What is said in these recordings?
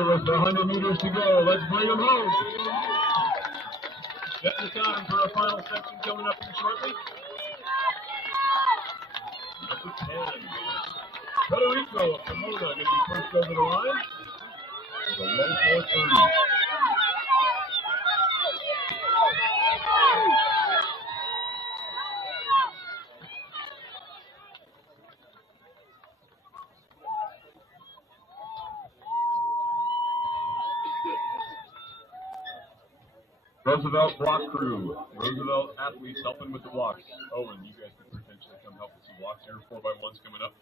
With 100 meters to go. Let's bring them home. Setting the time for our final section coming up shortly. Number 10. Federico of Pomona going to be first over the line. With a low 430. Roosevelt block crew. Roosevelt athletes helping with the blocks. Owen, you guys could potentially come help with some blocks here. 4x1's coming up.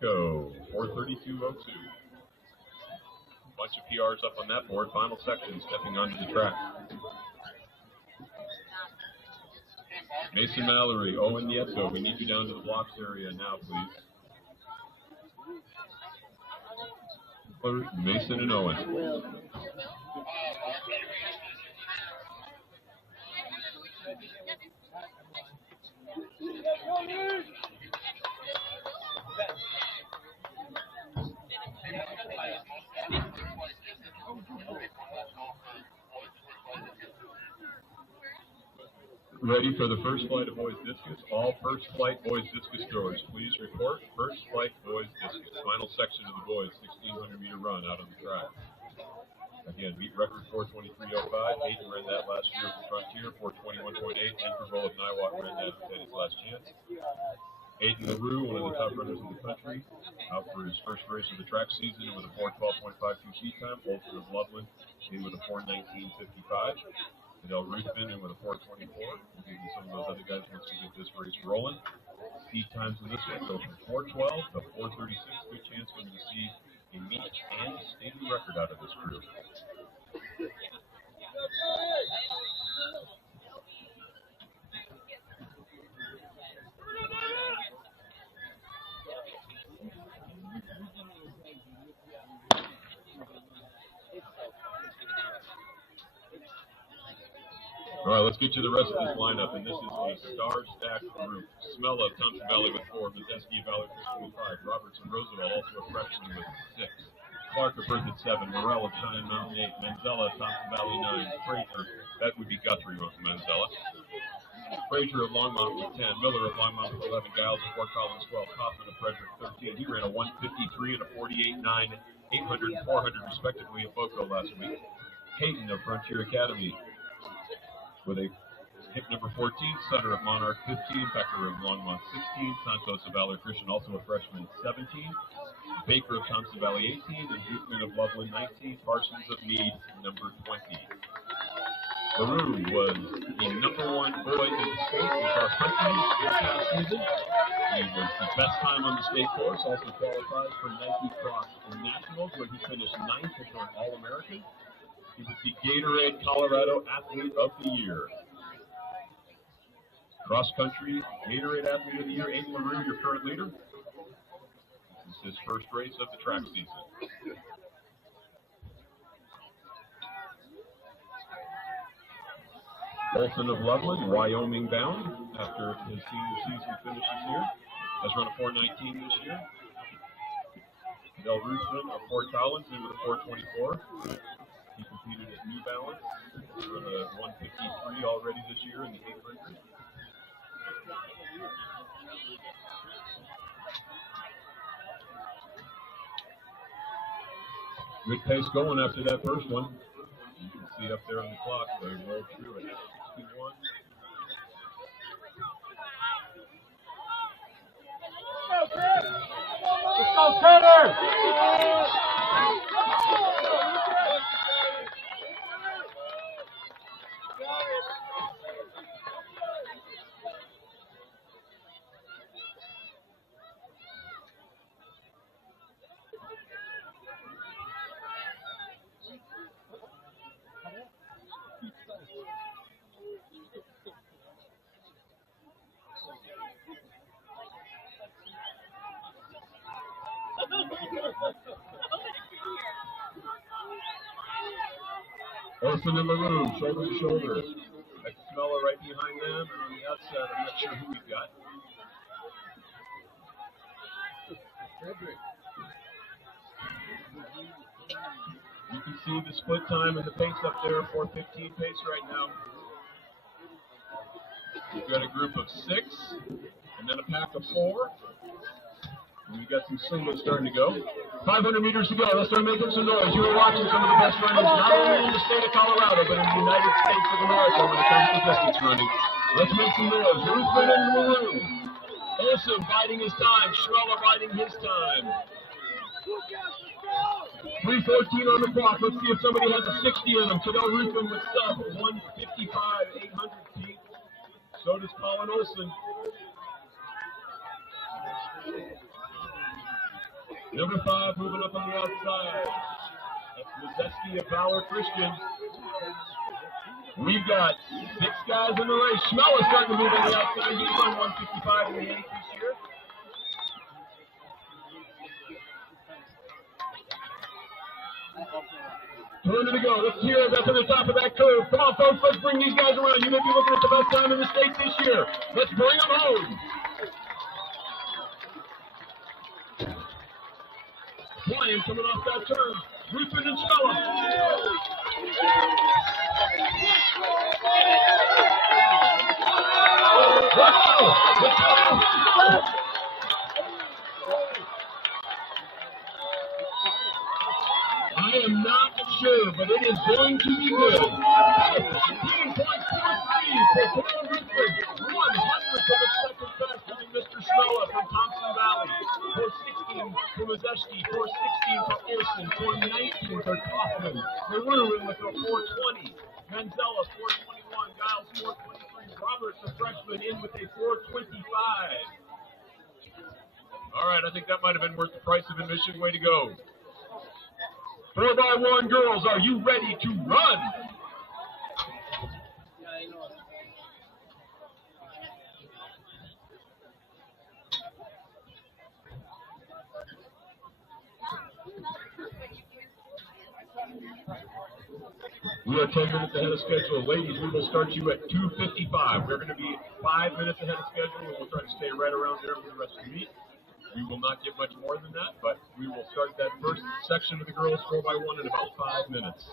Go. 432.02. Bunch of PRs up on that board. Final section stepping onto the track. Mason Mallory, Owen Nieto, we need you down to the blocks area now, please. Mason and Owen. Ready for the first flight of boys discus. All first flight boys discus throwers, please report. First flight boys discus. Final section of the boys 1600 meter run out on the track. Again, meet record 4:23.05. Hayden ran that last year at the Frontier. 4:21.8. Interval of Niwot ran that at his last chance. Hayden LaRue, one of the top runners in the country, out for his first race of the track season with a 4:12.52 seat time. Olson of Loveland in with a 4:19.55. Adele Ruthven in with a 4:24. We'll give you some of those other guys once we get this race rolling. Speed times in this one go from 4:12 to 4:36. Good chance we're going to see a meet and state record out of this crew. All right, let's get you the rest of this lineup, and this is a star-stacked group. Smella of Thompson Valley with 4, Medeski of Valley Christian with 5, Robertson Roosevelt, also a freshman with 6, Clark of Berthoud 7, Morell of Cheyenne Mountain 8, Manzella of Thompson Valley 9, Frazier, that would be Guthrie of Manzella, Frazier of Longmont with 10, Miller of Longmont with 11, Giles of Fort Collins 12, Kaufman of Frederick 13. He ran a 1:53 and a 48.9, 800 and 400 respectively at FOCO last week. Hayden of Frontier Academy with a hip number 14, Sutter of Monarch 15, Becker of Longmont 16, Santos of Valor Christian, also a freshman 17, Baker of Thompson Valley 18, and Dukeman of Loveland 19, Parsons of Meade number 20. LaRue was the number 1 boy in the state in cross country this past season. He was the best time on the state course, also qualified for Nike Cross Nationals, where he finished 9th for an All-American. He was the Gatorade Colorado Athlete of the Year. Cross country Gatorade Athlete of the Year, Aiden LaRue, your current leader. This is his first race of the track season. Olson of Loveland, Wyoming bound after his senior season finishes here. Has run a 4:19 this year. Del Ruthven of Fort Collins in with a 4:24. He competed at New Balance. He's run a 1:53 already this year in the 800. Good pace going after that first one. You can see up there on the clock, they rolled through it. 61. Let's go, Tanner! Olsen and LaRue, shoulder to shoulder. Smella right behind them, and on the outside, I'm not sure who we've got. You can see the split time and the pace up there, 4:15 pace right now. We've got a group of 6, and then a pack of 4. And we've got some singles starting to go. 500 meters to go. Let's start making some noise. You are watching some of the best runners, not only in the state of Colorado, but in the United States of America when it comes to distance running. Let's make some noise. Ruthven and LaRue. Olsen biding his time. Schmeller biding his time. 3:14 on the clock. Let's see if somebody has a 60 in them. Cadell Ruthven with sub 1:55, 800 feet. So does Colin Olsen. Number 5 moving up on the outside. That's Mazeski of Valor Christian. We've got 6 guys in the race. Schmeller's starting to move on the outside. He's on 1:55 in the 8 this year. Turn to go. Let's hear it up to the top of that curve. Come on, folks. Let's bring these guys around. You may be looking at the best time in the state this year. Let's bring them home. Flying coming off that turn. Ruthven and Schmeller. I am not sure, but it is going to be good. 15.43 for Paul Ruthven. 100th of a second faster than Mr. Schmeller from Thompson Valley. 4:16 for Mazeski. 4:16 for Olsen. 4:19 for Kaufman. LaRue in with a 4:20. Manzella 4:21. Giles 4:23. Roberts, a freshman, in with a 4:25. All right, I think that might have been worth the price of admission. Way to go. 4x1 girls, are you ready to run? We are 10 minutes ahead of schedule. Ladies, we will start you at 2:55. We're going to be 5 minutes ahead of schedule, and we'll try to stay right around there for the rest of the meet. We will not get much more than that, but we will start that first section of the girls 4x1 in about 5 minutes.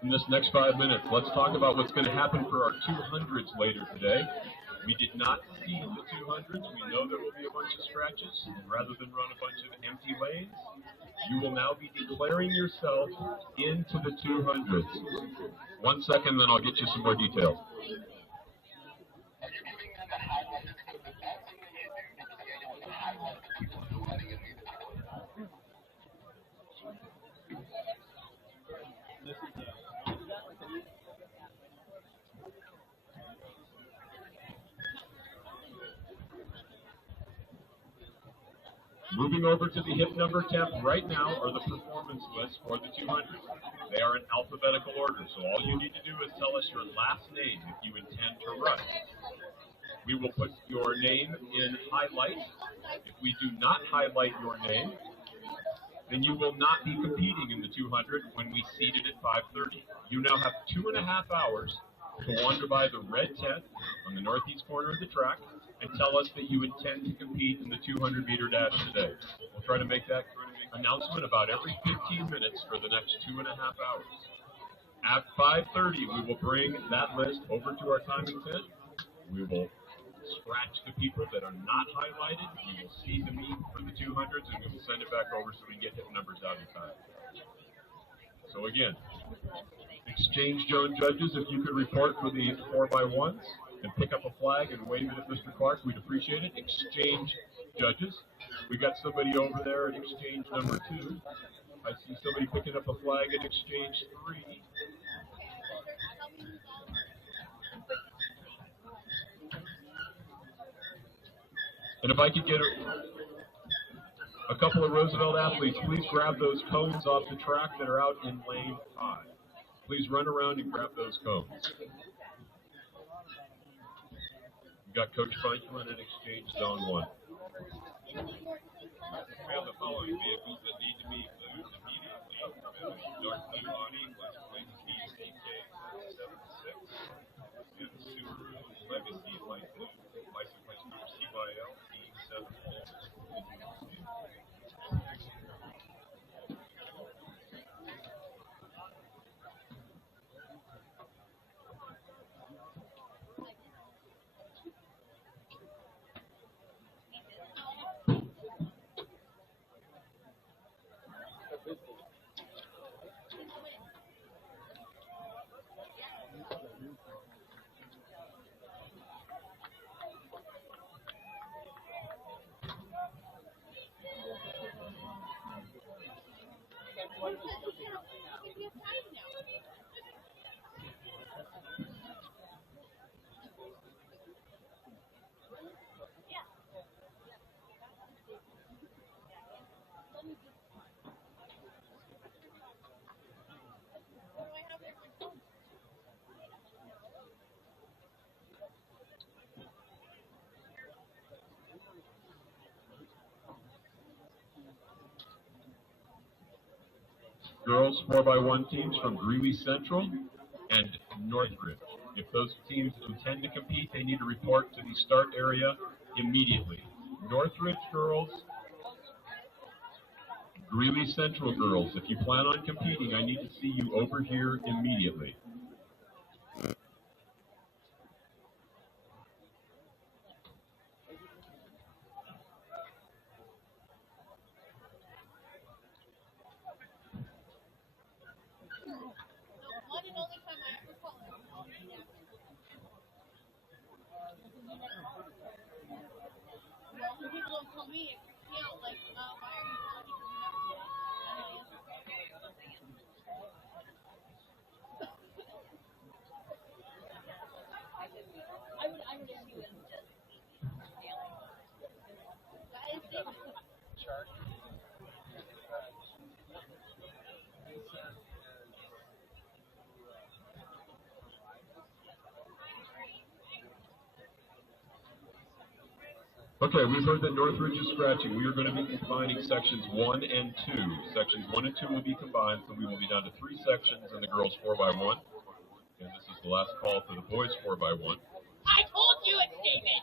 In this next 5 minutes, let's talk about what's going to happen for our 200s later today. We did not see the 200s. We know there will be a bunch of scratches. And rather than run a bunch of empty lanes, you will now be declaring yourself into the 200s. 1 second, then I'll get you some more details. Moving over to the hip number 10 right now are the performance lists for the 200. They are in alphabetical order, so all you need to do is tell us your last name if you intend to run. We will put your name in highlight. If we do not highlight your name, then you will not be competing in the 200 when we seed it at 5:30. You now have 2.5 hours to wander by the red tent on the northeast corner of the track and tell us that you intend to compete in the 200-meter dash today. We'll try to make that announcement about every 15 minutes for the next 2.5 hours. At 5:30, we will bring that list over to our timing tent. We will scratch the people that are not highlighted. We will see the meet for the 200s, and we will send it back over so we can get hit numbers out in time. So again, exchange zone judges, if you could report for the 4x1s and pick up a flag and wave it at Mr. Clark, we'd appreciate it. Exchange judges. We got somebody over there at exchange number 2. I see somebody picking up a flag at exchange 3. And if I could get a couple of Roosevelt athletes, please grab those cones off the track that are out in lane 5. Please run around and grab those cones. We've got Coach Feinstein at exchange zone 1. We have the following vehicles that need to be moved immediately. Dark blue body, license plate TCK 76, and Subaru Legacy license plate number CYL E7. Girls 4x1 teams from Greeley Central and Northridge. If those teams intend to compete, they need to report to the start area immediately. Northridge girls, Greeley Central girls, if you plan on competing, I need to see you over here immediately. Okay, we've heard that Northridge is scratching. We are going to be combining sections 1 and 2. Sections 1 and 2 will be combined, so we will be down to 3 sections in the girls 4x1. And this is the last call for the boys 4x1. I told you it's David.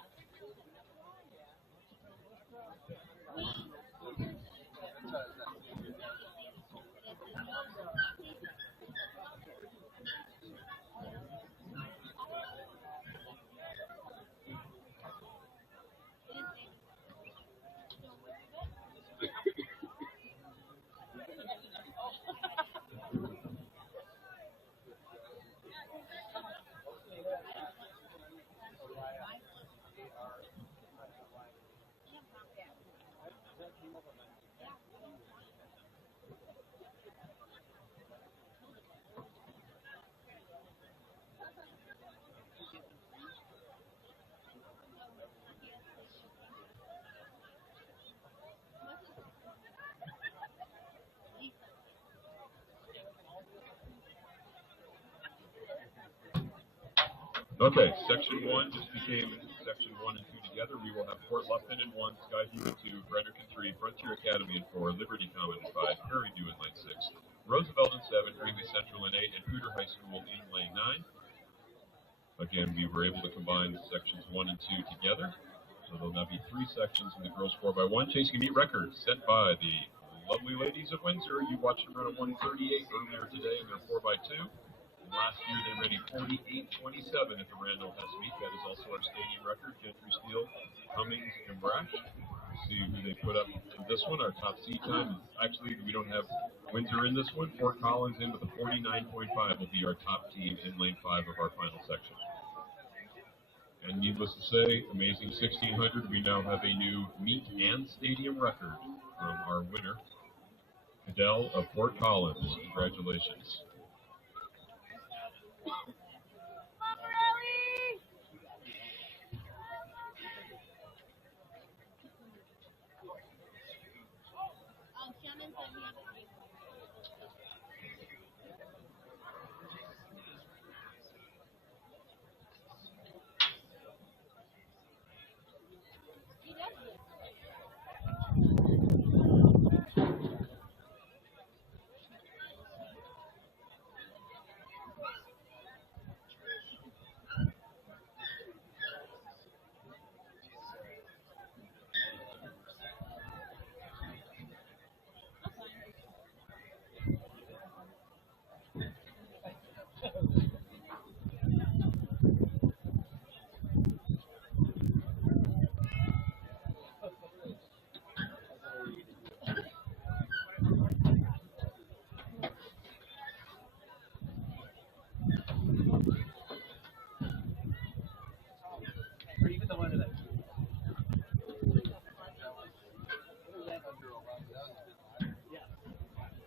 Okay, section 1 just became section 1 and 2 together. We will have Fort Lupton in 1, Skyview in 2, Frederick in 3, Frontier Academy in 4, Liberty Common in 5, Prairie View in lane 6, Roosevelt in 7, Greeley Central in 8, and Poudre High School in lane 9. Again, we were able to combine sections 1 and 2 together. So there'll now be 3 sections in the girls 4x1. Chasing a meet record set by the lovely ladies of Windsor. You watched them run a 1:38 earlier today in their 4x2. last year, they ran a 48-27 at the Randall Hess meet. That is also our stadium record. Gentry Steele, Cummings, and Brash. See who they put up in this one. Our top seed time is actually, we don't have Windsor in this one. Fort Collins in with a 49.5 will be our top team in lane 5 of our final section. And needless to say, amazing 1600. We now have a new meet and stadium record from our winner, Cadell of Fort Collins. Congratulations.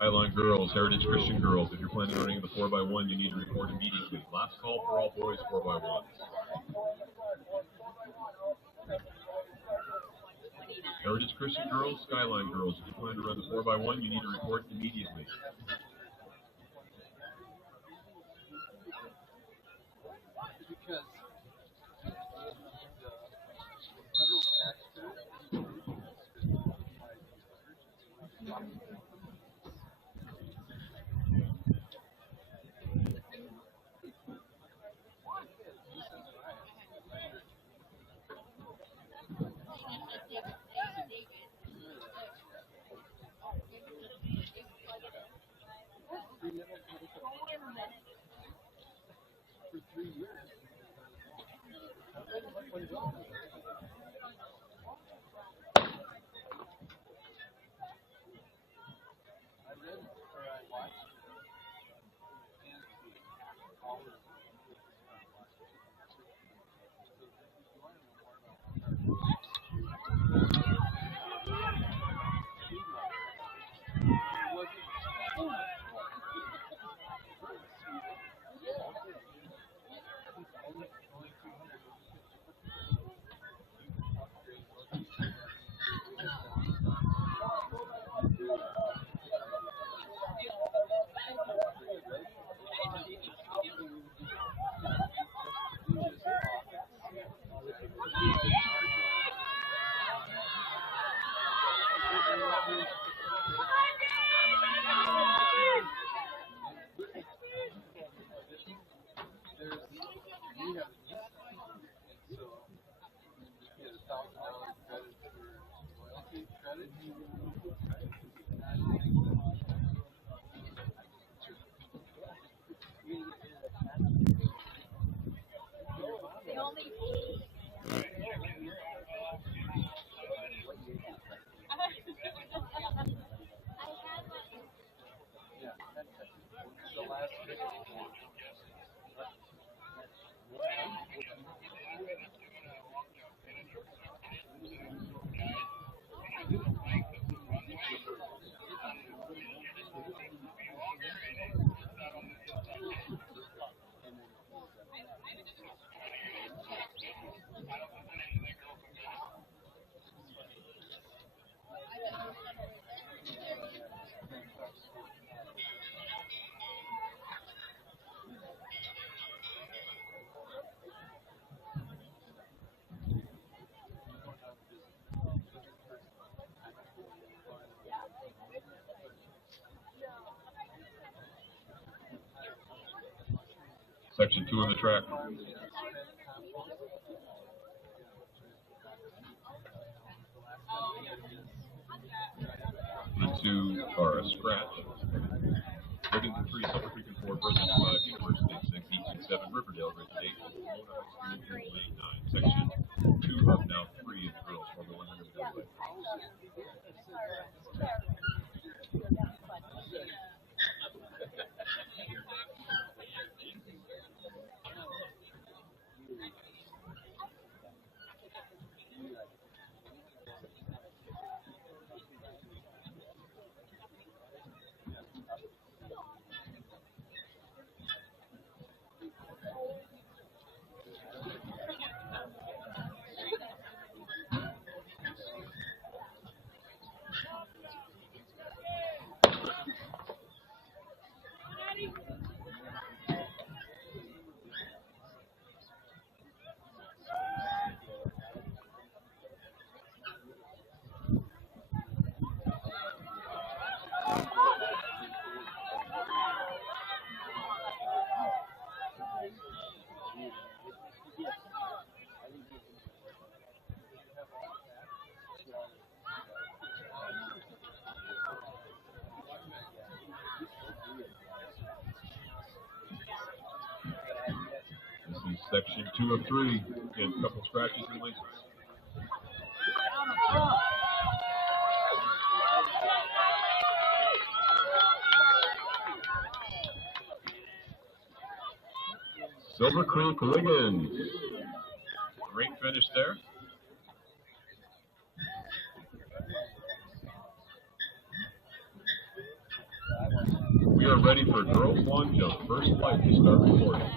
Highline girls, Heritage Christian girls, if you're planning on running the 4x1, you need to report immediately. Last call for all boys 4x1s. Heritage Christian girls, Skyline girls, if you plan to run the 4x1, you need to report immediately. Section 2 on the track. The two are a scratch. Looking for 3, Silver Creek and 4, Brooklyn 5, University 6, Eaton 7, Riverdale, Ridge 8, Pomona High School in Lane 9. Section 2 of now 3 of the girls for the 100 relay. Section 2 of 3, and a couple scratches and laces. Silver Creek Liggins. Great finish there. We are ready for girls long jump. First flight to start recording.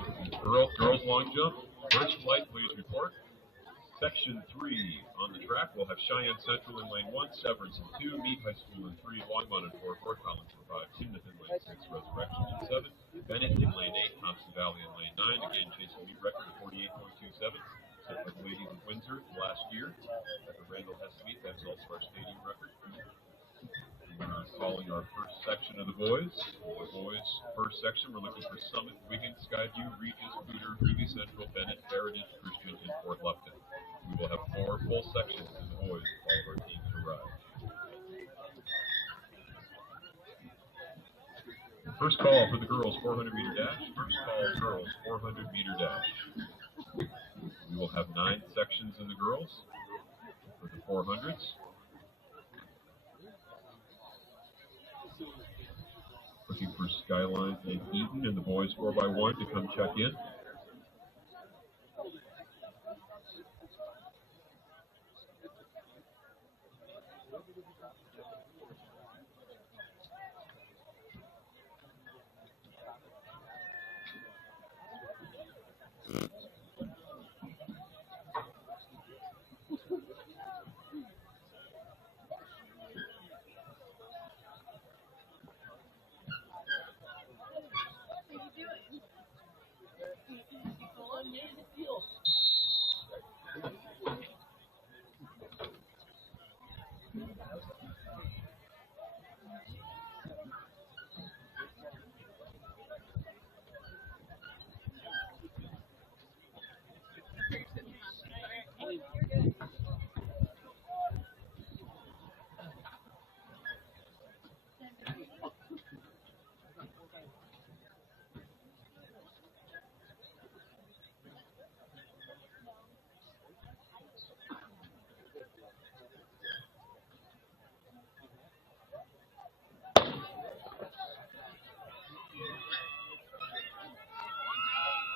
Girls long jump. First flight, please report. Section 3 on the track, we'll have Cheyenne Central in lane 1, Severance in 2, Meade High School in 3, Longmont in 4, Fort Collins in 5, Timnath in lane 6, Resurrection in 7, Bennett in lane 8, Thompson Valley in lane 9, again chasing meet record of 48.27, set by the ladies of Windsor last year at the Randall Hess meet. That's also our stadium record. Calling our first section of the boys. The boys' first section, we're looking for Summit, Wigan, Skyview, Regis, Booter, Ruby Central, Bennett, Heritage, Christian, and Fort Lupton. We will have 4 full sections in the boys if all of our teams arrive. First call for the girls 400-meter dash. First call girls 400-meter dash. We will have 9 sections in the girls for the 400s. Looking for Skyline and Eaton and the boys 4x1 to come check in.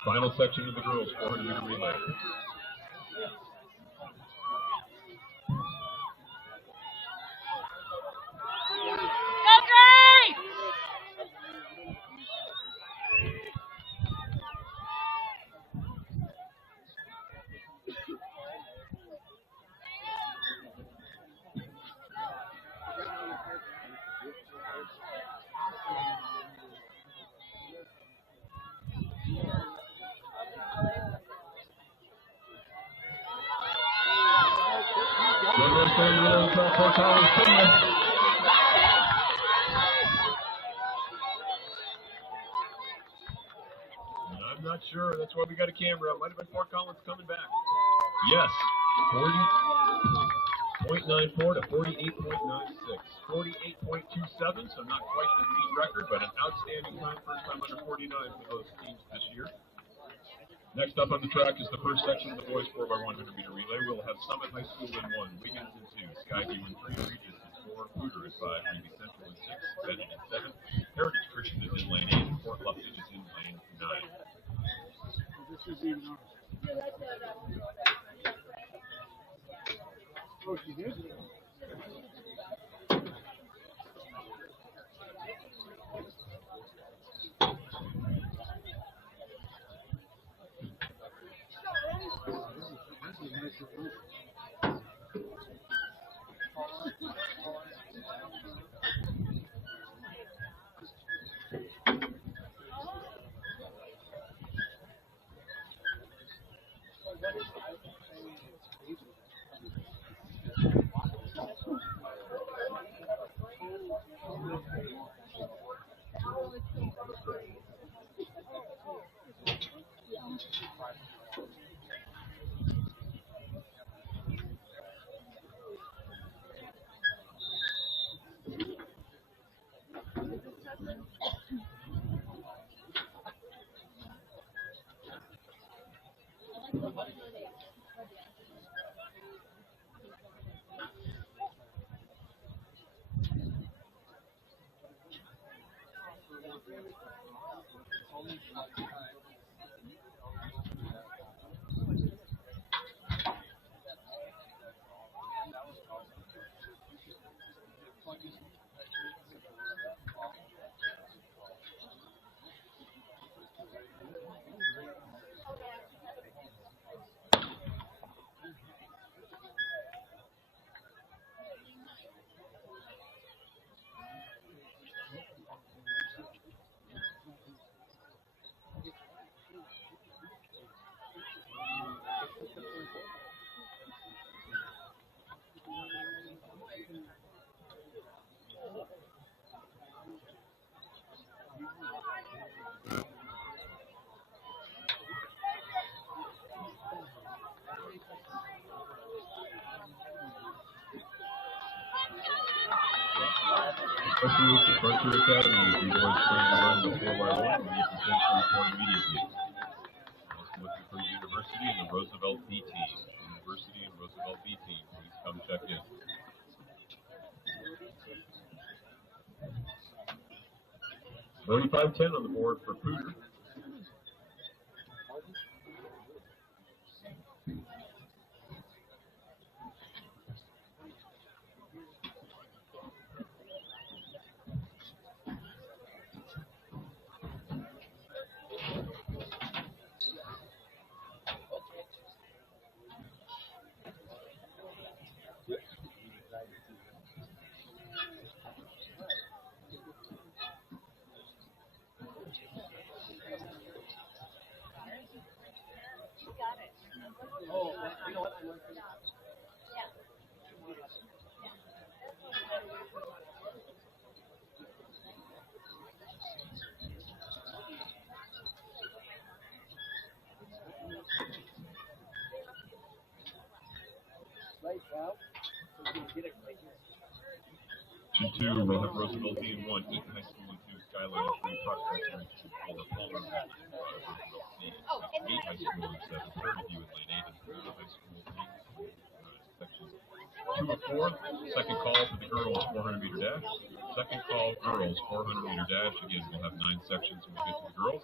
Final section of the girls 400-meter relay. I'm not sure. That's why we got a camera. Might have been Fort Collins coming back. Yes, .94 to 48.96. 48.27, so not quite the meet record, but an outstanding time, first time under 49 for those teams this year. Next up on the track is the first section of the boys 4x100 meter relay. We'll have Summit High School in 1, Wiggins in 2, Skyview in 3, Regis in 4, Pooter in 5, Ruby Central in 6, Bennett in 7, Heritage Christian is in lane 8, and Fort Lufkin is in lane 9. This is even ours. Oh, she did? This is nice. Special Route to Frontier Academy is the boys trying to run the 4x1 and you can potentially report immediately. Also looking for University and the Roosevelt B team. University and Roosevelt B team, please come check in. $45.10 on the board for Pooter. Two, we'll have Roosevelt D in 1, Eaton High School in 2, Skyline in 3, Prospect in 2, Fuller Palmer in 2, Roosevelt C, Gate High School in 7, Prairie View in lane 8, and Florida High School in section 2 of 4. Second call for the girls 400 meter dash. Second call girls 400 meter dash. Again, we'll have 9 sections when we get to the girls.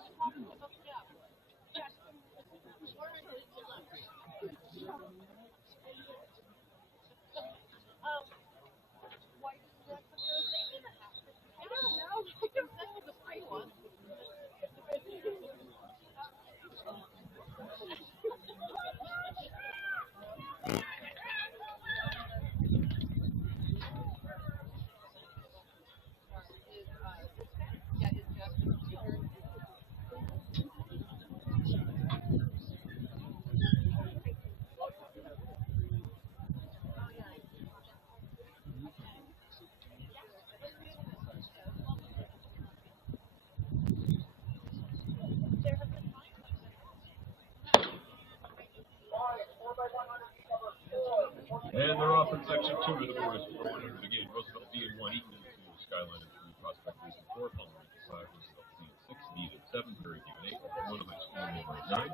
from section 2 of the boys 400 again. Roosevelt D and 1, Eaton and 2, Skyline and 3, Prospect Base and 4, Palmer and 5, Roosevelt D and 6, Deed and 7, Prairie View and 8, Oklahoma High School and over at 9.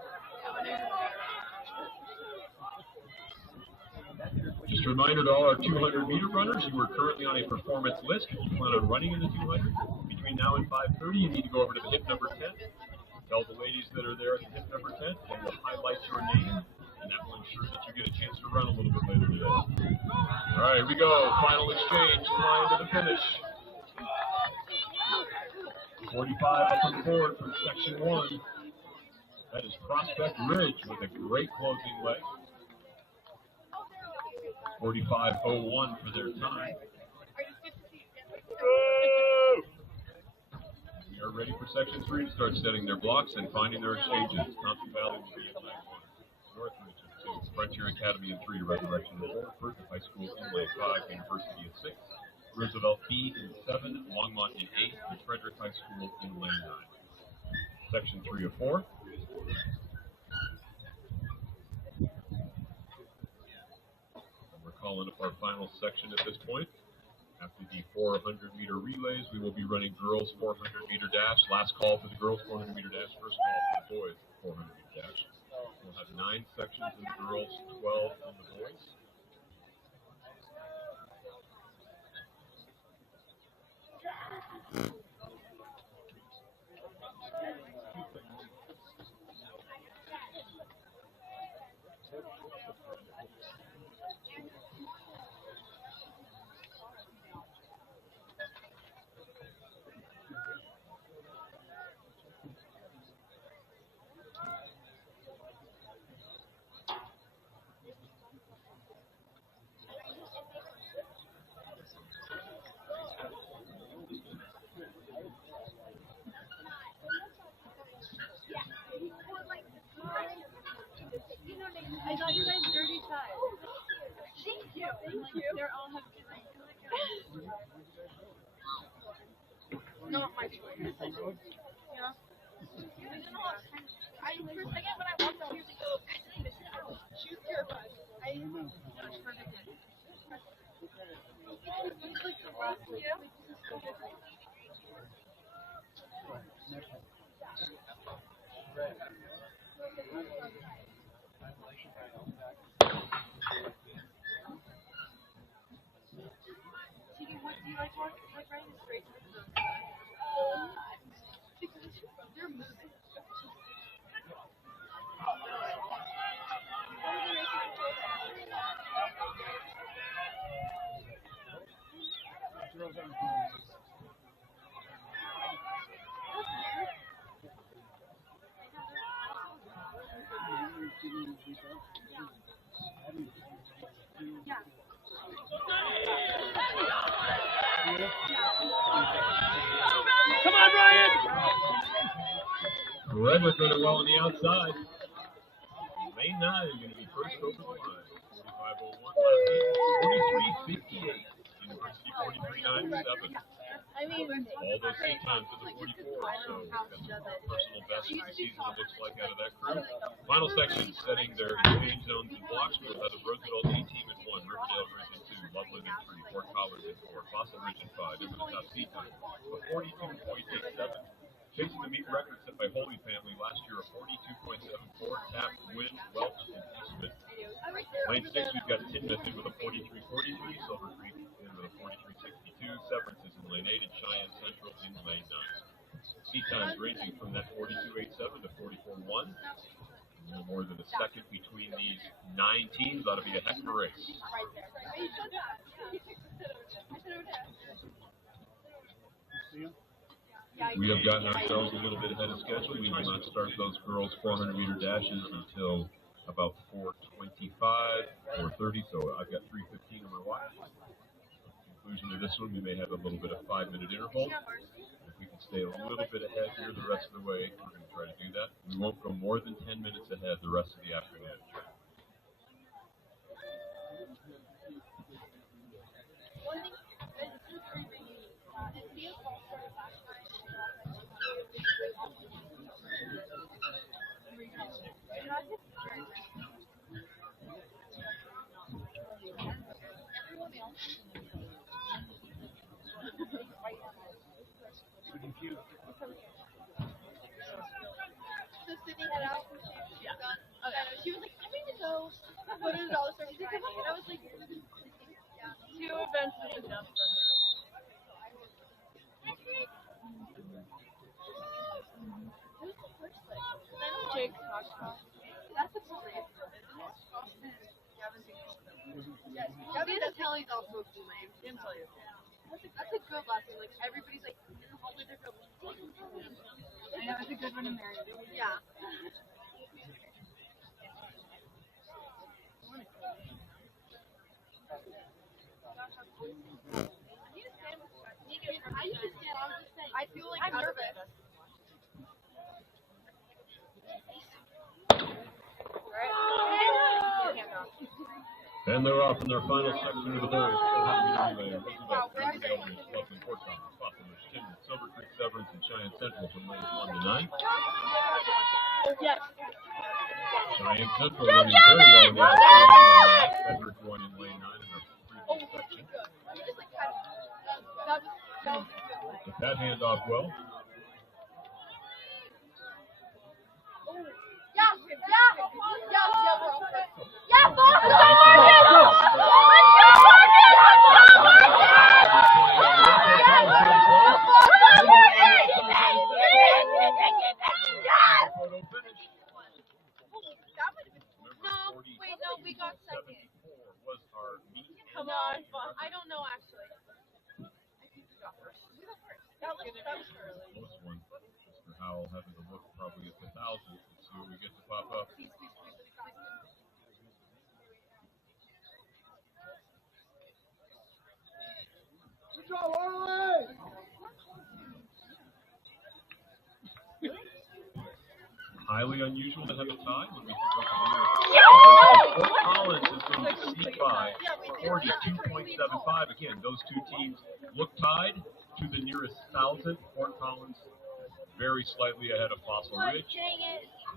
Just a reminder to all our 200-meter runners, you are currently on a performance list. If you plan on running in the 200, between now and 5:30, you need to go over to the hip number 10. Tell the ladies that are there at the hip number 10, they will highlight your name, and that will ensure that you get a chance to run a little bit later today. All right, here we go. Final exchange, flying to the finish. 45 up on the board for section 1. That is Prospect Ridge with a great closing leg. 45:01 for their time. We are ready for section 3 to start setting their blocks and finding their exchanges. Thompson Valley will be in leg 1. Northridge in 2. Frontier Academy in 3. Resurrection in 4. First High School in leg 5. University in 6. Roosevelt B in 7. Longmont in 8. And Frederick High School in leg 9. Section 3 of 4. Calling up our final section at this point. After the 400-meter relays, we will be running girls 400-meter dash. Last call for the girls 400-meter dash. First call for the boys 400-meter dash. We'll have 9 sections in the girls, 12 in the boys. I got you guys dirty ties. Thank you. Thank you. They're all have not my choice. Yeah. I for a second when I walked out, I was like, oh, I didn't miss it. She was terrified. That's perfect. It's like the last year. Do you like riding straight to the they're moving. Yeah. Come on, Brian! Redwood running well on the outside. Lane 9 is going to be first over the line. 45:01 left. 43:58. University 43:97. I mean, all those seat times in the 44. So that's personal best of the season, it looks like, out of that crew. Final section, setting their exchange zones and blocks. We'll have the Roosevelt A team in 1, Riverdale Ridge in 2, Loveland in 3, Fort Collins in 4, Fossil Ridge in 5. Over the top seat time, a 42.87. Chasing the meet record set by Holy Family last year, a 42.74. Taft, Wynn, Welch, and Eastman. Lane 6, we've got Tinmouth in with a 43.43. Silver Creek in with a 43.62. Severance is in lane 8, and Cheyenne Central in lane 9. Seat times ranging from that 42.87 to 44.1. No more than a second between these 9 teams. Ought to be a heck of a race. We have gotten ourselves a little bit ahead of schedule. We will not start those girls 400-meter dashes until about 4:25, 4:30. So I've got 3:15 on my watch. Conclusion of this one, we may have a little bit of 5-minute interval. If we can stay a little bit ahead here the rest of the way, we're going to try to do that. We won't go more than 10 minutes ahead the rest of the afternoon. you. So Sydney had asked if she was done. And she was like, I need to go. What is all this? And I was like, yeah. 2 events is enough for her. Who's the first thing? Jake Koshkoff. That's a career. Yes. Gavin Kelly's also a cool name. Didn't tell you. That's a good last name. Like everybody's like in the hallway they're going. I know it's a good one to marry. Yeah. I used to stand. I was just saying. I feel like I'm nervous. And they're off in their final section of the boys. 400 meter relay. This is about 30 Eldridge, Loveland, Fort Thomas, Buffalo, Timmins, Silver Creek, Severance, and Cheyenne Central from lanes 1 to 9. Yes. Cheyenne Central running very well in the outside. Severance going in lane 9 in our previous section. But that handoff well. We got second. Was our meet. Come on. I don't know actually. I think we got first. That was early. Close one. Mr. Howell having to look probably at the 1,000 and see what we get to pop up. Good job, Harley! Highly unusual to have a tie when we can go to the Fort Collins is going to see by 42.75. Again, those two teams look tied to the nearest 1,000. Fort Collins very slightly ahead of Fossil Ridge.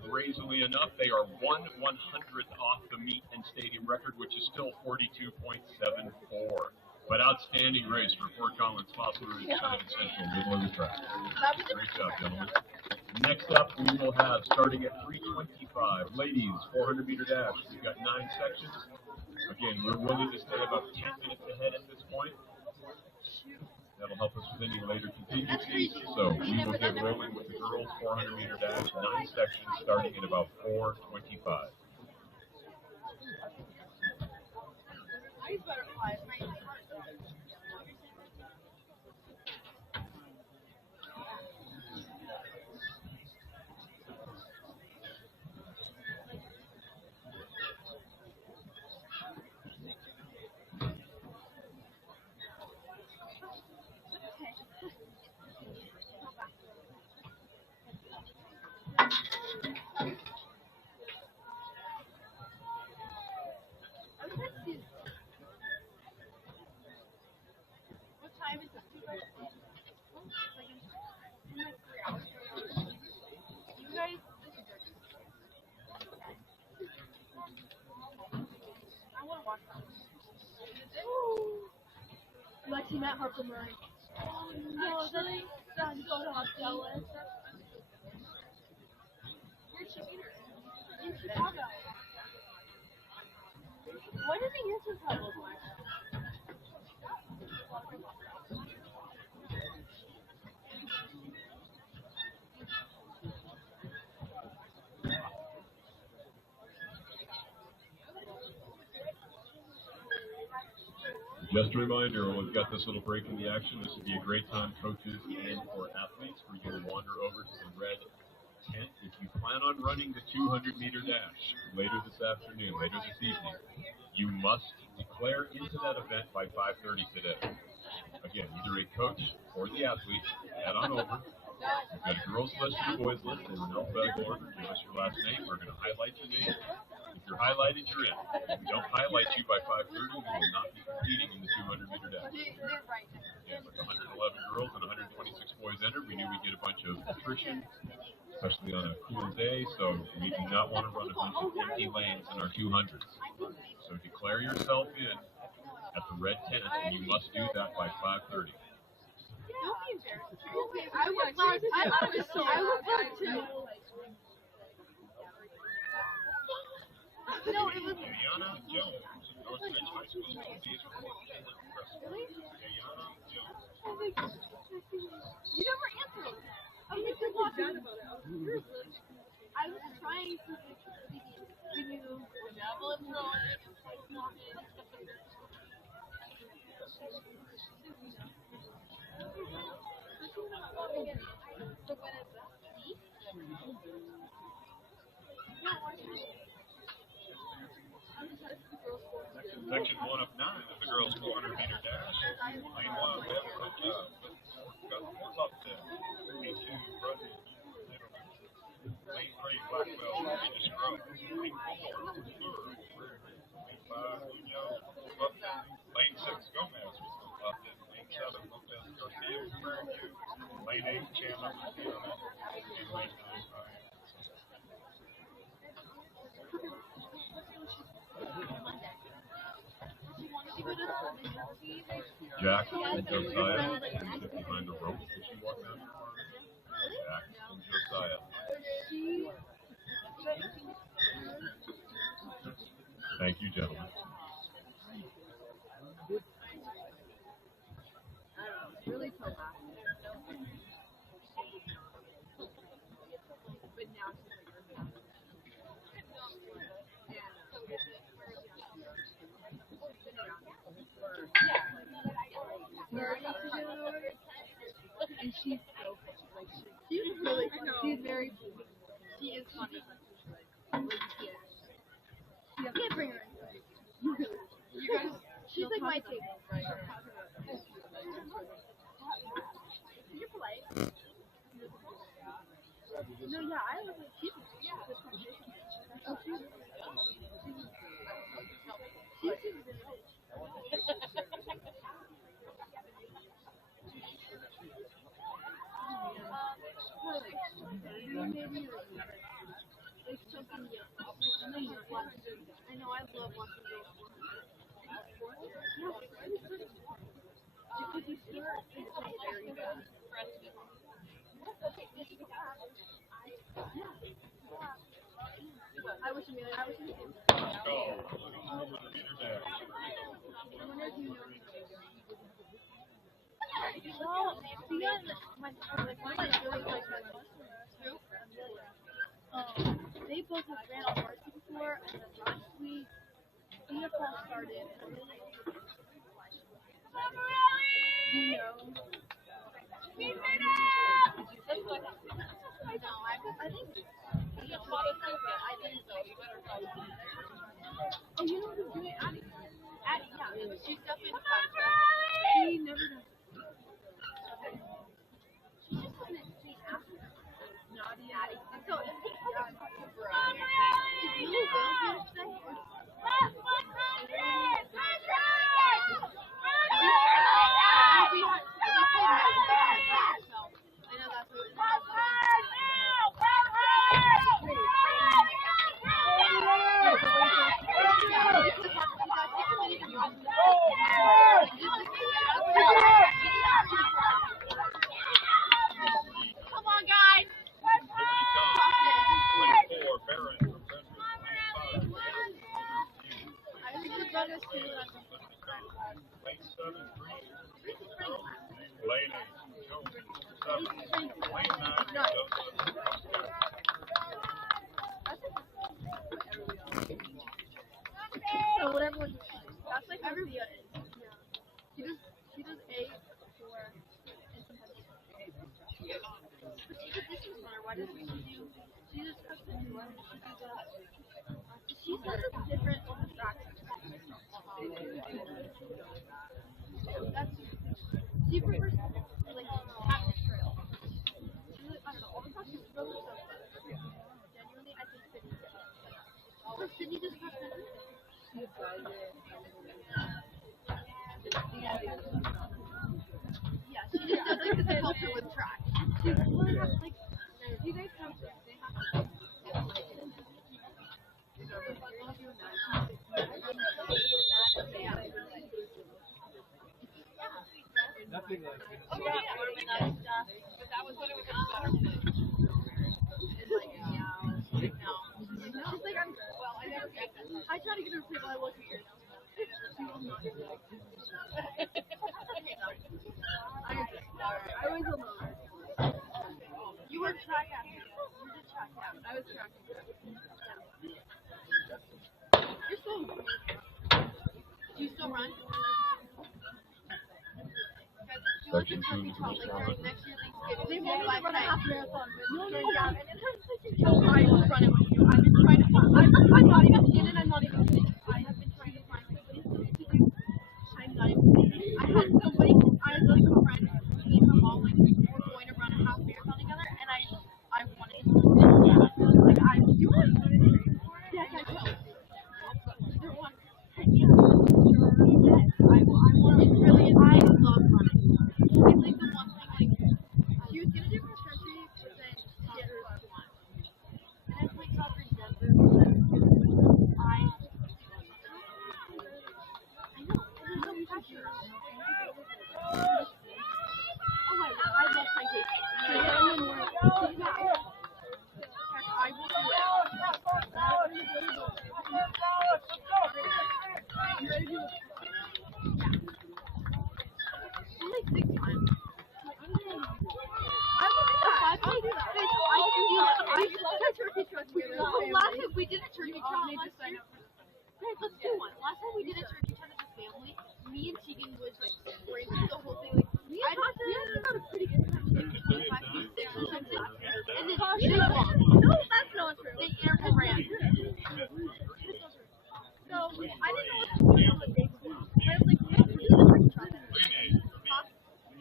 Crazily enough, they are 1/100th off the meet and stadium record, which is still 42.74. But outstanding race for Fort Collins, Fossil Ridge, Cheyenne Central, middle of the track. Great job, gentlemen. Next up, we will have, starting at 3:25, ladies, 400 meter dash. We've got 9 sections. Again, we're willing to stay about 10 minutes ahead at this point. That'll help us with any later contingencies. So we will get rolling with the girls, 400 meter dash, 9 sections, starting at about 4:25. What time is it? You guys, I want to watch that. Lexi met Harper Murray. Oh no, that's so not jealous. Where'd she meet her? In Chicago. What did the answers have look like? Just a reminder, when we've got this little break in the action, this would be a great time, coaches and for athletes, for you to wander over to the red tent. If you plan on running the 200 meter dash later this afternoon, later this evening, you must declare into that event by 5:30 today. Again, either a coach or the athlete, head on over. We've got a girls list and a boys list in an alphabetical order. Give us your last name. We're going to highlight your name. If you're highlighted, you're in. If we don't highlight you by 5:30, you will not be competing in the 200 meter dash. Yeah, with 111 girls and 126 boys entered, we knew we'd get a bunch of attrition, especially on a cool day, so we do not want to run a bunch of empty lanes in our 200s. So declare yourself in at the red tent, and you must do that by 5:30. Don't be embarrassed. I was loud. I was so loud. I was loud too. No, it was. Diana Jones, Northridge High School Association for Diana Jones. You never answered. I was like, good luck. I was trying to give you a javelin throw it. Section 1 of 9 of the girls' 400-meter dash. Lane 1, Beth, good job. Got the fourth up there. Lane 2, Rodney. Lane 3, Blackwell, Virginia Scrub. Lane 4, Lure. Lane 5, Munoz, up there. Lane 6, Gomez was up there. Lane 7, Lopez Garcia, Prairie View. Lane 8, Chandler was there. And lane 9, Ryan. Jack and Josiah sit behind the rope as she walked down the corner. Jack and Josiah. Thank you, gentlemen. Really so bad. But now she's like, and she's so funny. Like she's really funny. She's very funny. She is funny. You can't bring her in. You guys, she's like my table. You're polite. No, yeah, I was like, she's oh, she's I know, I love watching girls sport. Because you start very bad. I wish Amelia, I wish you did. I wonder if you know. Well, because one of my really close friends, they both have ran on varsity before, and then last week, NFL started. Do you know? I think. Oh, you know who's doing it? Addie. Addie, yeah. She's definitely she never does. She just doesn't say after. Naughty Addie. So if they put it is Lily Will here today? Come on, guys. So whatever. That's like everybody. He does 8, 4, and sometimes 8. But she does this one. Why doesn't she do? She just cuts the new one. She does it different on the track. That's she prefers like Cactus Trail. She really, I don't know. All the tracks are so fun. Genuinely, I think Sydney does. So Sydney just cuts everything. She does it. Yeah, she just does it because it helps her with track. She really has like, you guys have they have Nothing like Oh, yeah. Organized stuff. But that was when it was in a better place. It's like, no. She's like, well, I never get that. I tried to get her to say, but I wasn't here. I was alone. You were track after. You did track after. I was track after. You're so good. Do you still run? Section 2 is Like during next year Thanksgiving, They we want me do to run a half marathon. No, during yeah. that. And then I will run it with you. I've been trying to find. I'm not even kidding. I'm not even kidding. I have been trying to find somebody to do. I'm not even kidding. I had somebody. I had a friend who came from all like we're going to run a half marathon together, and I wanted to. Like you were good. Yes, I will. There was. Yeah. Yes, I will. I want. It's really. I love running. It's like the one thing like. She was gonna do cross country, but then she did her one. And I played soccer in Denver. I know, there's no pressure. Oh, I love citation. I will do it. You ready to do it? Yeah. Only 6 times. I will do that. I can do that. I can do that. I can turkey trot together. Last time we did a turkey trot last year. Guys, let's do one. Last time we did a turkey trot as a family, me and Tegan was like screaming the whole thing. Like, we actually got a pretty good time. 25 feet, 6 or something. And then they lost. No, that's not true. They interval ran. So, I didn't know what to do on the day before. I was like, let's do the turkey trot.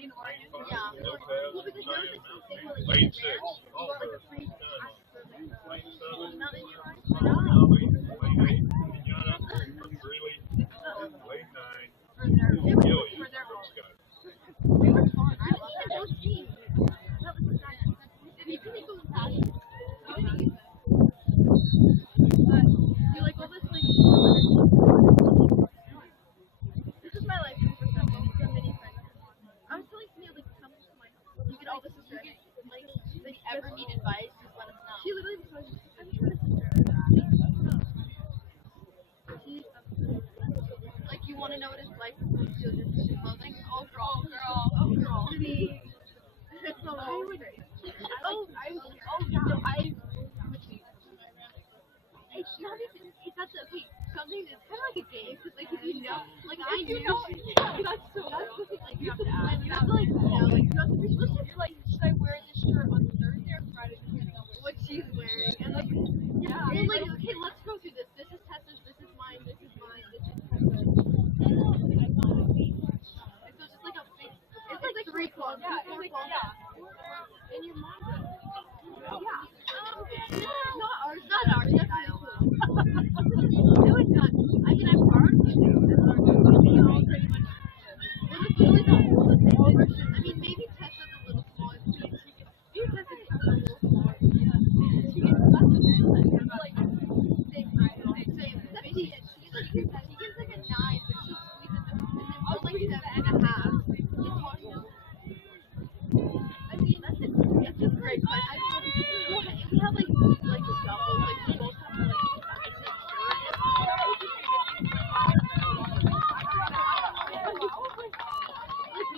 In Oregon? Yeah. Well, because there was like something where like Lane 6. you got like a free Lane 7. not in your Lane 8. Indiana. Greeley. Lane 9. Gilly. Scott. they were fun. I love that. Those teams. That was nice. We didn't go past. We didn't use it. But you like all this like this is my life perspective. It's a mini friend. I was telling Neil like come to my house. You get all this like If you ever need advice, just let us know. she literally was like, I'm trying to sister. She Like, you want to know what it's like to feel this clothing? Oh, girl. I mean, it's not all great. It's not even. That's a wait. Something. It's kind of like a game. Cause like if you know, like I knew. That's so. That's the thing. Like you have to ask. You have to like know. Like you have to be. You're like, should I wear this shirt on Thursday or Friday? Depending on what she's wearing. And like, yeah. You're like, okay, let's go through this. This is Tessa's. This is mine. This is mine. This is Tessa's. And so it's just like a big. It's like 3 clothes. Yeah. It's like yeah. And your mom. Yeah. Not ours. Not ours. Style though. No, it's not. I mean, I've borrowed it. That's our they're all pretty much. We're literally the whole the same version. I mean, maybe Tessa's a little smaller. Maybe Tessa's a little smaller. She gets that's like same height. Same. She gets like a 9, but she squeezes it. And then we're like 7.5. I mean, that's it. It's just great. But I we have like a double, like we both have like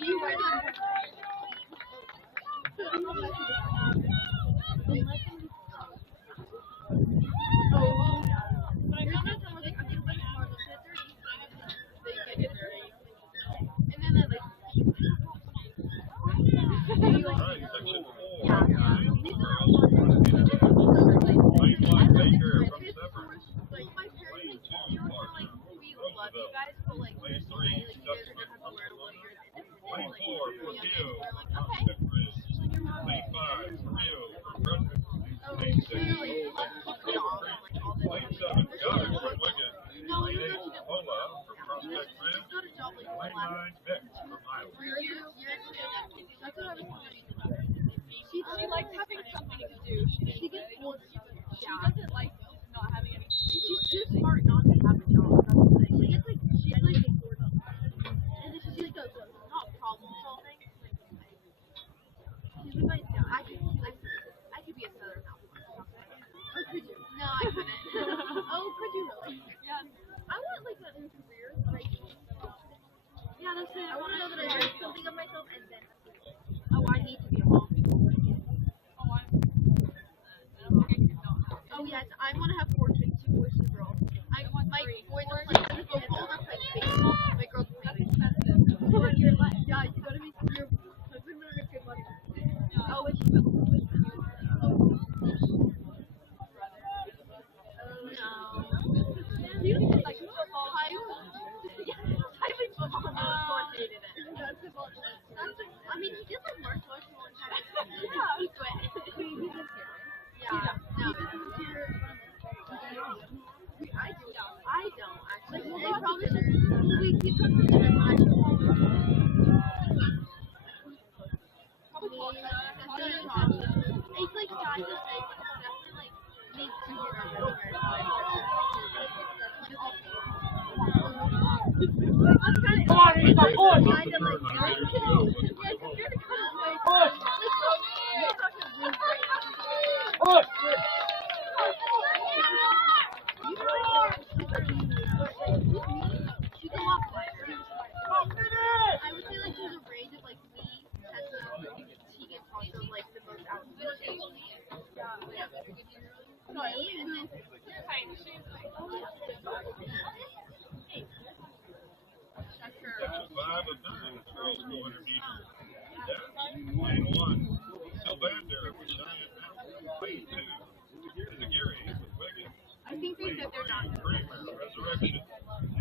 you wear them. But I found out someone was like, I'm gonna put it hard, let's get dirty. They get dirty. And then they're like, Alright, section 4. yeah. Lane 1, Baker from Severn. Like my parents, like, they were kind of like, we love you guys, but like, Lane 3, you guys are Dustin gonna have to from learn what you're Lane 4, Forgill. okay. Lane 5, Rio from Brunswick. Lane 6, Lane 7, Goddard from Wigan. Lane 8, Ola from Prospect Ridge. Lane 9, Vic from Iowa. That's what I was telling you. She likes having something to do. She gets bored. She doesn't like not having anything to do. She's too smart not to have a job. That's the thing. She gets like bored. And then she like goes, not problem solving. to know that I like something of myself and then I need to be a mom. Oh yes, I want to have 4 kids, 2 boys, 2 girls. My boys are playing basketball, they're playing baseball, my girls are playing expensive. Yeah, you gotta make your husband better make good money. Oh, and she will. Do you think like football high school? Yeah, I think football and sport hated it. Yeah, football. I mean, he did like martial arts a long time. Yeah. He quit. He didn't care, right? Yeah. No. He doesn't care. I don't actually. Like, they probably should. We could put it in my school. It's like trying to say, but it's definitely like needs to get on the Come on, Ethan, push! kind of like Push! Push! she's a lot quieter. I would say like there's a range of like me, Tessa, Tegan, also like the most outspoken. Me and then Section 5 of 9, girls 400 meters. Lane 1, Sylvander with Cheyenne Mountain. Lane 2, Zagiri with Wiggins. I think they said they're not. Kramer, Resurrection.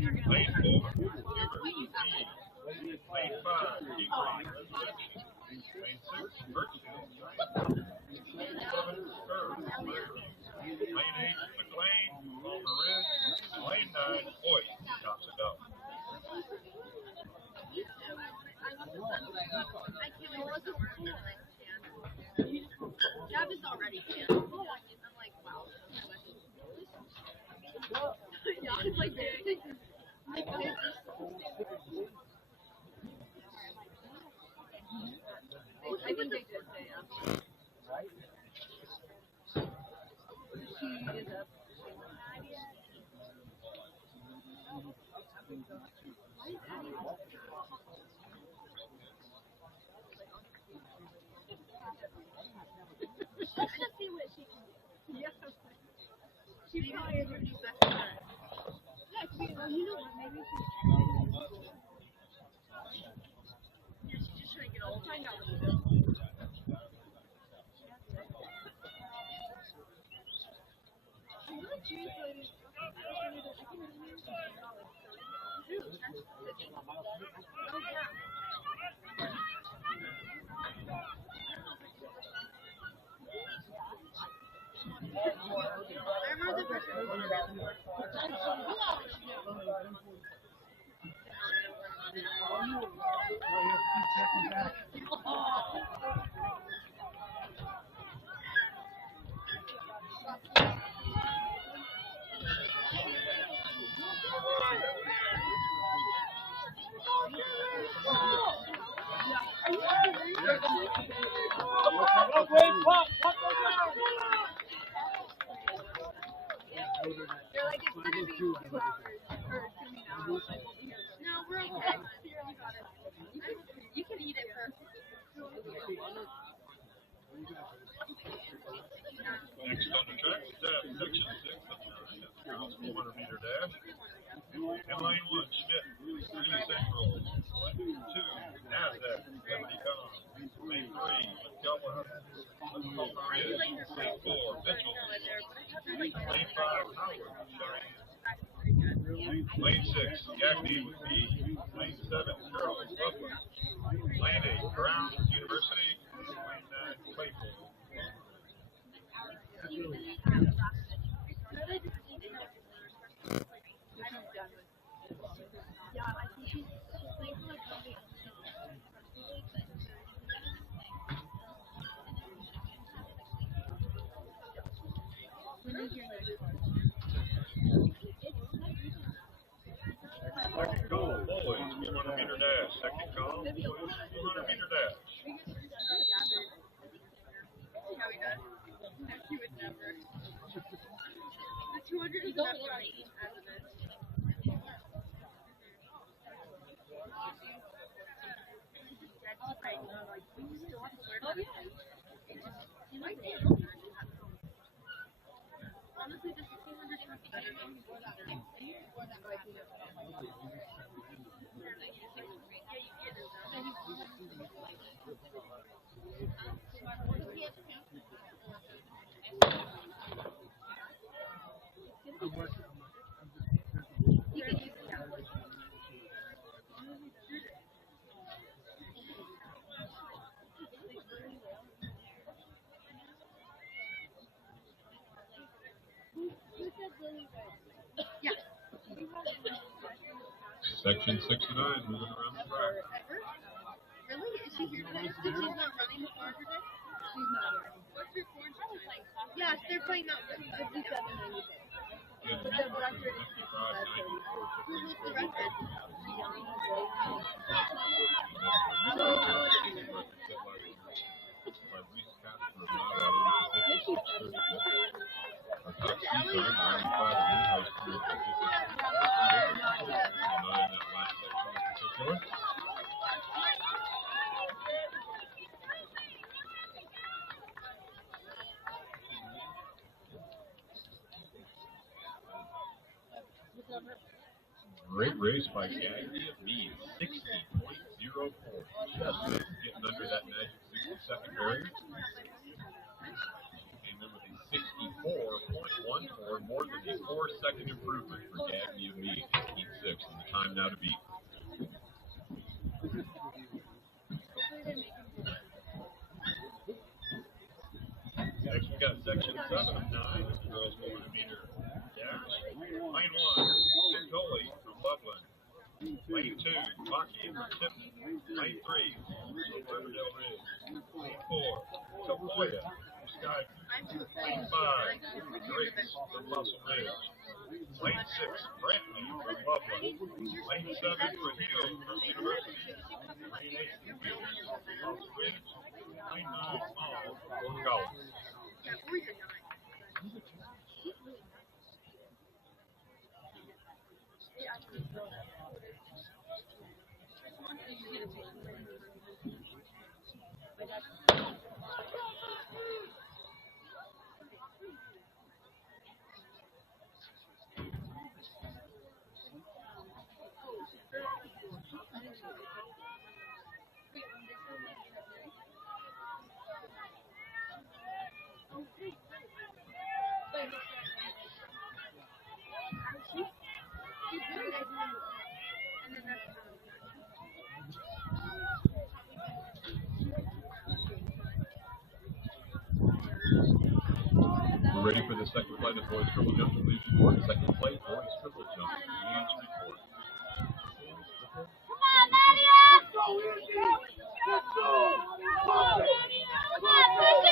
Lane 4, Hubert with Dean. Lane 5, Hebring, Resurrection. Lane 6, Birchfield, Giant. Lane 7, Curve, Lane 8, McLean, Palmer Ridge. Lane 9, Hoyt, tops it up. I can't wait for the school next year. Jab is already canned. I'm like, wow. Yeah, it's like big. Like this. I think they did say She is up. Let's just see what she can do. Yeah. She probably is her new best friend. Yeah, you know what? Maybe she's just trying to get old. Find out what it is. I'm really curious what it is. Oh, yeah. I remember the first They're like, it's gonna be 2 hours, or it's gonna be an hour. Like, we'll be here. No, we're okay. You can eat it first. Next on the track is section 6 of 9, girls 400 meter dash. In lane 1, Schmidt, Green Central. Lane 2, Nasdaq, Liberty Con. Lane 3, McKellar, Palmer Ridge. Lane 4, Mitchell. Lane 5, Howard, Cheyenne. Lane 6, Gagney with B. Lane 7, Carroll, Loveland. Lane 8, Brown, University. Lane 9, Claypool. Yeah, I think she's playing for like something. When is your next one? Second call, boys, 400 meter dash. Second call, boys, 400 meter dash. See how he does. He would never. The 200 is never right as it is. You might be. Honestly, this is 200 better than before that. Yeah. Section 69, moving around the track. Really? Is she here today? She's not running before her today? She's not here. What's your corn playing? Yes, they're playing out 57.96. But the record is 55.34. Who's the record? Great race by Gagny of Mead, 60.04. Just getting under that magic 60-second barrier. Came in with a 64.14, more than a 4-second improvement for Gagny of Mead, 18.6, and the time now to beat. Next we got section 7 of 9, the girls 400 meter dash. Lane 1, Nicole from Loveland. Lane 2, Maki from Tipton. Lane 3, Riverdale Ridge. Lane 4, Tapoya from Skyview. Lane 5, Drake from Muscle Ridge. Lane 6, Brantley from Loveland. Lane 7, Trujillo from University. Lane 8, Wheelers from Muscle Ridge. Lane 9, Small from Collins. We're ready for the second flight of boys triple jump to lead report. Second flight, boys triple jump leads report. Come on, Nadia! Let's go, Izzy! Let's go! Come on, push it,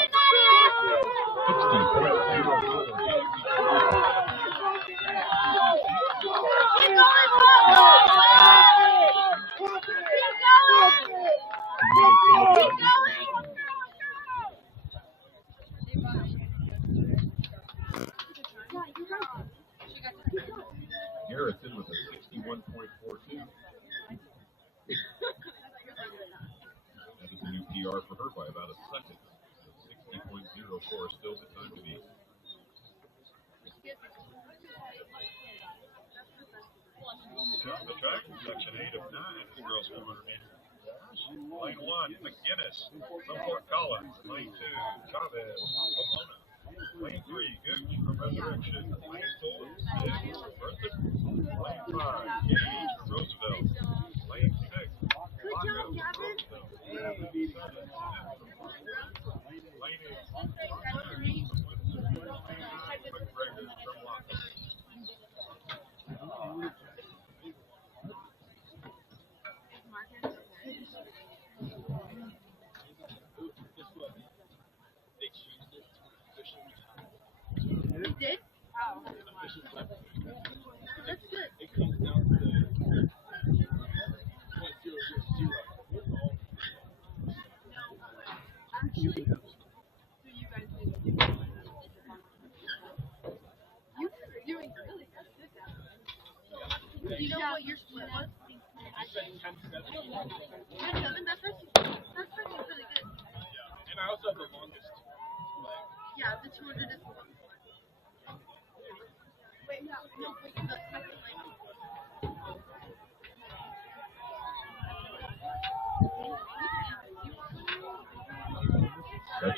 Garrison with a 61.42. That is a new PR for her by about a second. 60.04 still the time to beat. On the track, section 8 of 9, the girls 400 meters. Lane 1, McGinnis from Fort Collins. Lane 2, Chavez from Pomona. Lane 3, Gooch from Resurrection. Lane 4, Smith from Berthoud. Lane 5, Gage from Roosevelt. Lane 6, Flacco from Roosevelt. Lane 7, Lane 8, from Winston. Lane 9, McGregor from Lockhart. You did? Wow. That's good. It comes down to .000. Actually, so you guys did. You're doing really good. Do you know what your split was? 10-7. That's freaking really good.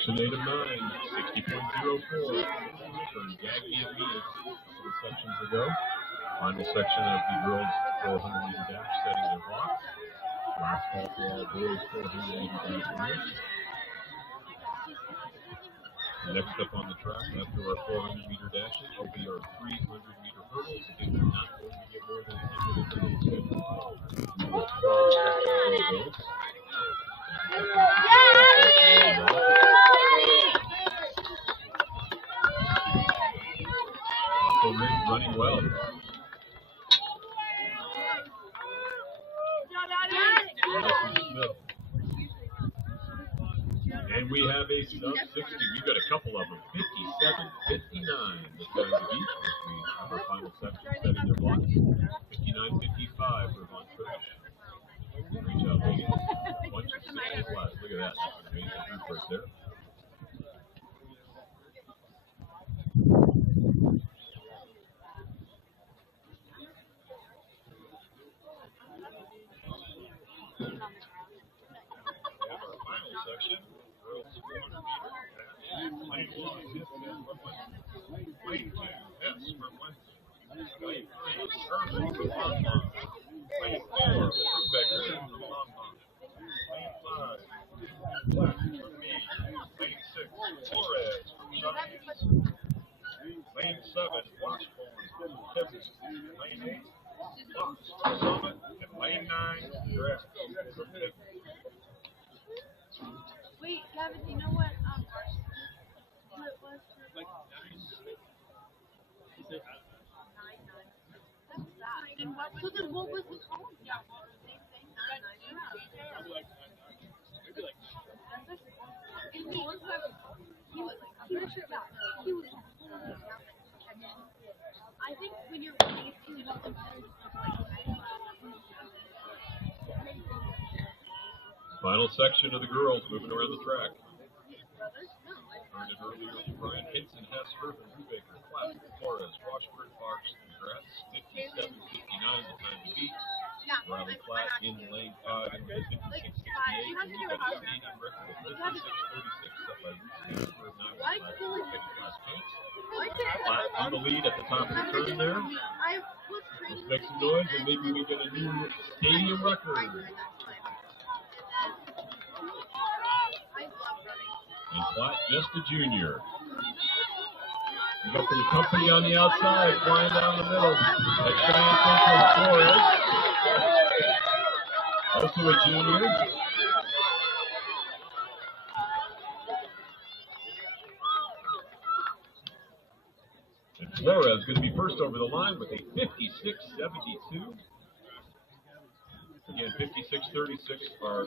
Section 8 of 9, 60.04. Turn Gaggy of Venus a couple of sections ago. Final section of the girls' 400-meter dash, setting their blocks. Last call for all boys 400-meter dash runners. Next up on the track after our 400-meter dashes will be our 300-meter hurdles. Again, we're not going to get more than 10 minutes on the schedule. We will 12 sections of those. Running well. And we have a sub-60. We've got a couple of them. 57-59. The times of each as we have our final section setting their blocks. 59-55 for Von Trish. Great job, ladies. Bunch of 60s left. Look at that. That's an amazing group right there. Section, girls 400 meter, lane 1, lane 2, Hess from Winston, lane 3, Sherman from Longmont, lane 4, Brubaker from Longmont, lane 5, Black from Meade, lane 6, Flores from Cheyenne, lane 7, Washbourne from Tibbs, lane 8, Fox from Summit, and lane 9, Dress from Tibbs. Wait, Gavin, do you know what it was? And what was the column? Yeah, well, the same thing. 9. He was like, I'm pretty sure, yeah, he was. I think when you're reading it, you know, Final section of the girls moving around the track. Earned it earlier with Brian Hinson, Hess, Urban, Brubaker, Classic, Flores, Washburn, Parks, and Gratz. 57-59 the time to beat. Riley Clatt in lane 5 and 56-68. We got a Canadian record of 56-36 set by Reese for 9 last chance. Clatt on the lead at the top of the turn there. Let's make some noise and maybe we get a new stadium record. And Platt, just a junior. You got the company on the outside, flying down the middle. That's Cheyenne Central Flores. Also a junior. And Flores going to be first over the line with a 56-72. Again, 56-36, our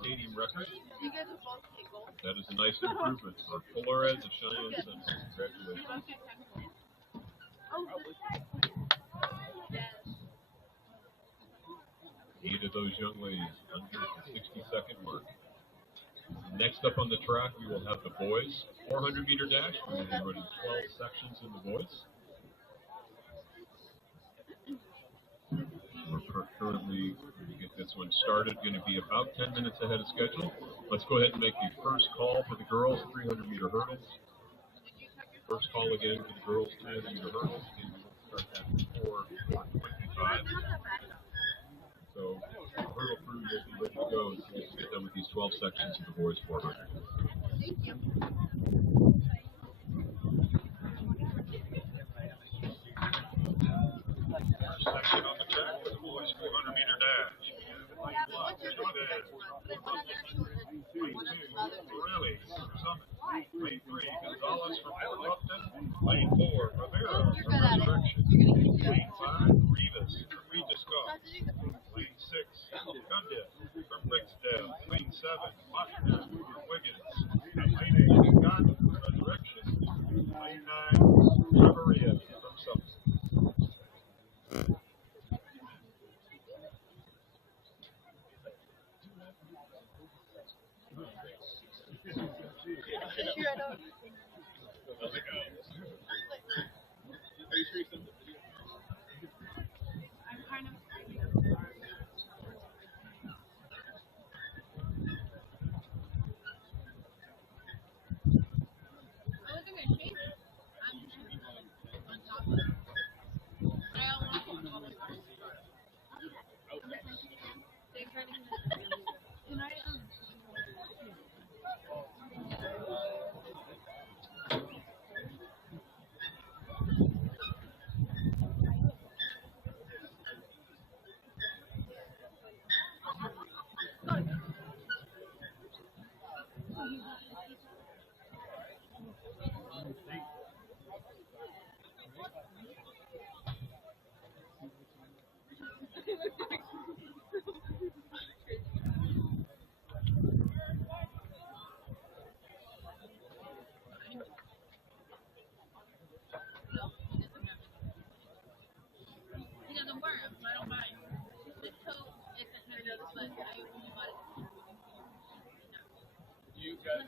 stadium record. That is a nice improvement for Flores of Cheyenne Central. Congratulations. 8 of those young ladies under the 60-second mark. Next up on the track, we will have the boys 400-meter dash. We will be running 12 sections in the boys. We're currently, to get this one started, going to be about 10 minutes ahead of schedule. Let's go ahead and make the first call for the girls 300-meter hurdles. First call again for the girls 300-meter hurdles. And we'll start that before 4:25. So hurdle crew will be ready to go as soon as we get done with these 12 sections of the boys 400. Thank you. Section on the track for the boys 400-meter dash. Really? Lane 3, Gonzalez from Upton. Lane 4, Rivera from Resurrection. Lane 5, Rivas from Regis Golf. Lane 6, Gundiff from Brixdale. Lane 7, Washington from Wiggins. And lane 8, Scott from Resurrection. Lane 9, Maria from Sutton.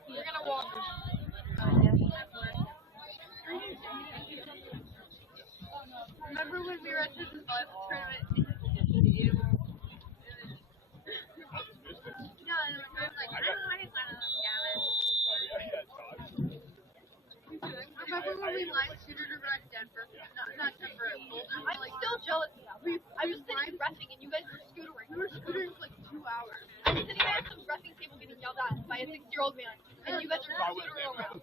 We're gonna walk. Remember when we were at this volleyball tournament? Yeah, and my friend was like, I don't want to go to Gavin. Remember when we live scootered around Denver? Not Denver, Boulder. I'm Like, still jealous. I was sitting reffing and you guys were scootering. we were scootering for like 2 hours. I'm sitting there at some reffing table getting yelled at by a 6-year-old man, and you guys are scootering around.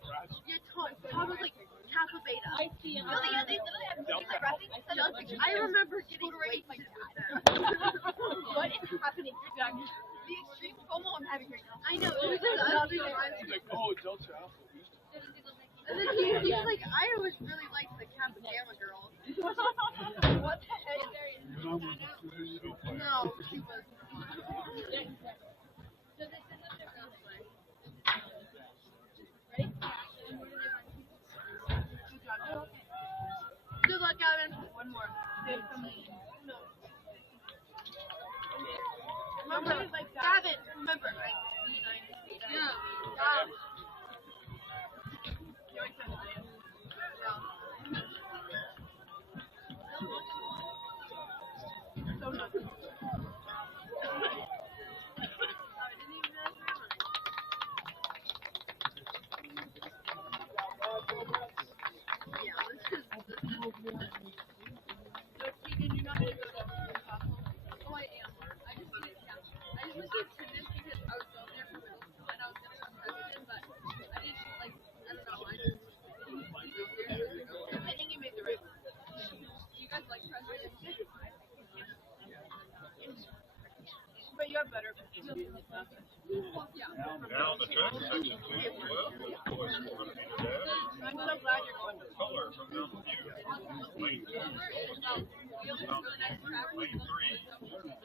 Yeah, Tom was like Kappa Beta. No, they literally have me like reffing. I remember getting Scootering wasted like with them. What is happening? The extreme FOMO I'm having right now. I know, it was just us being honest. He's like, oh, Delta Alpha. And then he's like, I always really liked the Kappa Gamma girls. What the heck? No, she was. Good luck, Gavin. One more. Remember, Gavin, remember, right? Yeah. So nothing. I think you made the right one. You guys like presidents? But you have better. Yeah. Now on the track, section 2, 12, with boys 400 meter dash. I'm so glad you're going. Color from Mountain View. Lane 2, Lane 3,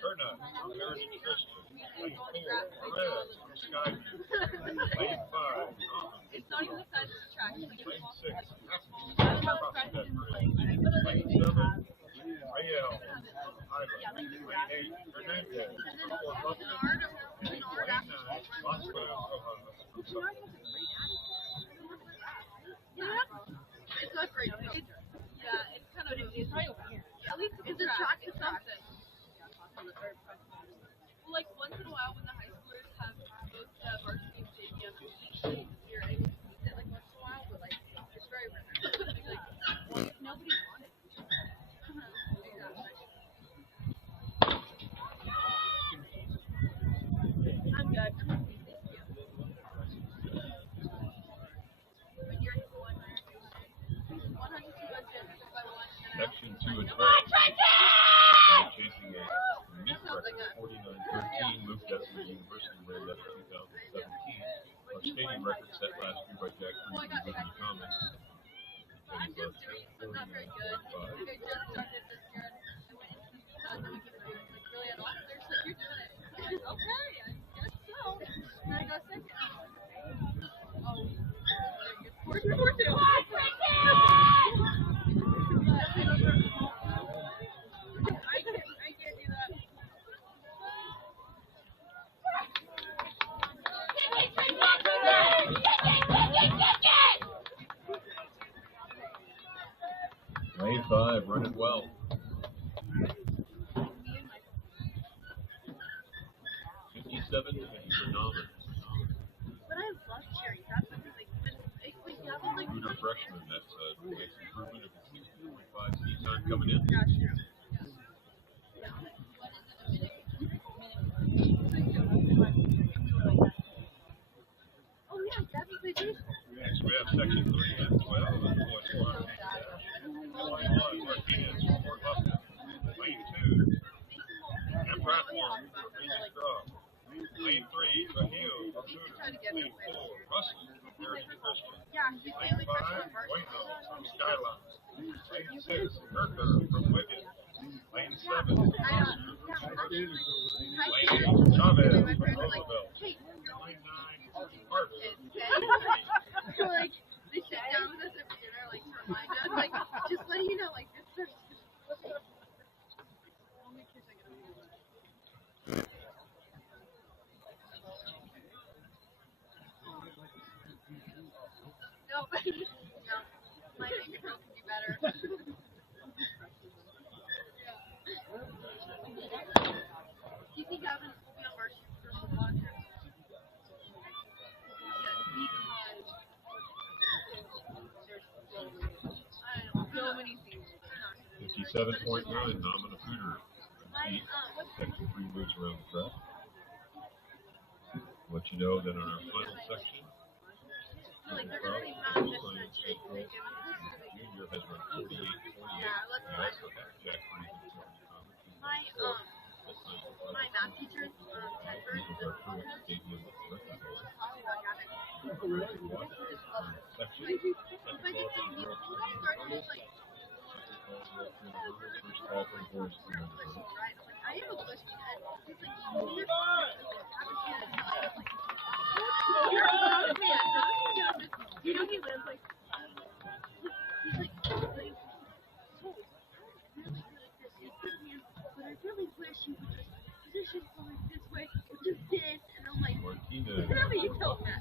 Turnut from Heritage Christian. Lane 4, Perez from Skyview. Lane 5, It's not even the size of the track. Lane 6, Prospect Bridge. Lane 7, Rael, Highland. Lane 8, Hernandez. Before Buffalo. Lane 9, Moscow, Ohio. It's not great. Yeah, it's kind of. It's right over here. At least it's a track. It's something. Well, like once in a while when the high schoolers have both the varsity stadium, you're able to use it like once in a while, but like it's very rare. Like nobody wants it. Exactly. I'm good. When you're 100 by 1. Section 2 and 12. Chasing a meet record 49-13, moved up to the University Land up in 2017. Our stadium record set last year by Jack Freeman and Ruben Thomas. I'm just doing so not very good. I think I just started this year and I went into the like really at all. They're just like, you're doing it. I'm like, okay, I guess so. And then I got second. Oh, we're 4-2. I can't do that. Lane 5, running well. 57 for Nolan. But I love cherries. That's because like that was like Ruder freshman, that's a nice improvement of 60.5 seat time coming in. yeah, true. Oh yeah, that's what they do. Next we have section 3 and 12, with boys 400 meter dash. Lane 1, Martinez from Fort Lufkin. Lane 2, and platform for Regis Straw. Lane 3, Raheel from Hooters. Lane 4, Russell from Heritage Christian. Yeah, he's the Lane only 5, person on varsity. Whitehouse from Skyline. Lane 6, Kirker from Wigan. Lane 7, Oscar from University. Lane 8, Chavez from Roosevelt. Hey, Lane 9, Martin. so like they sit down with us every dinner, like to remind us, like just letting you know, like this person. 7.9, Nomina Pooter. Complete. Section 3 moves around the track. Let you know that on our final section, Junior has run 48. We also have Jack Reed and Tony Thomas. My math teacher, This is our first stadium rookie ball. Section. Second ball for the girls. First ball for the boys. I have a question. He's like, you know, he lives like, he's like, so really, but I really wish you would just position for like this way, or just this, and I'm like, whatever you tell him that.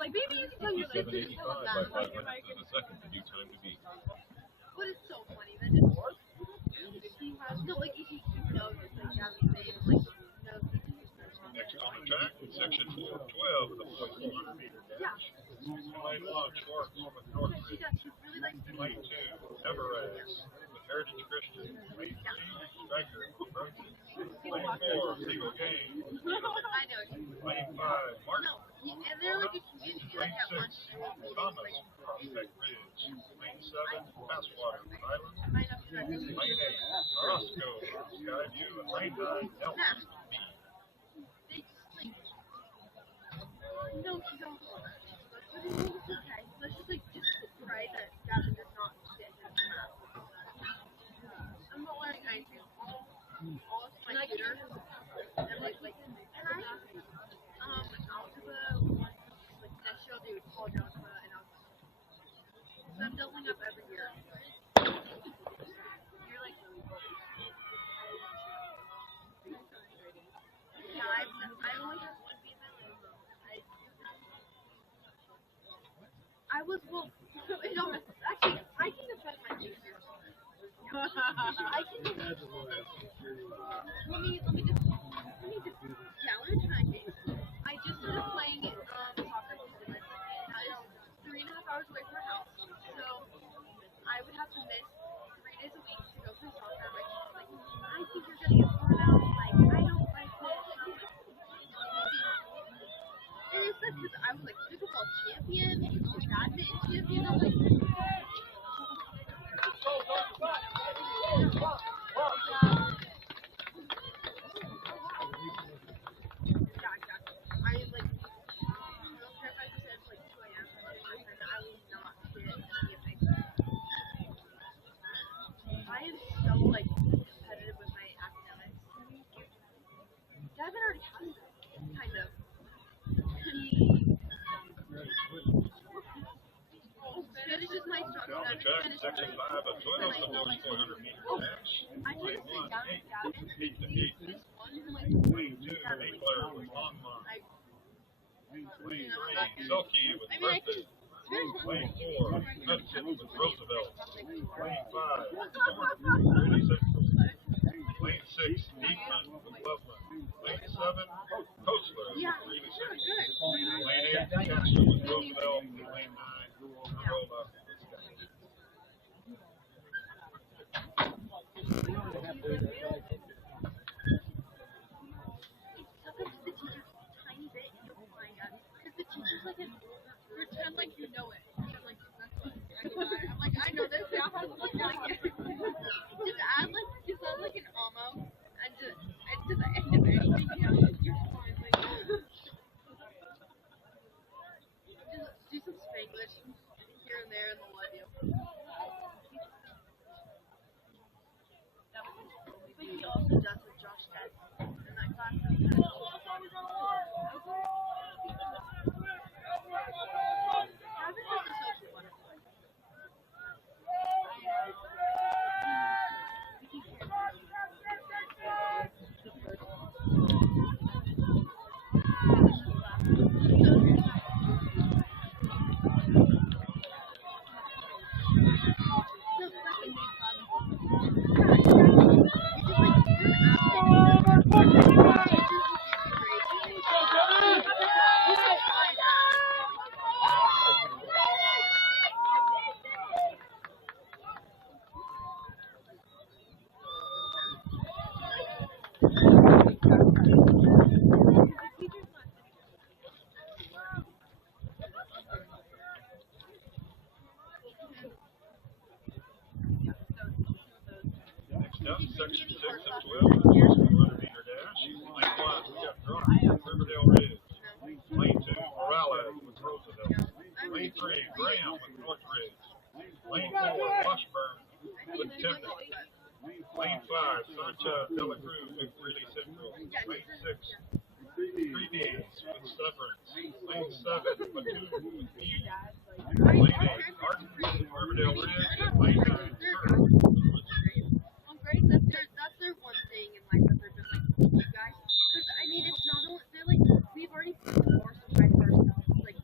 Like, maybe you can tell your legs to tell him that. By 5 minutes in the second, the new time to beat. But it's so funny that just, he has, no, like, if he knows, like, Gabby made, like, knows. Next on the track, section 412 of the 400 meter dash. Lane 1, Schwartz with Northridge. She does, she really likes to Lane 2, Everett with Heritage Christian. Lane 3, Stryker with Burton. Lane 4, Single Game. I know. Lane 5, Martin. No, and they're like a community, like Lane at lunch. 6, Thomas, Prospect Ridge. Lane 7, Passwater, Island. I know, she's like, Lane 8, Roscoe, Skyview. And Lane 9, Nelson. they just like, no, she don't. But it's okay. Let's just like, just pray that Gavin does not get his mouth. I'm not wearing anything. All of my tutor. And like, and I, algebra, like, next year I'll do college algebra and algebra. So I'm doubling up every year. You're like, yeah, I only have one B in my life. I was, well, it almost, actually, I can defend my teacher. I can defend, let me just, yeah, let me try my game. I just started playing, soccer season. It's 3.5 hours away from my house, so I would have to miss 3 days a week to go play soccer. My teacher's like, I think you're gonna get bored out, like, I don't like it. And it's like, because I was like pickleball champion, badminton champion, I'm like, yeah, exactly. I like, I don't care if I just said like 2 a.m. I will not get any of my I am so like competitive with my academics. Gavin already has it, kind of. Finishes my strong On the track, section 5 of 12 of the boys 400 meter dash. I should have said Gavin. 8 to 8. This one is like, Lane 2, Mayflower with Longmont. Lane 3, Selkie with I mean, I Berthoud. can. Lane 4, Hudson with Roosevelt. Lane 5, Rudy Central. Lane 6, Deepman with Loveland. Lane 7, Coastler Yeah, with Greeley sure, Central. good. Lane 8, Castro with Roosevelt. And Lane 9, Corolla with Skyview. Sometimes the teacher's tiny bit, you'll find out. Because the teacher's like, pretend like you know it. Pretend like that's what I'm like, I know this, yeah, how to look like it. Just add like an almost, and to the end of it, yeah, you're fine. Like, section 6 of 12, the boys 400-meter dash. Lane 1, we got Drop, Riverdale Ridge. Lane 2, Morales with Roosevelt. Lane 3, Graham with Northridge. Lane 4, Washburn with Timber. Lane 5, Sanchez de la Cruz with Greeley Central. Lane 6, Freebies with Severance. Lane 7, Mattoon with Meade. Lane 8, Martin with Riverdale Ridge. And Lane 9, Kirk with Richmond. On grades, that's their one thing in life that they're just like, you guys. Because, I mean, it's not only, they're like, we've already put the bar so high for ourselves. Like,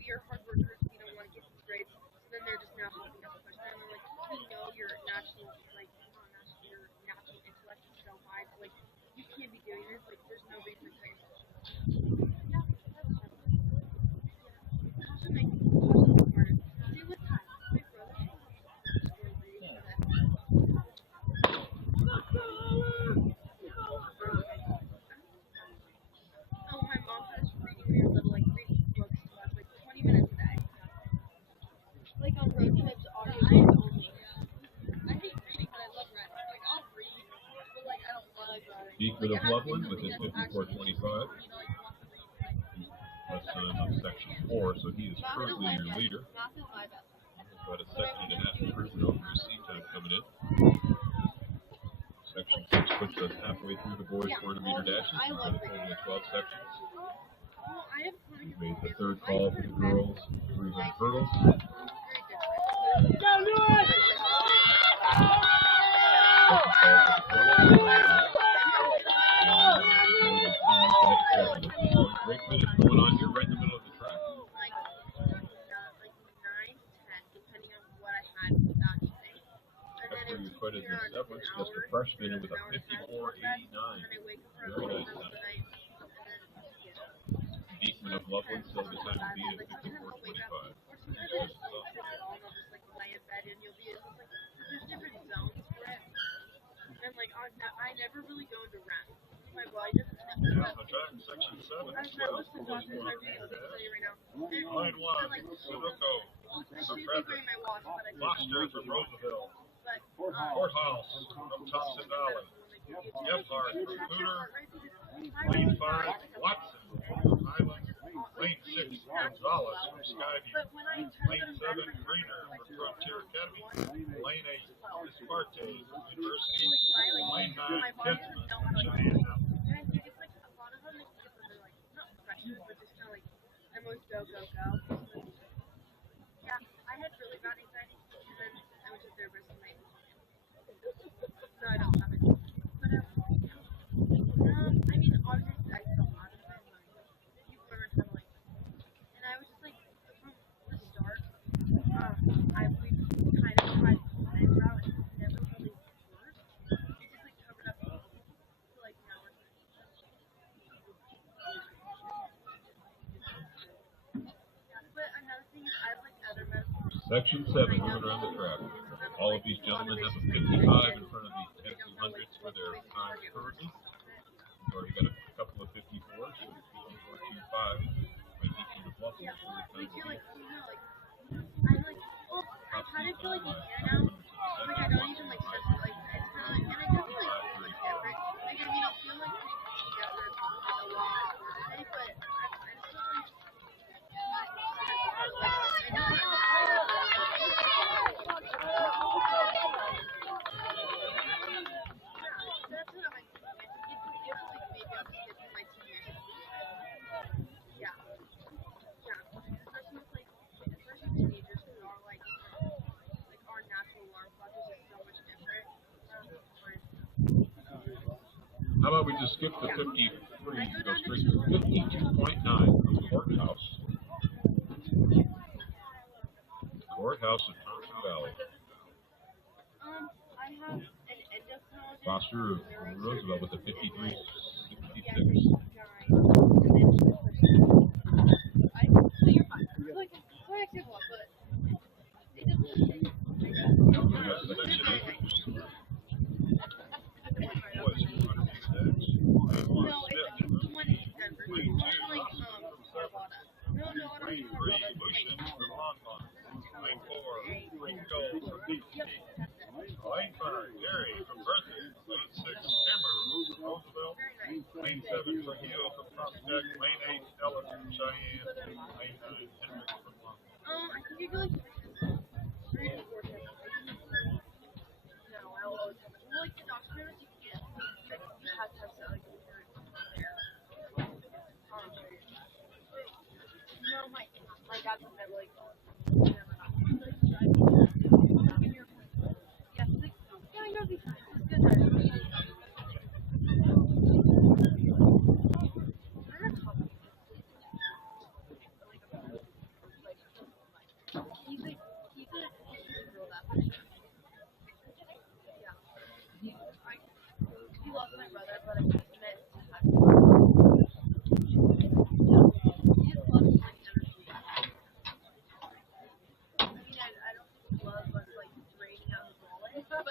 we are hard workers, we don't want to get these grades. So then they're just now helping us push them. And, like, we know your natural, like, not natural, your natural intellect is so high. So, like, you can't be doing this. Like, there's no reason to say so. Yeah, that's fun. Yeah. Tasha makes me smarter. See, with time, my brother. Oh, my mom says reading when you're little, like reading books to us, like 20 minutes a day. Like on road trips, audiobooks only. I hate reading, but I love writing. Like, I'll read, but, like, I don't love writing. Beekman of Loveland with his 54.25. That's on section 4, so he is currently your leader. Math is my best. About a second and a half improvement over his seat time coming in. Section 6 puts us halfway through the boys' 400-meter dashes. We've got a total of 12 sections. Oh, I have We've made the third call for the girls' 300 hurdles. Great finish going on here right in the middle of the track. like 9, 10, depending on what I had that day. And then After it we would put take in me the around severance, an just a hour, freshman with a an hour and a half before bed, 54.89. and then I wake up around Very 1 nice o'clock time. the night, and then Beekman of Loveland still the time to beat at 54.25. or sometimes I just sleep for it all, and I'll just like lay in bed, and you'll be it's just like there's different zones for it, and like I never really go into REM. My body doesn't know. Yeah, on the track, section 7, I've 12, never listened to boys' doctors. I 400-meter really dash. tell you right now. Line 1, Sunoco I from should be Frederick. wearing my watch, but I Foster from Roosevelt. But Courthouse from Thompson Valley. Gebhardt from Cooter. Lane 5, Watson from Highland. Lane 6, Gonzalez from Skyview. Lane 7, Greener from Frontier Academy. Lane 8, Esparta from University. Lane 9, Kinsman from Cheyenne Mountain. and I think it's like a lot of them is because they're like not freshmen, but just kind of like I'm always go go go. Yeah, I had really bad anxiety, and then I went to therapist and no, I don't have it. But I mean, obviously I still have it, but you learn how to like, and I was just like from the start, we kind of tried to plan it out, and it never really worked. It just like covered up to like now we're but another thing is I have like other medical. Section 7, moving around the track. All of these gentlemen have a 55 in front of these 10-200s for their times currently. We've already got a couple of 54s, so 54.25 by Beekman of Loveland for their time to beat. I'm like, well, I kind of feel like a year now. Like I don't even like stress it. Like it's kind of like, and I do feel like it's like different. Like I mean, I'll feel like putting it together like a long day, but I just feel like I know that. That's what I'm thinking. I think it's like maybe I'll just get to my senior. Yeah. Especially with like, especially teenagers who are like our natural alarm clock is just so much different. How about we just skip the 53 and go straight to 52.9 from Courthouse. Courthouse in Thompson Valley. I have an endocrinologist. Foster of Roosevelt with a 53.66. You're fine. Like, I actually want, but it doesn't. No, it's the one in Denver. It's one like Nevada. No, I don't Lane 3, Bushin from Longmont. Lane 4, Ringo from Beach. Lane 5, Gary from Berthoud. Lane 8, Stella from Cheyenne. Lane 9, Hendricks from Long. I think you go like 3 to 4 times. No, I'll always have it. Well, like the doctor notes, you can't. Like, you have to have so like if you're there. No, my dad's never like. Never not. Yeah, he's like, yeah, you'll be fine. It's good time. He's a girl that much. Yeah. He loves my brother, but I just meant to have him. He just loves my energy. I mean, I don't love us like draining out his wallet, but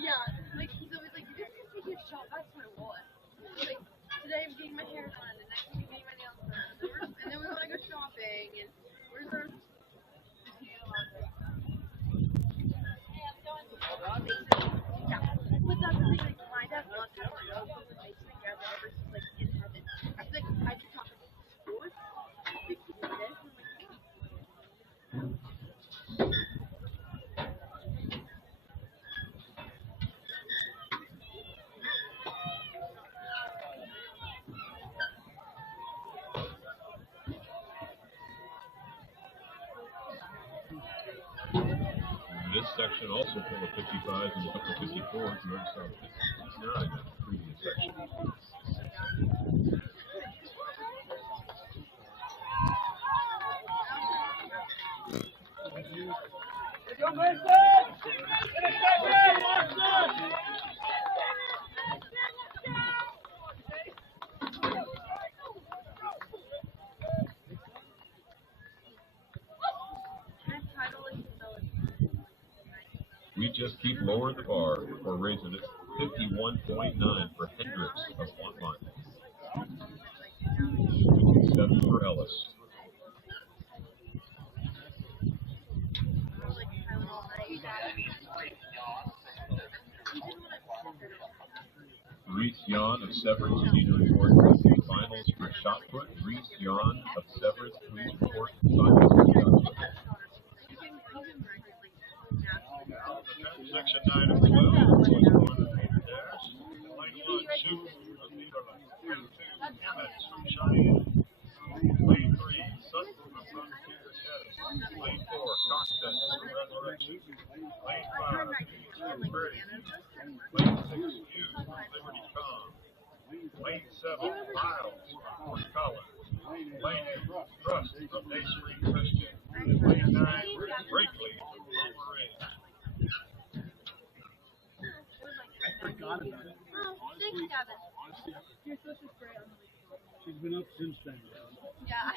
yeah, like he's always like, you just take your shot, that's my wallet. Like today I'm getting my hair done, and next week I'm getting my nails done, and then we're gonna go shopping, and where's our yeah, but that's the thing, like, my dad loves how I know conversation together whenever he's, like, in heaven. He's like, I can talk about sports, I can do this, and This section also full of 55s and a couple of 54s. Notice how it's not in the previous section. We just keep lowering the bar before raising it 51.9 for Hendricks of Longmont. 57 for Ellis. Reese Yon of Severance, you need to report the finals for shot put. Reese Yon of Severance, please report the finals for shot put. Section 9 of 12, boys 1 of Peter Dash. Lane 1, Shoot of Nederland. Lane 2, Emmett from Cheyenne. Lane 3, Sutton of Frontier Academy. Lane 4, Costa from Resurrection. Lane 5, from Brady. Lane 6, Hughes from Liberty Com. Lane 7, Miles from Fort Collins. Lane 8, Trust from Day Spring Christian. And Lane 9, Brakely from Palmer Ridge. I forgot about it. oh, thanks, Gavin. You're supposed to spray on the weekend. She's been up since then. Yeah,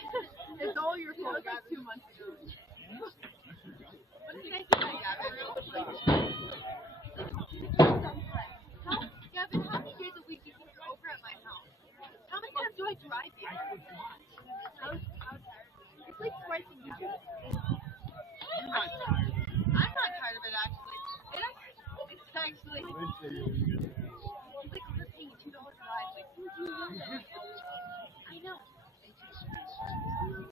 it's all your fault. That was like 2 months ago. What did I say, Gavin? Gavin, how many days a week do you think you're over at my house? How many times do I drive you? It's like twice a week. You're not tired. I'm not tired of it, actually. It's actually, it's like we're paying $2 a ride. Like, I know.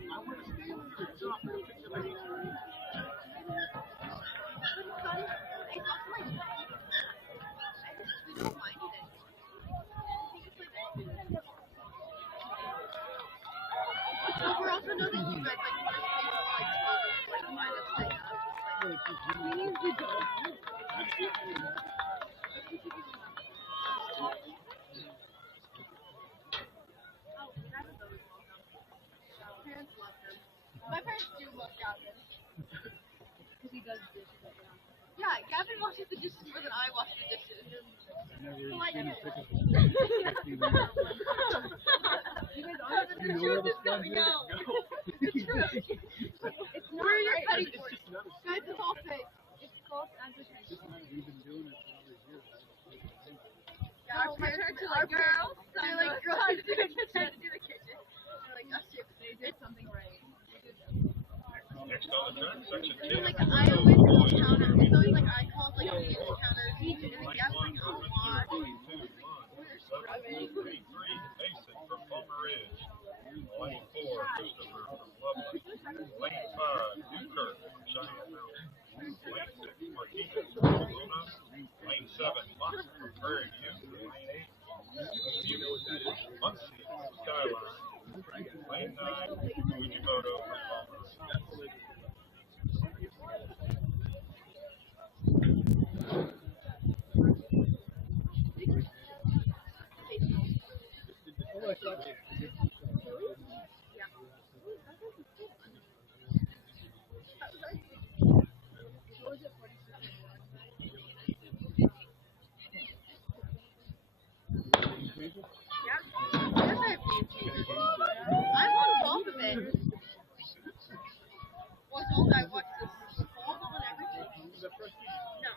I want to stay with her. It's not her. But it's fun. I talk to my friends. We don't mind it anymore. I think it's like, but we also know that you guys like want to stay for like 12 like find us stay up. We usually don't. Parents love him. My parents do love Gavin. Because he does dishes. Yeah, Gavin washes the dishes more than I wash the dishes. Never So, like, seen a pick up you guys are You know where the sponge is? It's not where are your cutting boards? Guys, it's all fake. It's called advertising. We've been doing it for all these years. Yeah, our parents are like, girls. They're like, girls trying to do the kitchen. They're like, oh shit, they did something right. Next on the track, section 10. They're like, I always call counter. It's always like I call like the counter each, and then Gavin's like, oh, what? We're scrubbing. Lane 3, Mason from Palmer Ridge. Lane 9, Fujimoto from Palmer. I'm on both of it. Well, don't I watch this football and everything? No.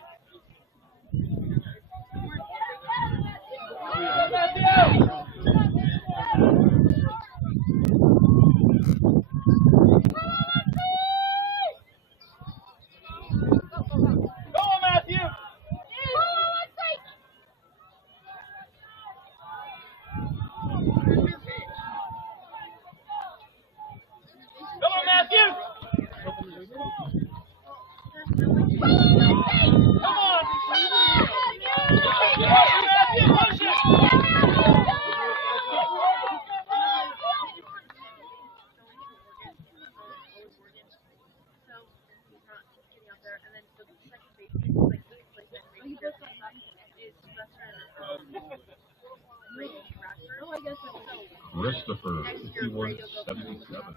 Go on, Matthew! Come on, Matthew! Come on! Matthew, push it! Christopher, 51-77.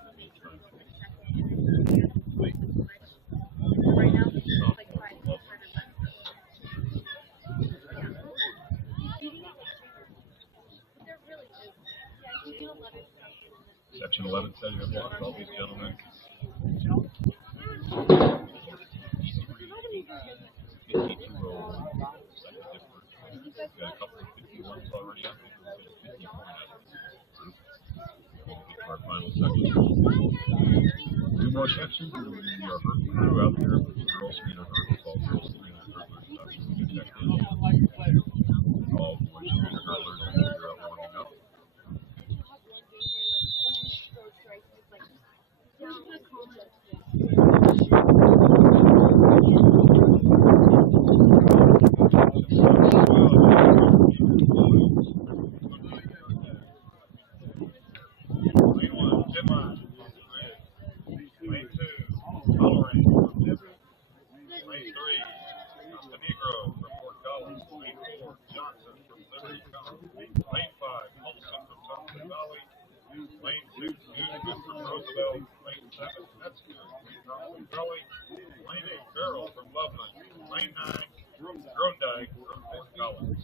Section 11 setting up blocks, all these gentlemen. 52 rolls. Got a couple of 51s already up. Our final section. Two more sections. We are crew out there. Girls meet a hurdle. All girls meet a hurdle. You checked in. All boys meet a hurdle. You're out warming up. Lane 1, Tim Line. Lane 2, Tolerant from Denver. Lane 3, Montenegro from Fort Collins. Lane 4, Johnson from Liberty Collins. Lane 5, Olson from Thompson Valley. Lane 6, Newman from Roosevelt. Lane 7, Metzger from Gully. Lane 8, Farrell from Loveland. Lane 9, Grondike from Fort Collins.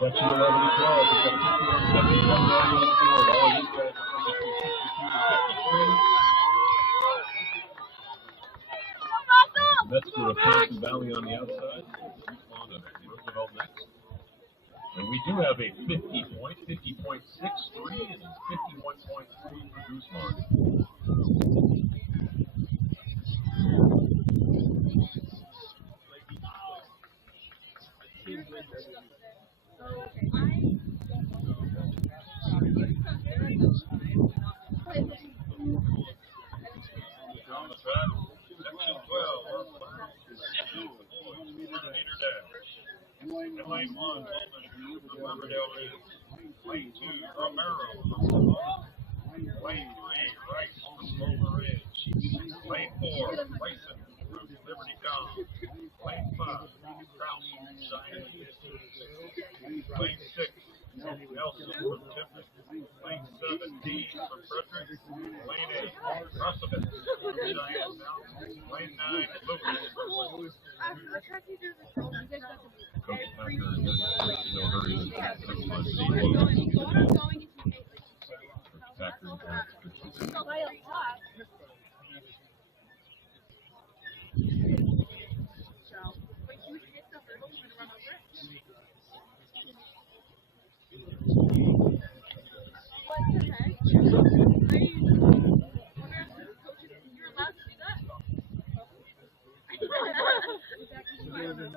Section 11 to 12. We've got 51-77 already on the board. All of these guys are from between 52 and 53. Metzger of Thompson Valley on the outside. On to Roosevelt next. And we do have a 50 point, 50.63, and 51.3 for Guzman. On the track, section 12, our final boys, 100-meter dash. In lane 1, Bowman from Riverdale Ridge. Lane 2, Romero from Pomona. Lane 3, Rice from Boulder Ridge. Lane 4, Bryson from Liberty Collins. Lane 5, Kraus from Cheyenne. Lane 6, Nelson from Tiffin. Lane 7, Dean from Frederick. Lane 8, Rossovich from Cheyenne Mountain. Lane 9, Lucas from Woodland. Coach Packer, no hurry. 6 months Packer. Lane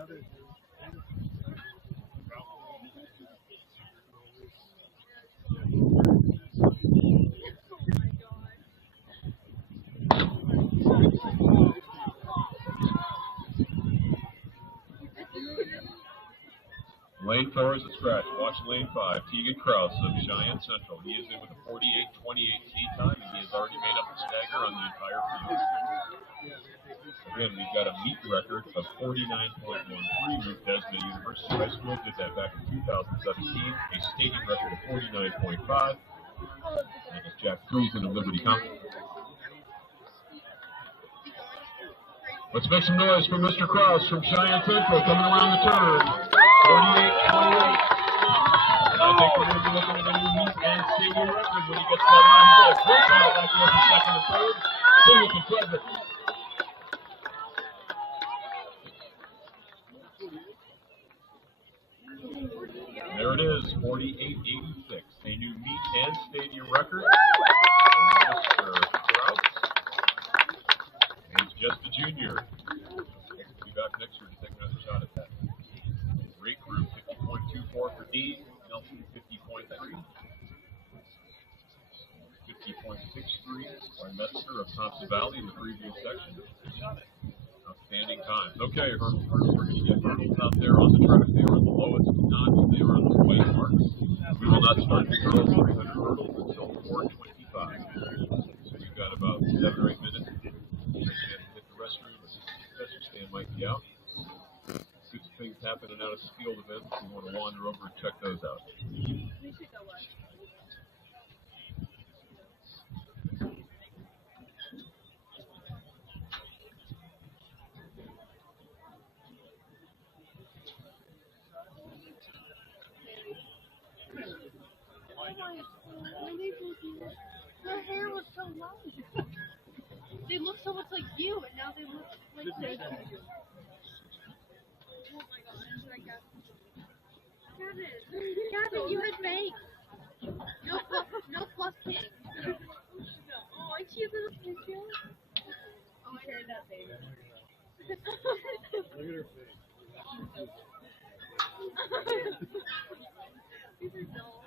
4 is a scratch. Watch lane 5. Tegan Krause of Cheyenne Central. He is in with a 48-28 seed time, and he has already made up the stagger on the entire field. Again, we've got a meet record of 49.13. Ruth Desmond University High School did that back in 2017. A stadium record of 49.5. And it's Jack Friesen of Liberty County. Let's make some noise for Mr. Krause from Cheyenne Central coming around the turn. 48-28. I think we're going to be looking at a new meet and stadium record when he gets that run. He goes quick out back there for second and third. Singleton Frederick. And there it is, 48-86. A new meet and stadium record for Mr. Krause. He's just a junior. He'll be back next year to take another shot at that. Great group, 50.24 for D. Nelson, 50.3. 50.63 by Metzger of Thompson Valley in the previous section. Outstanding times. Okay, hurdles. We're going to get hurdles out there on the track. They are on the lowest notch. They are on the white marks. We will not start the girls 300 hurdles until 4:25. So you've got about 7 or 8 minutes. Hit the restroom. The special stand might be out. Good things happening out at the field events. You want to wander over and check those out. We should go watch. Her hair was so long. They look so much like you, and now they look like they. Oh my gosh, I guess. Gavin, you had bangs. No plus king. Oh, I see a little picture. Oh, I heard that baby. Look at her face. These are dull.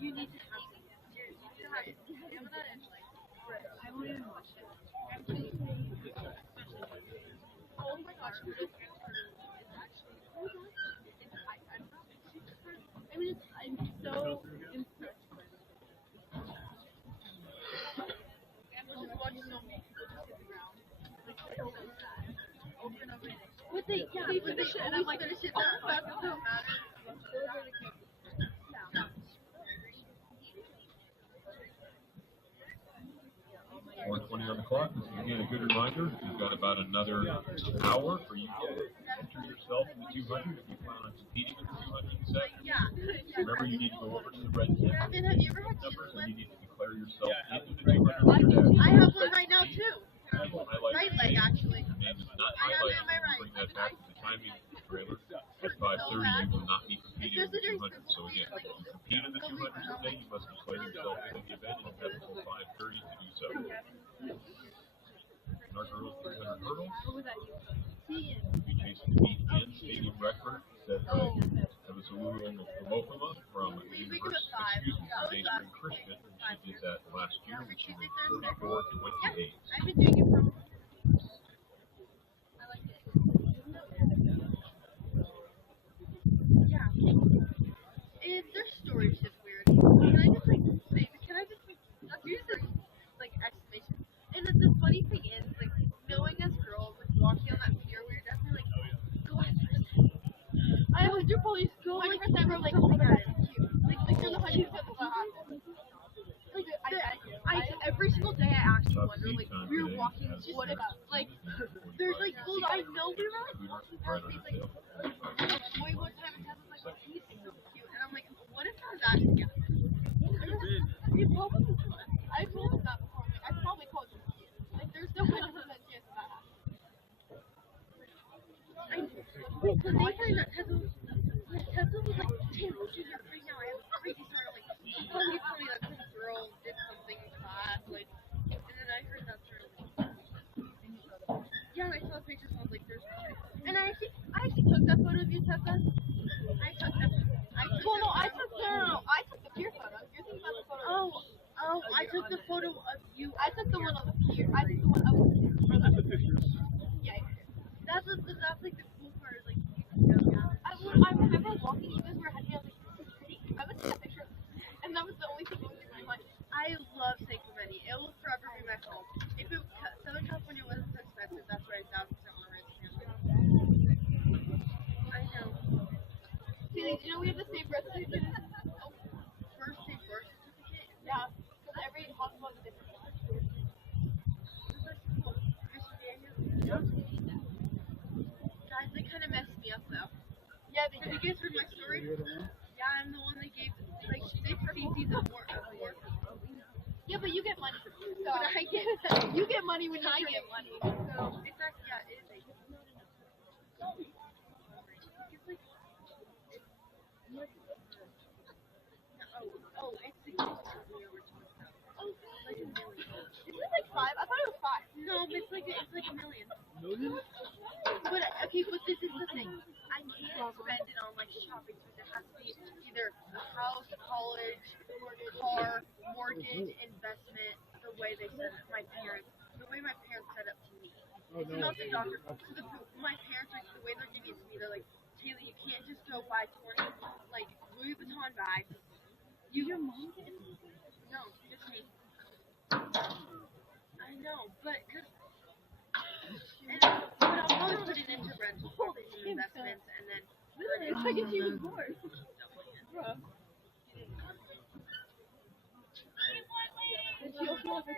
You need to have it. Seriously, that is like, I won't even watch it. Oh my gosh, it's actually, I mean, I'm so impressed. I'm just watching so many people just hit the ground. Like, so sad. Over and over again. But they finish it, and I'm like, finish it that fast, it doesn't matter. 4:20 on the clock. This is again a good reminder. You've got about another hour for you to enter yourself in the 200 if you plan on competing in the 200 section. Yeah. Remember, you need to go over to the red tent Have you ever had numbers, chicken and you with? need to declare yourself into the 200 I have one right now too. I will highlight Right leg, actually. your name is not I have it highlighted. on my right. Bring that back to the timing trailer. At 5:30, you will not be competing in the 200. So again, if you compete in the 200 today, you must declare yourself in the event, and you have until 5:30 to do so. And our girls 300 hurdles. Be chasing the meet and stadium record set by Evasalulu Lopama from the University, from Dayspring Christian, and she did that last year when she was 34-28. I've been doing it for. I like it. Yeah. And their story's just weird. Can I just like say? Can I just use this like exclamation? And the funny thing is, like, knowing us girls, like, walking on that pier, we were definitely like, go after it. I 100% go, like, 100% we're like, oh my god, it's cute. Like, you're the 100% what happened. Like, I walking. What about? Like, there's like, well, I know we were like, like, boy, one time and Tess was like, he's so cute, and I'm like, what if I'm that together? You probably could. I told him that before. Like, I probably called you cute. Like, there's no 100% chance of that happening. Because one time that Tessa was like, Tim, look at your right now, I have a crazy story. I'm like, she probably told me that some girl did something in class, like, and then I heard that story. Yeah, and I saw the pictures, and I was like, there's no way. And I actually took that photo of you, Tessa. I took the pier photo. You're thinking about the photo. I took the photo of you. I took the one on the pier. I took the one of the pier. That's the pictures. Yeah. That's like the cool part, is like, I remember walking. You guys were heading. I was like, this is pretty. I would take a picture of this. And that was the only thing that was in my mind. I love San Clemente. It will forever be my home. If Southern California wasn't so expensive, that's where I 1,000% want to raise a family. I know. See, you know we have the same birth certificate. Birth certificate. Yeah, because every hospital has a different one. Guys, they kind of messed me up though. Yeah, Have you guys heard my story? Yeah, I'm the one that gave, like, 6 cc's of more. Yeah, but you get money. So But I get you get money when I get money. So it's actually, yeah, it is a. It's the gift we were talking about. Like $1 million. Isn't it like 5? I thought it was 5. No, but it's like $1 million. But okay, but this is the thing. I can't spend it on like shopping because it has to be either a house, college, car, mortgage, investment. The way they set up the way my parents set up to me. So not the doctor. So my parents, like, the way they're giving it to me, they're like, Taylor, you can't just go buy 20 like Louis Vuitton bags. Your mom did? No, just me. I know, but but I'll probably put it into rental investments and then. Really? I guess you was more. Bro. And she also has her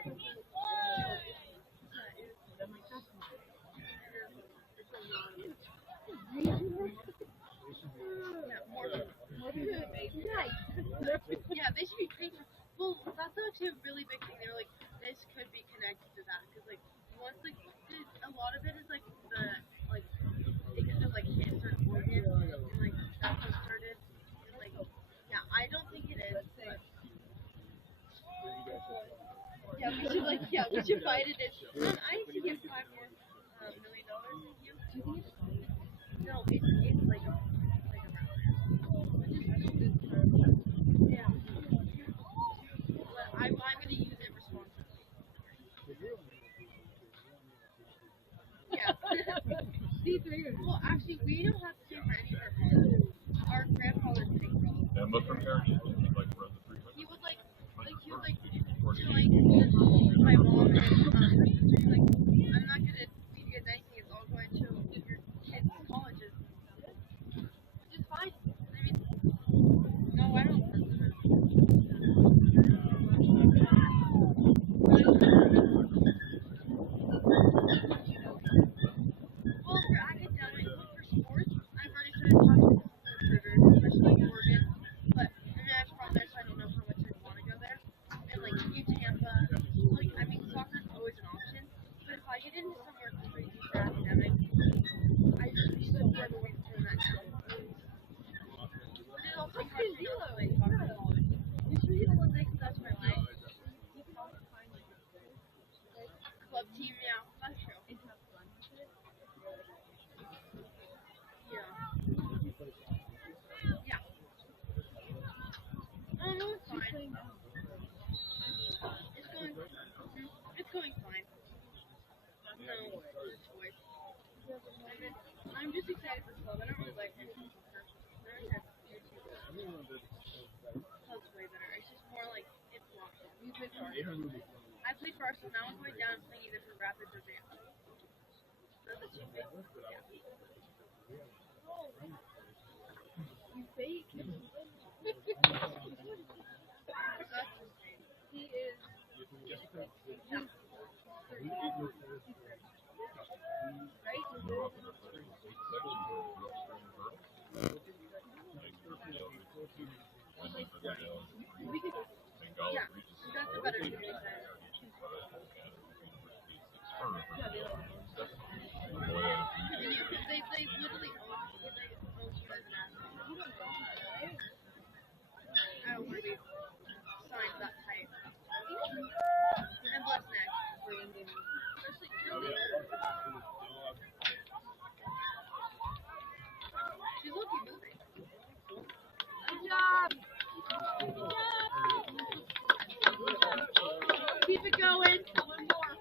Yeah, they should be crazy. Well, that's actually a really big thing. They were like, this could be connected to that because like once like a lot of it is like the like it could have like hit certain organs and like that's what started. And, like yeah, I don't think it is. But we should fight it. and I need to get $5 more $1 million. You? No, it's like around there. Yeah. But I'm gonna use it responsibly. Yeah. Well, actually, we don't have to pay for any of our bills. Our grandfather's paying for all of it. And look from Heritage, like run the 300. He was like telling my mom and her sister, like, I'm not gonna feed you guys anything. It's all going to your kids' colleges. Which is fine. I mean, no, I don't. Well, for academic, for sports, I've already started talking to some recruiters, especially like Oregon. But I mean, I'm from there, so I don't know how much I'd want to go there. And like Tampa, like I mean, soccer's always an option. But if I get into somewhere crazy for academics, I just be so far away from that now. But it also hard to know, like, you should be the one that that's my life. Club team, yeah, that's true. Yeah. Yeah. Oh, no, it's fine. It's going fine. No choice. I'm just excited for club. I don't really like it. Club's way better. It's just more like it's locked in. You play Varsity. I played Varsity. Now I'm going down and playing either for Rapids or Vans. Those are the two big ones. Yeah. You fake. That's insane. He is. Yeah. Bengali Yeah, Regis. that's a better name. They literally own you as an athlete. I don't want to be signed that tight. And what's next? She's looking moving. Good job. Keep it going. One more.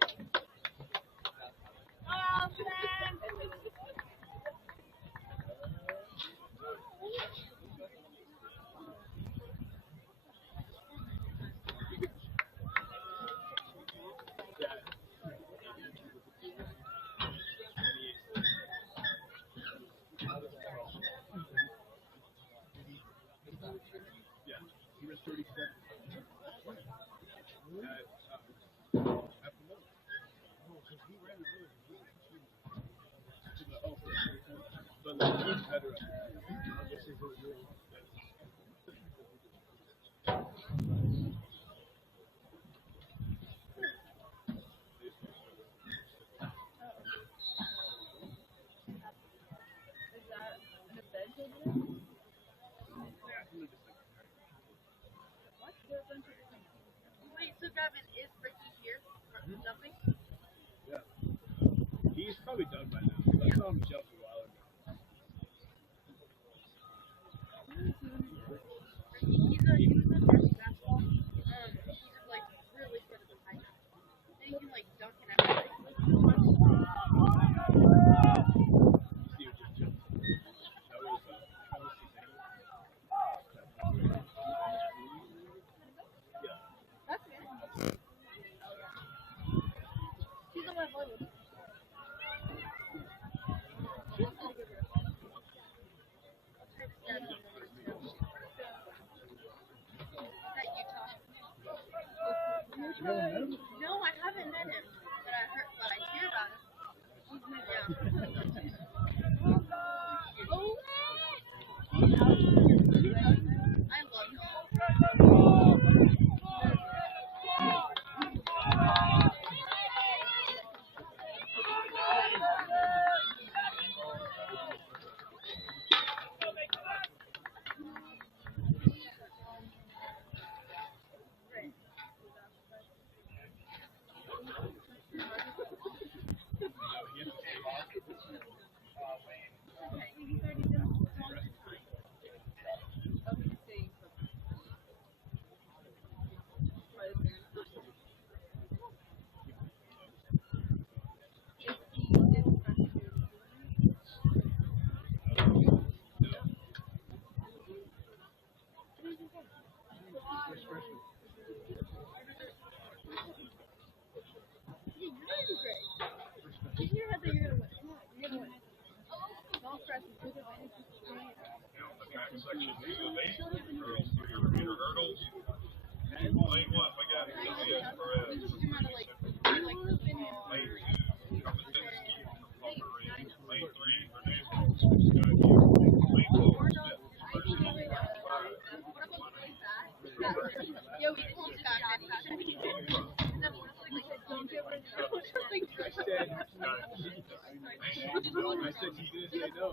Wait, so Gavin, is Ricky here? Nothing? He's probably done by now. I saw him jump a while ago. He was on varsity basketball. He's like really good at the high jump. And he can like dunk and everything. Steve just jumped. That was his name. Yeah. That's good. He's on my volleyball. She's a pretty good girl. At Utah. No, I haven't met him, but I hear about him. Yeah. I love him. Did you hear that you're gonna win? You're gonna win. Don't stress. You're gonna win. The track section 2 of 8, girls 300-meter hurdles. Lane 1, we got Elias Perez. Lane 2, Kapitinsky from Palmer Range. Lane 3, Hernandez from Skyview. Lane 4, Smith from Mercy. 5. Yeah, we closed it back. I said he didn't say no.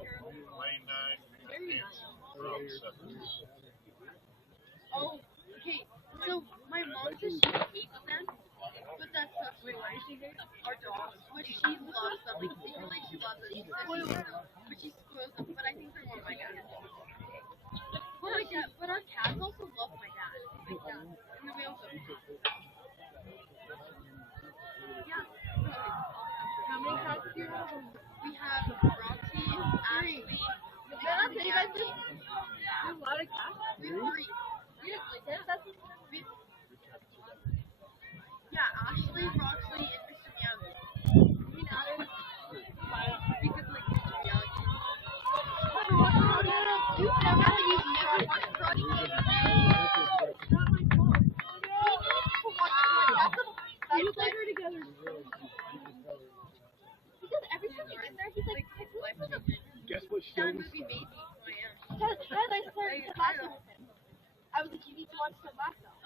Lane 9, we got Hanson from Severs. Oh, okay. So my mom says she hates them, but that's so sweet. Our dogs, but she loves them. Like, literally, she loves them. She says she loves them, but she spoils them. But I think they're more my dad. But our cats also love my dad. Like that. And then we also. Yeah. How many cats do you have? We have Roxy, Ashley, That's it, you guys Jackie. have a lot of cats. We have 3. We have like that's. Yeah, Ashley, Roxley, and Mr. Meow. I mean, Adam. Because like Mr. Meow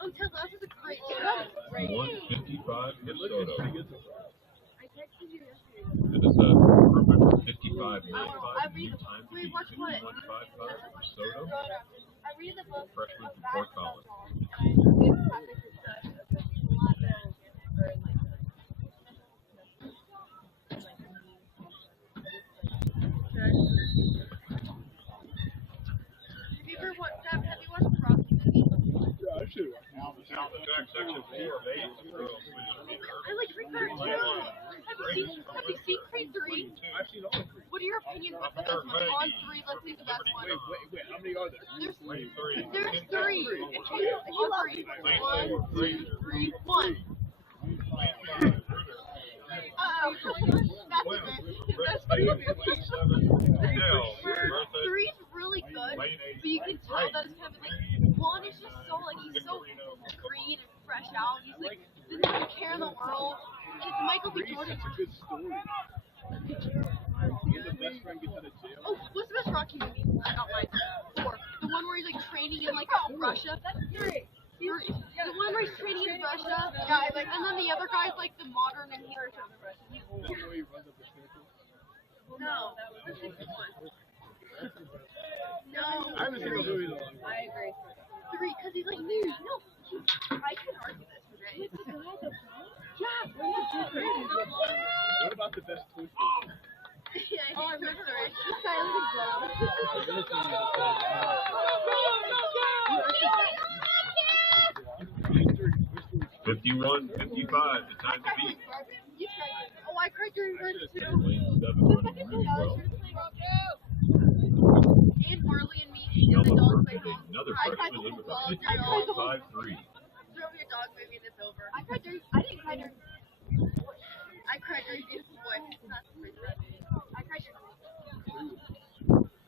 Oh, Ted Lasso is a great show. 155 Minnesota. I texted you yesterday. That is a perfect 55, 95 new time to Wait, beat. watch what? 2155 for Soto. I read the book. Freshman from Fort Collins. Have you watched the Rocky movie? Yeah, I should. Now the track section 4 of 8. I like Creed 2. Have you seen Creed 3? I've seen all three. What are your opinions of the best one? On 3, let's see the best one. Wait, how many are there? There's 3. It's all 3. 1, 2, 3, 1. That's Three's really good, but you can tell that it's kind of like, 1 is just so, like, he's so green and fresh out. He's like, doesn't have a care in the world. And it's Michael B. Jordan. It's a good story. When the best friend gets out of jail. Oh, what's the best Rocky movie? Not mine. 4. The one where he's like training in like Russia. That's 3. The one where he's training in Russia. Yeah, like, and then the other guy's like the modern and he. No, that's 61. No. I haven't seen the movie though. I agree. 3, because he's like, no. I can argue this today. Yeah. What about the best Toy Story? Yeah, I remember it. This guy looks brown. 51, 55, the time to beat. Oh, I cried during Red too. Lane 7 running really well. And Marley and me and the dog play home. Another I cried freshman with a the 51.53. Throw me a dog movie and it's over. I didn't cry during. I cried during Beautiful Boy. That's pretty bad. I cried during.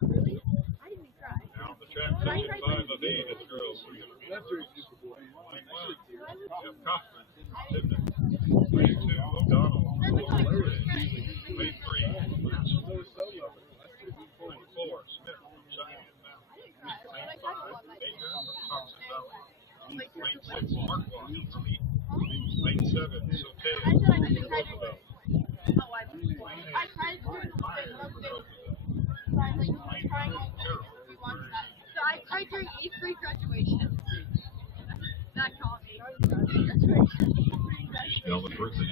Really? I didn't even cry. Now the track section 5 of 8 is girls. That's very Beautiful Boy. Jeff Kaufman, Tipton, Lane 2, O'Donnell, Lane 3, Lane 4, Smith from Cheyenne Mountain, Lane 5, Baker from Thompson Valley, Lane 6, Mark Walker from Eaton, Lane 7, Sote from Roosevelt, I cried during the whole thing. Lane 8, Carroll. So I cried during 8th grade graduation. That caught me. Melvin Brooklyn,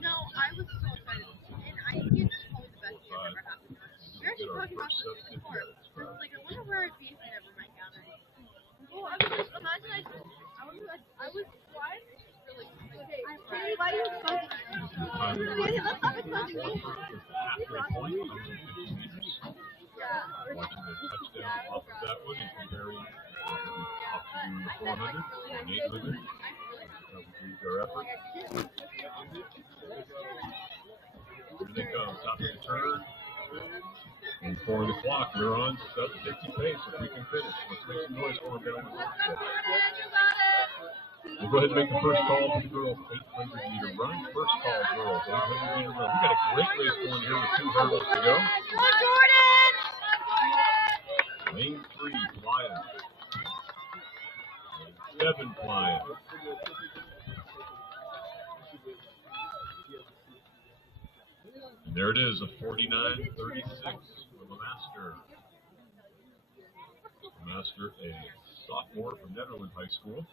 No, I was so excited. And I think it's probably the best year I've ever had. We're actually talking about this before. Like, I wonder where I'd be if I never met Gavin. Well, I was just, imagine I was, why? Really, okay, why are you exposing me? Let's stop exposing me. Yeah. watching the touchdown off of that one and comparing off to 400 and 800. That would be their effort. Here they come, top of the turn. And 4 on the clock, we're on 7:50 pace if we can finish. Let's make some noise for them down the road. We'll go ahead and make the first call for the girls' 800-meter run. First call, girls, 800-meter run. We've got a great race going here with 2 hurdles to go. Lane 3, flying. Lane 7, flying. And there it is, a 49.36 for the Master. The Master, a sophomore from Netherlands High School.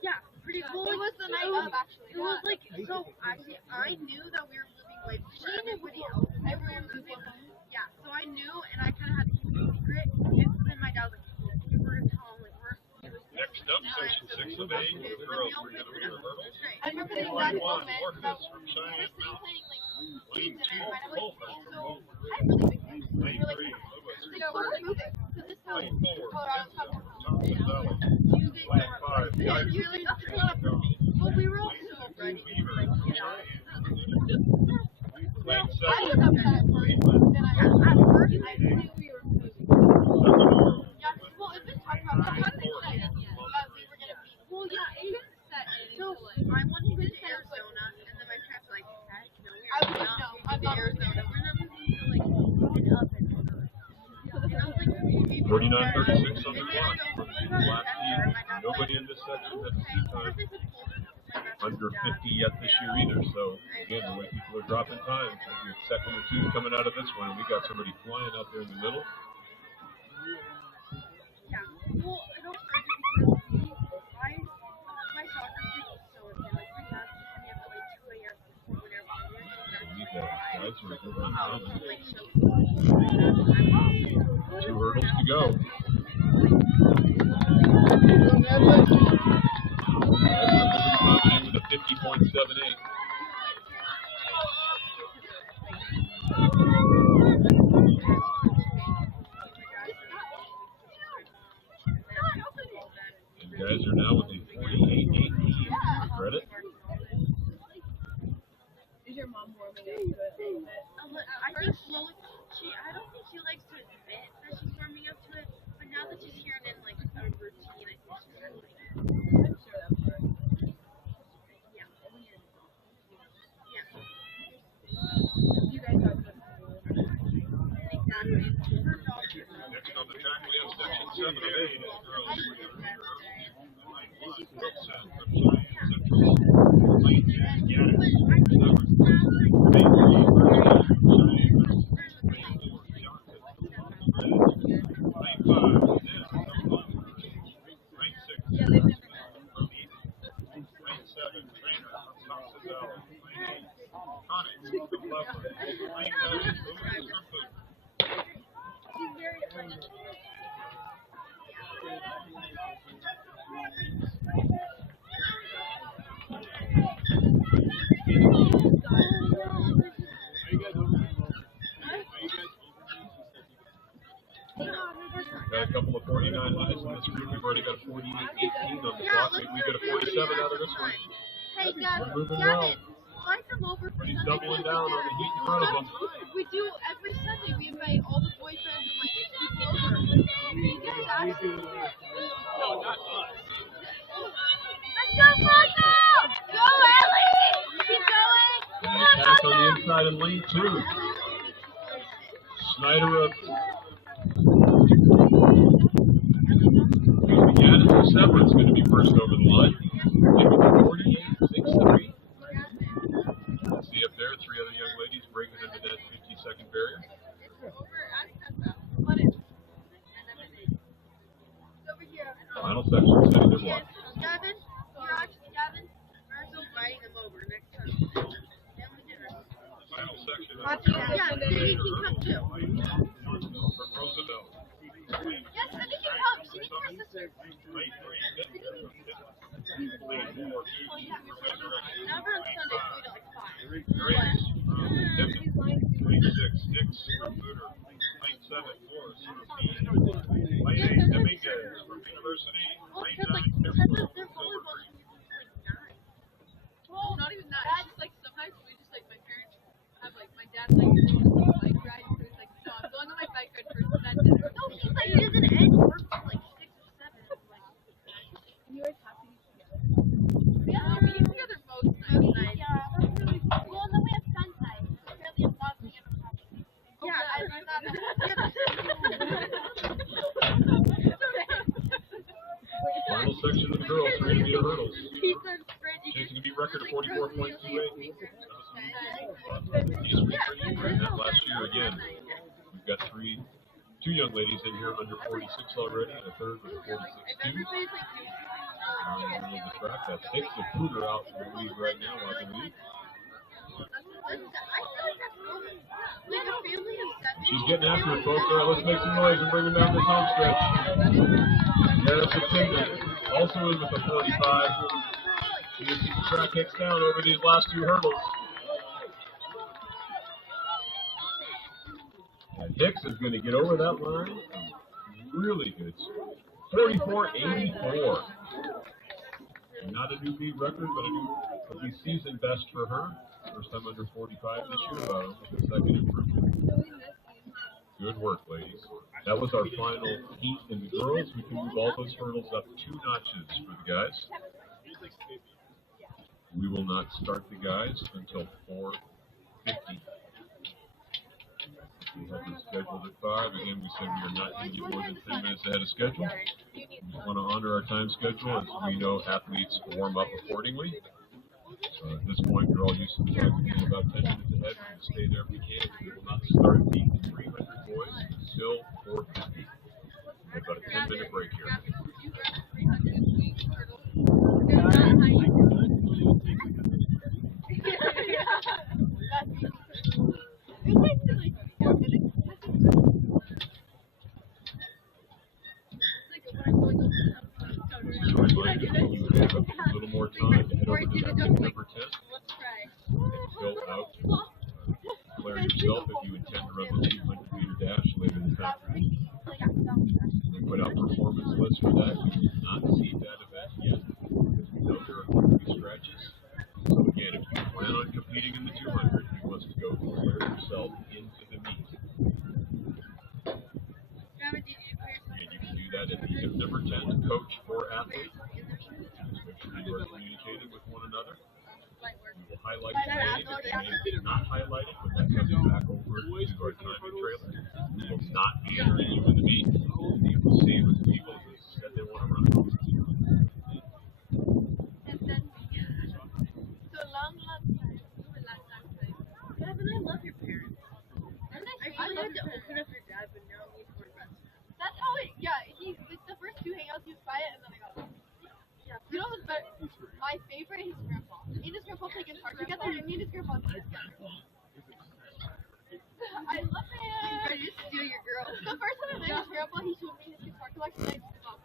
Yeah, pretty cool. It was the night of, actually. It was like, so actually, I knew that we were moving away. She knew everybody else. Everyone was moving. Yeah, so I knew, and I kind of had to keep it a secret. And then my dad was like, we're going to tell him, like, we're. Next up, section 6 of 8, the girls are going to be hurdles. I remember the exact 21, moment. Orcas from Cheyenne We're Mountain. playing, like, Lane 2, Colfax from Oak I have really big hands. Lane 3, We're Lewis. moving. Because this house, Lane 4, Colorado's Vincent coming. from Thompson Valley. Lane 5, Yeah, Geisel you're like, from that's not for me. But we were all so ready. Beaver from Cheyenne. Lane I 7, was upset at first. Then at first, I knew we were moving. Lenore. Yeah, well, it's been talked about. It's not been set in yet that we were gonna be. Well, yeah, it's set in. So I wanted to go to Arizona, and then my parents were like, "Heck, no, we are not moving to Arizona. We're not moving to like up and I was like, maybe 49 49:36 on the clock from the last heat. Nobody in this section had a seat time under 50 yet this year either. So again, the way people are dropping time, maybe a second or two coming out of this one, and we got somebody flying out there in the middle. Yeah. Well, it all started because my soccer team was so insane. Like, my dad took me up at like 2 a.m. before whatever. You guys are good on time. Like, so. 2 hurdles to go. Coming in with a 50.78. And guys are now with a 48.18 credit. Is your mom warming up to it a little bit? I think slowly. I don't think she likes to admit that she's warming up to it, but now that she's hearing it in like a routine, I think she's starting to like it. I'm sure that's true. Yeah. You guys talk about Exactly. Her dog is Next on the track, we have section 7 of 8 as girls. Got a couple of 49 minutes in this group. We've already got a 48.18 on the clock. Maybe we get a 47 out of this one. Hey, We're moving Gavin, well. if I come over for He's Sunday doubling down on the heat in front of him. We do every Sunday. We invite all the boyfriends and like people over. You guys ask them. Let's go, Marshall! Go, Ellie! Keep going! And they attack on the inside in lane 2. Snyder up. Again, Severan's going to be first over the line. 48.63. See up there, 3 other young ladies breaking into that 50-second barrier. Final section, setting their block. Gavin, Marshall's riding them over next time. Final section. Yeah, Cindy can come too. Roosevelt. Yes, Cindy can come. She needs her sister. Never on Sunday, we do like 5. Grace. Lane 6, Hicks. Booter. Lane 7, Forrest. Lane 8, Dominguez from University. Well, Lane because 9, their volleyball is like 9. Well, not even that. It's just like sometimes we just like my parents have like my dad like goes on a bike ride. So he's like, no, I'm going on my bike ride first and then dinner. No, he's like, he doesn't end work till like 6 or 7. And you guys have to be together. Yeah, we be together most nights. Yeah, that's really cool. Well, and then we have fun time. Really, I'm not being able to have it. Yeah, I thought Final section of the girls, 3 to be a hurdles. Pizza and spread. Chasing a beat record of 44.28. He's ran that last year again. We've got 2 young ladies in here under 46 already, and a third with 46.2. On the track, that's Hicks and Pooter out in the lead right now, I believe. She's getting after it, folks. All right, let's make some noise and bring them down this home stretch. There's the Tinder, also in with a 45. You can see the track Hicks down over these last 2 hurdles. And Hicks is going to get over that line. Really good. 44.84. Not a new beat record, but a new season best for her. First time under 45 this year, almost a second improvement. Good work, ladies. That was our final heat in the girls. We can move all those hurdles up 2 notches for the guys. We will not start the guys until 4:50. We have this scheduled at 5. Again, we said we are not going to get more than 10 minutes ahead of schedule. We want to honor our time schedule as we know athletes warm up accordingly. At this point, you're all used to the fact that being about 10 minutes ahead. We will stay there if we can. We will not start the 300 boys until 4:50. We have about a 10-minute break here. So I'd like if you would have a little more time to head over to that number 10 and fill out, declare yourself if you intend to run the 200-meter dash later this afternoon. We put out performance lists for that. We will not see that event yet because we know there are going to be scratches. So again, if you plan on competing in the 200, you must go declare yourself into the meet. And you can do that at the number 10, coach or athlete. Just make sure you are communicating with one another. We will highlight your name. If your name is not highlighted, when that comes back over to our timing trailer, we will not be entering you in the meet. You will see with the people who said they want to run. Gavin, I love your parents. I wanted to open up your dad, but now he's more best. That's how it, yeah, like the first two hangouts he was quiet and then I got him. Yeah. You know what's better? My favorite is grandpa. Me and his grandpa play guitar together and me and his grandpa play together. I love him. He's ready to steal your girl. The first time I met his grandpa, he showed me his guitar collection and I just thought,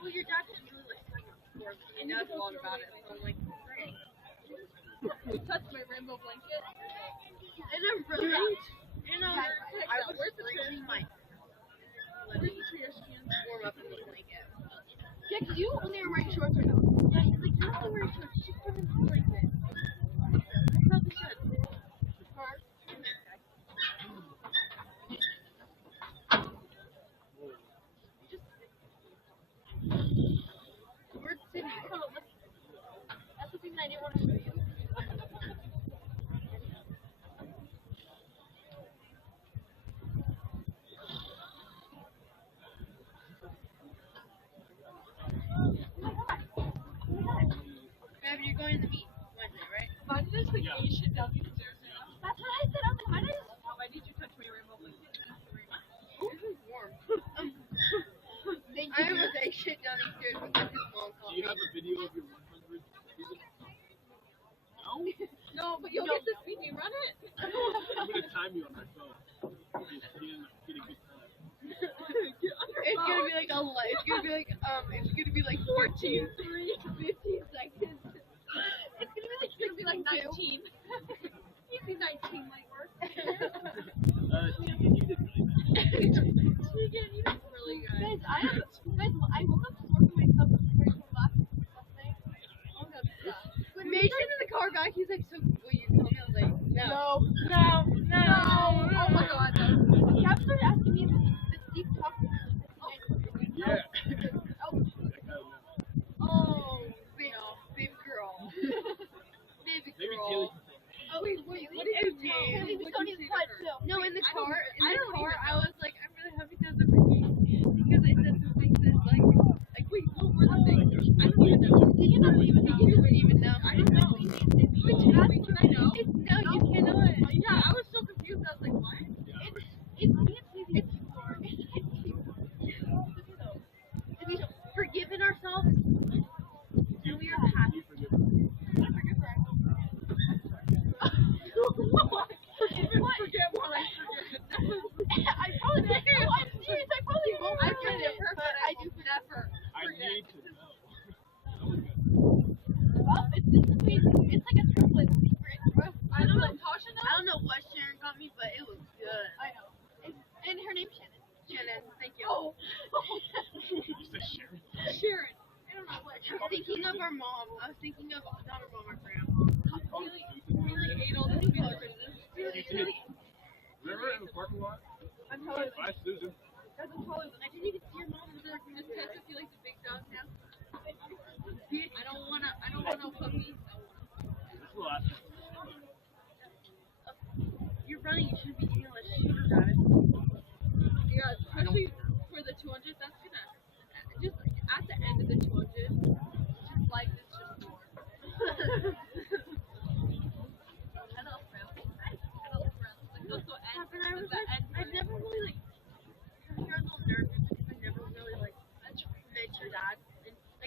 Well, your dad just really likes sports and he knows a lot about it, so I'm like, great. You touched my rainbow blanket. And I'm really, I was bringing my warm up in the blanket. yeah, because you only are wearing shorts right now. Yeah, he's like, you're not wearing shorts, just put in the blanket. I probably should. We're sitting. That's the thing that I didn't want to show you. Gabby, you're going to the meet Wednesday, right? Why did this like eat shit down the stairs now? That's what I said. I was like, Why did you touch my rainbow blanket? This is warm. thank I you. almost ate shit down these stairs because his mom called Do you me. have a video of your 100 season? No? No, but you'll get to see me run it. I'm going to time you on my phone. Just getting good time. It's gonna be like it's gonna be like 14, 3, 15 seconds. It's gonna be like 19. Easy 19 might work. Tegan, you did really bad. Tegan, you did really good. Guys, I woke up sore for myself before you last night. Mason in the car back, he's like, so will you come? I was like, no. Oh my god, no. Cap started asking me if Steve talked to me. Yeah. Oh, big girl. Baby Maybe girl. Taylor can Oh, wait, what did you tell? He was Tony's butt too. No, in the car, I I was like, I'm really happy to have the freaking because I said something that's like, wait, what were the things? I don't even know. You don't even know. You don't even know. I don't know. Which wait, can I know? No, you cannot. Yeah, I was so confused. I was like, what? We've forgiven ourselves and we are happy. Forget more like forget. I probably did. No, I'm serious. I probably won't I forget forget it. it, but I do never. I need to know. Well, it's just it's like a triplet secret. I don't know. Tasha knows. I don't know what Sharon got me, but it was good. I know. And her name's Shannon. Shannon, thank you. Oh. You say Sharon? Sharon. I don't know what. I was thinking of our mom. I was thinking of not our mom, our grandma. Really ate all the sweet Christmas. Remember in the parking lot? I'm totally. Bye, Susan. That's totally. I didn't even see your mom. Just test if you like the big dog now. I don't want no puppies. This is the last one. You're running. You shouldn't be eating all that shit.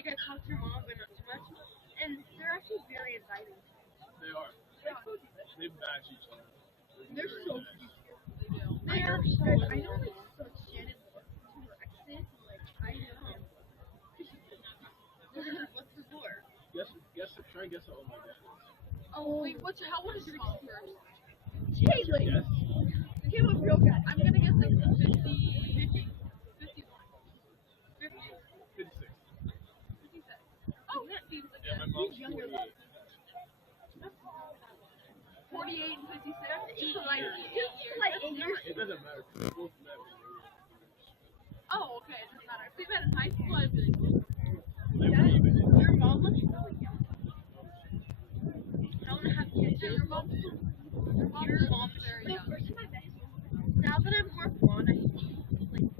like I talked to your mom, but not too much. And they're actually very inviting. They are. They match each other. They're so cute. I know, They're I know, like, so Shannon to her exes, like, I know. What's the door? Try and guess how old my dad is. Oh wait, how old is your mom first? Caitlin, Yes. give a real guy. I'm gonna guess like 50, 51, 56. 56. Oh, that seems like Yeah, my it. mom's younger 48. 48 and 56. Eight So like years. 8 years. Like 8 years. It doesn't matter. 'Cause we both met when we were Oh, okay, it doesn't matter. If we met in high school, I'd be like, Your mom looks really young. I want to have kids. your mom looks very The young. first time I met him, Now that I'm more blonde, I like.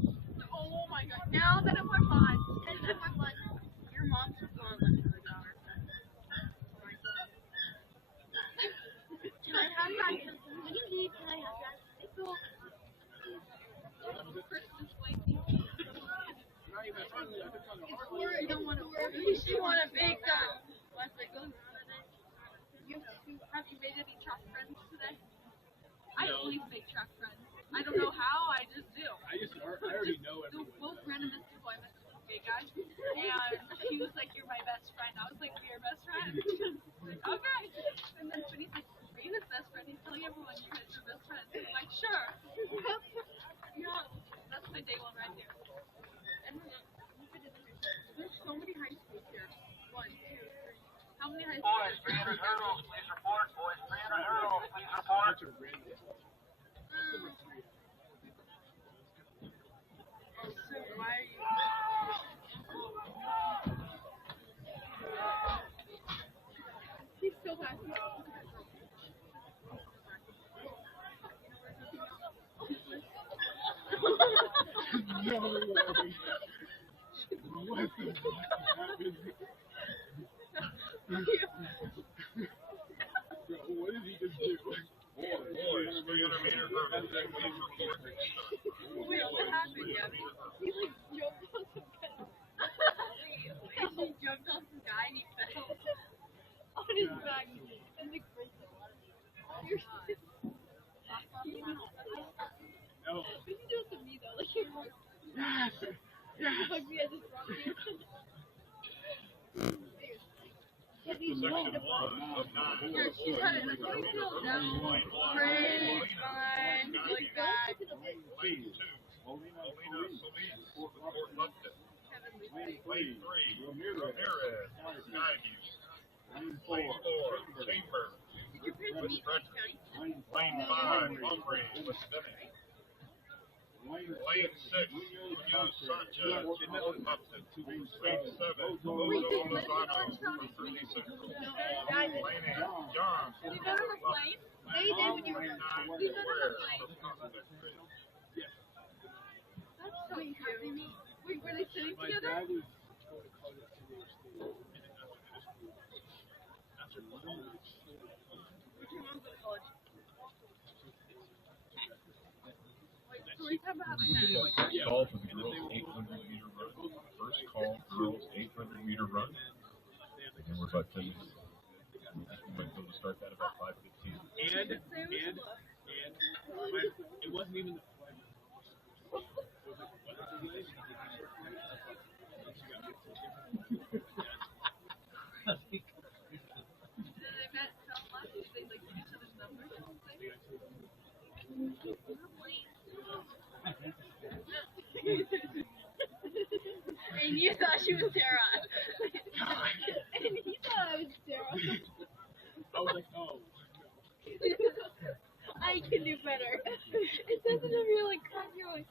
Oh my god. Now that I'm more fun. And I'm more blonde. Your mom's so blonde, like your daughter. Can I have that? When you leave, can I have that? Christmas plate. not even finally, I took on the hard Or you don't want to order. You want to bake that? Let's like go. Have you made any track friends today? I always make track friends. I don't know how, I just do. I already know The everyone. most randomest people I met was a gay guy, and he was like, "You're my best friend." I was like, "We're best friends." Like, okay. And then when he's like, "Are you his best friend?" He's telling everyone you guys are best friends. I'm like, "Sure." Yeah, that's my day one right there. And there's so many high schools here. 1, 2, 3. How many high schools? Boys, 300 hurdles, please report. Boys, 300 hurdles, please report. Such a random. So why are you? he's so happy. No way. What the fuck happened? Bro, what did he just do? Boys, 300 meter hurdle, please report. Wait, what happened, Gabby? He, like, jumped on some guy. He jumped off the guy and he fell. On his back. And, like, breaks it. You're so No. What did you do it to me, though? Like, you Yes. hugged me as a rock dancer. Section 1 of 9. Here, she's had it. Let me feel down. Praise, fine, like that. Lane 2, Molina Solis, Fort Lupton. Lane 3, Ramirez, Skyview. Lane 4, Chamber, Did your parents meet in County? Lane 5, Montgomery, Pacific. Lane 6, Munoz Sanchez, Upton. Lane 7, Lozo Lozano, from 36. Lane 8, John, Have you been on a plane? They did when you were Lane 9, Have you been on a Square, plane? from Prospect Ridge. That's so cute. Wait, were they sitting My together? dad was going to college at San Diego State, and then after high school, after one week, Where'd your mom go to college? Wait, so we talking about how they met. First call for the girls' 800 meter run. First call, girls' 800 meter run. And we're about 10 minutes. We might be able to start that about 5:15. and it wasn't even the flight. It was like, what the delay? She got me Then they met fell in love. They like each other's numbers or something. And you thought she was Sarah. And he thought I was Sarah. I was like, oh. I can do better. It says it if you're like, you're like,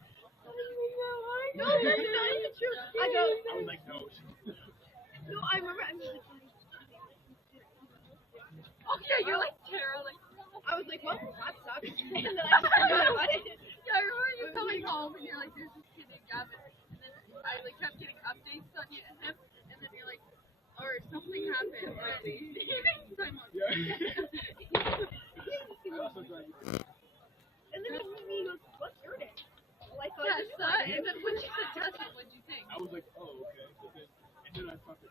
oh my god, no, that's not even true. I go, I was like, no. no, I remember, I was like, Oh yeah, you're like Tara, like. I was like, well, that sucks. And then I just forgot about it. Yeah, I remember you coming home and you're like, "There's this kid named Gavin," and then I like kept getting updates on you and him, and then you're like, or something happened. Like, time on. Yeah. I also thought you were. And then he goes, what's your name? Like, Yeah, son. And then when you said Justin, what'd you think? I was like, oh, okay. And then I thought that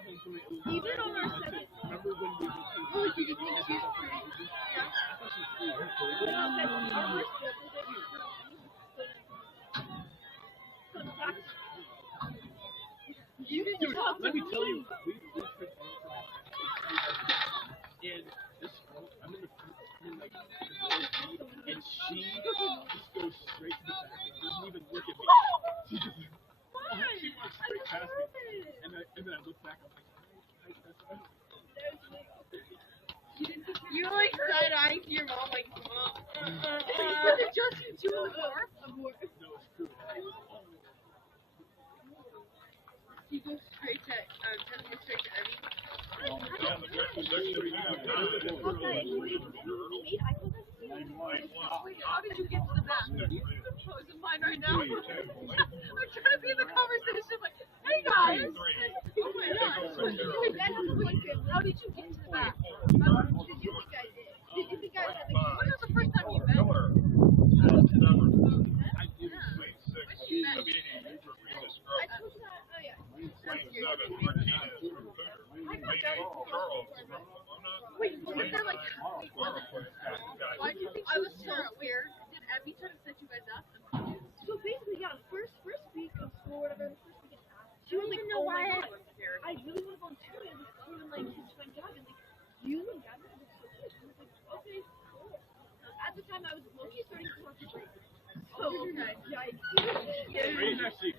got home from it. Even on our second. Remember when we were Oh, did you think she was pretty? Yeah. But our first trip was like, you didn't talk to let me tell me. you, we took and this girl, I'm in like, and she just goes straight to the back and doesn't even look at me. She just, she walks straight past me, and then I look back, I'm like, hi, Tessa. You're like side-eyeing to your mom, like, Mom. Was it just you two in the car? No, it's true. He goes straight to, straight to Emmy. Yeah, the section of Wait, how did you get to the back? I'm posing mine right now. I'm trying to be in the conversation, like, hey guys! Oh my gosh! How did you get to the back? Did you think I did? Did you think I was like, When was the first time you met? I did. I told you that, oh yeah. Wait, was there like, why do you think I was so Sarah, scared. did Abby try to set you guys up? So basically, yeah, first week of school, whatever, the first week of class, she was like, oh my god, I really want to volunteer in this school and like teach my job, and like, you and Gavin are so good. And I was like, okay, cool. At the time, I was mostly starting to talk to Brady. So, okay, yeah, Brady's actually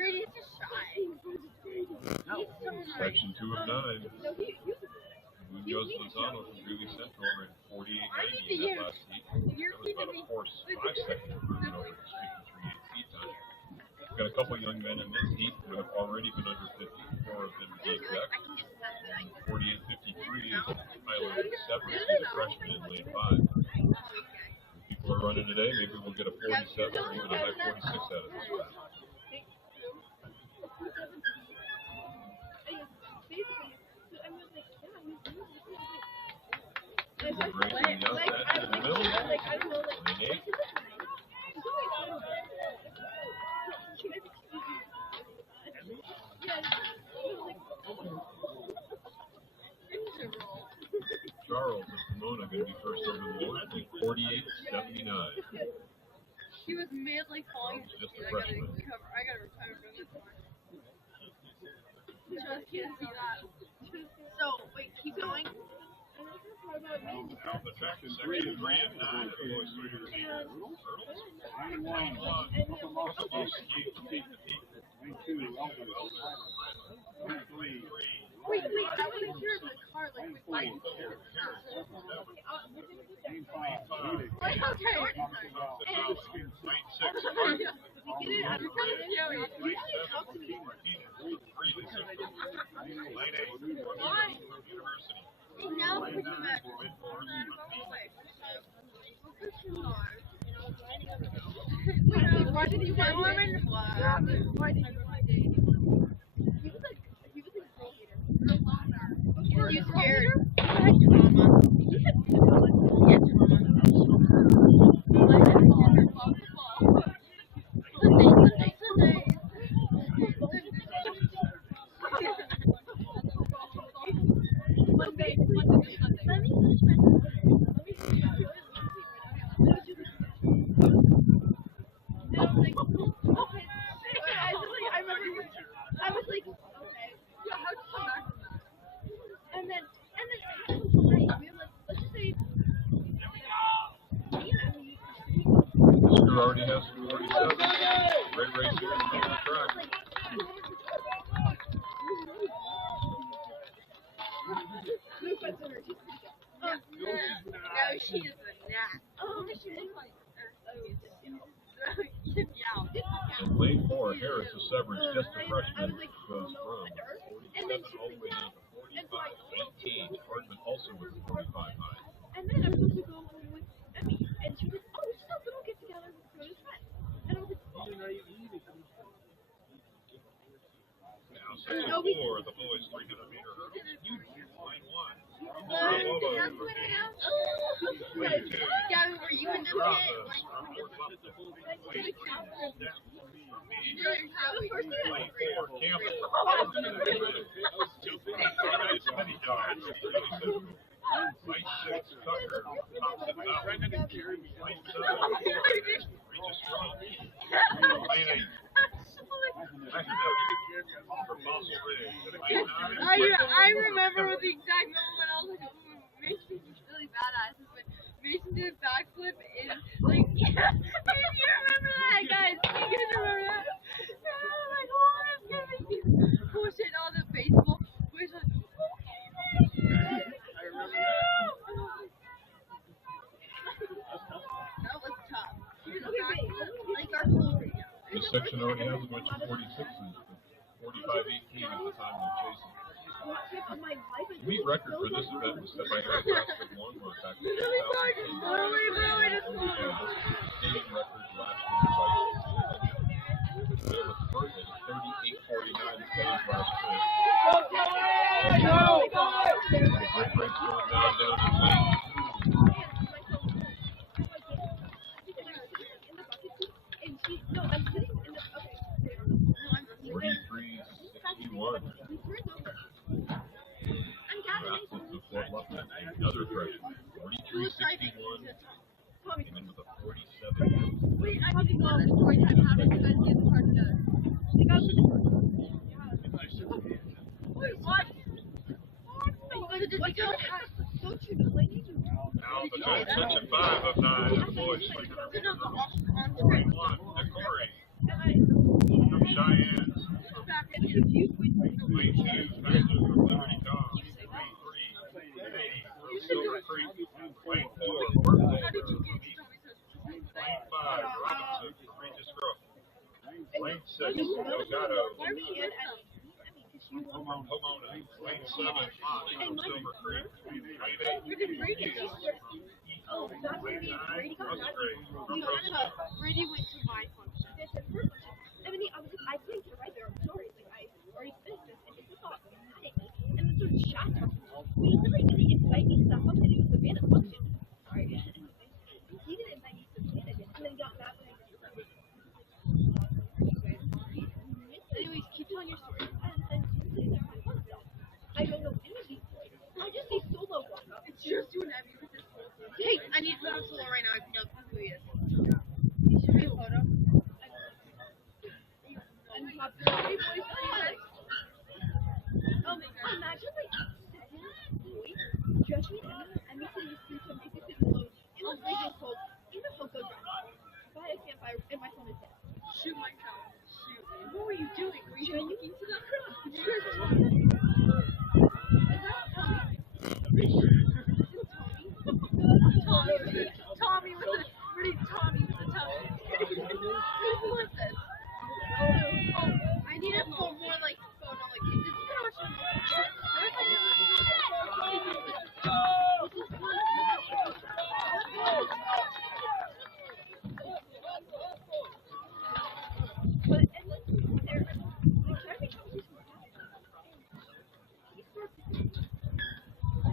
Brady's just shy. He's so nice. Section 2 of 9. No, he Munoz Lozano from Greeley Central ran 48.90 in that last heat. You're That was about a 4.5-second improvement over his 53.8 seat time. We've got a couple young men in this heat who have already been under 50. 4 of them to be exact. 48.53 is Tyler Severance, who's a freshman in lane 5. If people are running today, maybe we'll get a 47 or even a high 46 out of this class. Racing the outside to the middle. Lane 8. Charles of Pomona going to be first over the board, like 48.79. She was madly falling. Just a I freshman. gotta retire from this one. Just can't see that. So, wait, keep going. Out the track is section 3 of 9 of the boys' 300 meters. Hurdles. Lane 1. Escape to beat the peak. Wait, I want to hear the car like with my. Okay. Lane 6. You get it? I'm telling you. You talk to me. Lane 8. Why? University. And now I'm pushing back. Wait, why did he want women? Why did you want to? He was a girl hater. Were you scared? Trauma. Yeah, Sunday. Monday. Let me finish my. And I was like, okay. I was like, okay. Yeah, how'd you come back from that? And then we were like, let's just say, Mr. already has 47. Great race here in the middle of the track. no, she is a gnat. Oh, she looks like. In lane 4, Harris of Severance, just a freshman, goes from 47 all the way down to 45.19. Hartman also with a 45 high. And then I'm supposed to go home with Emmy, and she was like, oh, stop, we don't get together with Cody's friend. And I was like, oh. Now, section 4, the boys' 300 meter hurdles. Lane 1. Gavin, were you in the pit? Lane 4, Campbell. I remember the exact moment when I was like, oh, Mason is really badass. Is when Mason did a backflip in, like, yeah. You remember that, guys? You guys remember that? Yeah, like, oh, that's gonna make you push it on the baseball. We're just like, okay, Mason. I remember that. That was tough. Okay, wait. Like our whole radio. This section already has a bunch of 46s. 45-18 at the time they're chasing. The meet record for this event was set by Eric Raskin Longmont back in 2010. State record last year by Taylor Furth at 38:49 seconds last year. The break race going down in lane 43:61. Another freshman, 43:61, and then with a 47. Wait, I need to go this story time. How did you guys get the part together? Wait, what? Don't you know? Now the section 5 of 9 of the boys. 21, Corey. From Cheyenne. Lane 2, Spencer from Liberty Dog. Lane 3, Silver Creek. Lane 4, Bert Holder from East. Lane 5, Robinson from Regis Grove. Lane 6, Delgado from Pomona. Lane 7, Moss from Silver Creek. Lane 8, Hughes from East. Lane 9, Musgrave from Roosevelt. Brady went to my function. I mean, I think you're right there. I'm sorry. Like, I already finished this, and it's all automatic. And then sort of shot talking. He really didn't invite me to that function. It was the band function. Sorry. He didn't invite me to the band, and then got mad when I did. Anyways, keep telling your story. I don't know any of these boys. I just see Solo walk up. It's just you and Abby with this whole thing. Hey, I need to photo Solo right now. I know who he is. Should be a photo. Imagine like 7 boys just me and me saying this to make this load in a radio cold in a photo drive. By a campfire and my phone is dead. Shoot myself. Shoot. What were you doing? Were you looking to them? Tommy with the pretty Tommy with the tummy. Who was this? I need a phone more like photo like this is but and there like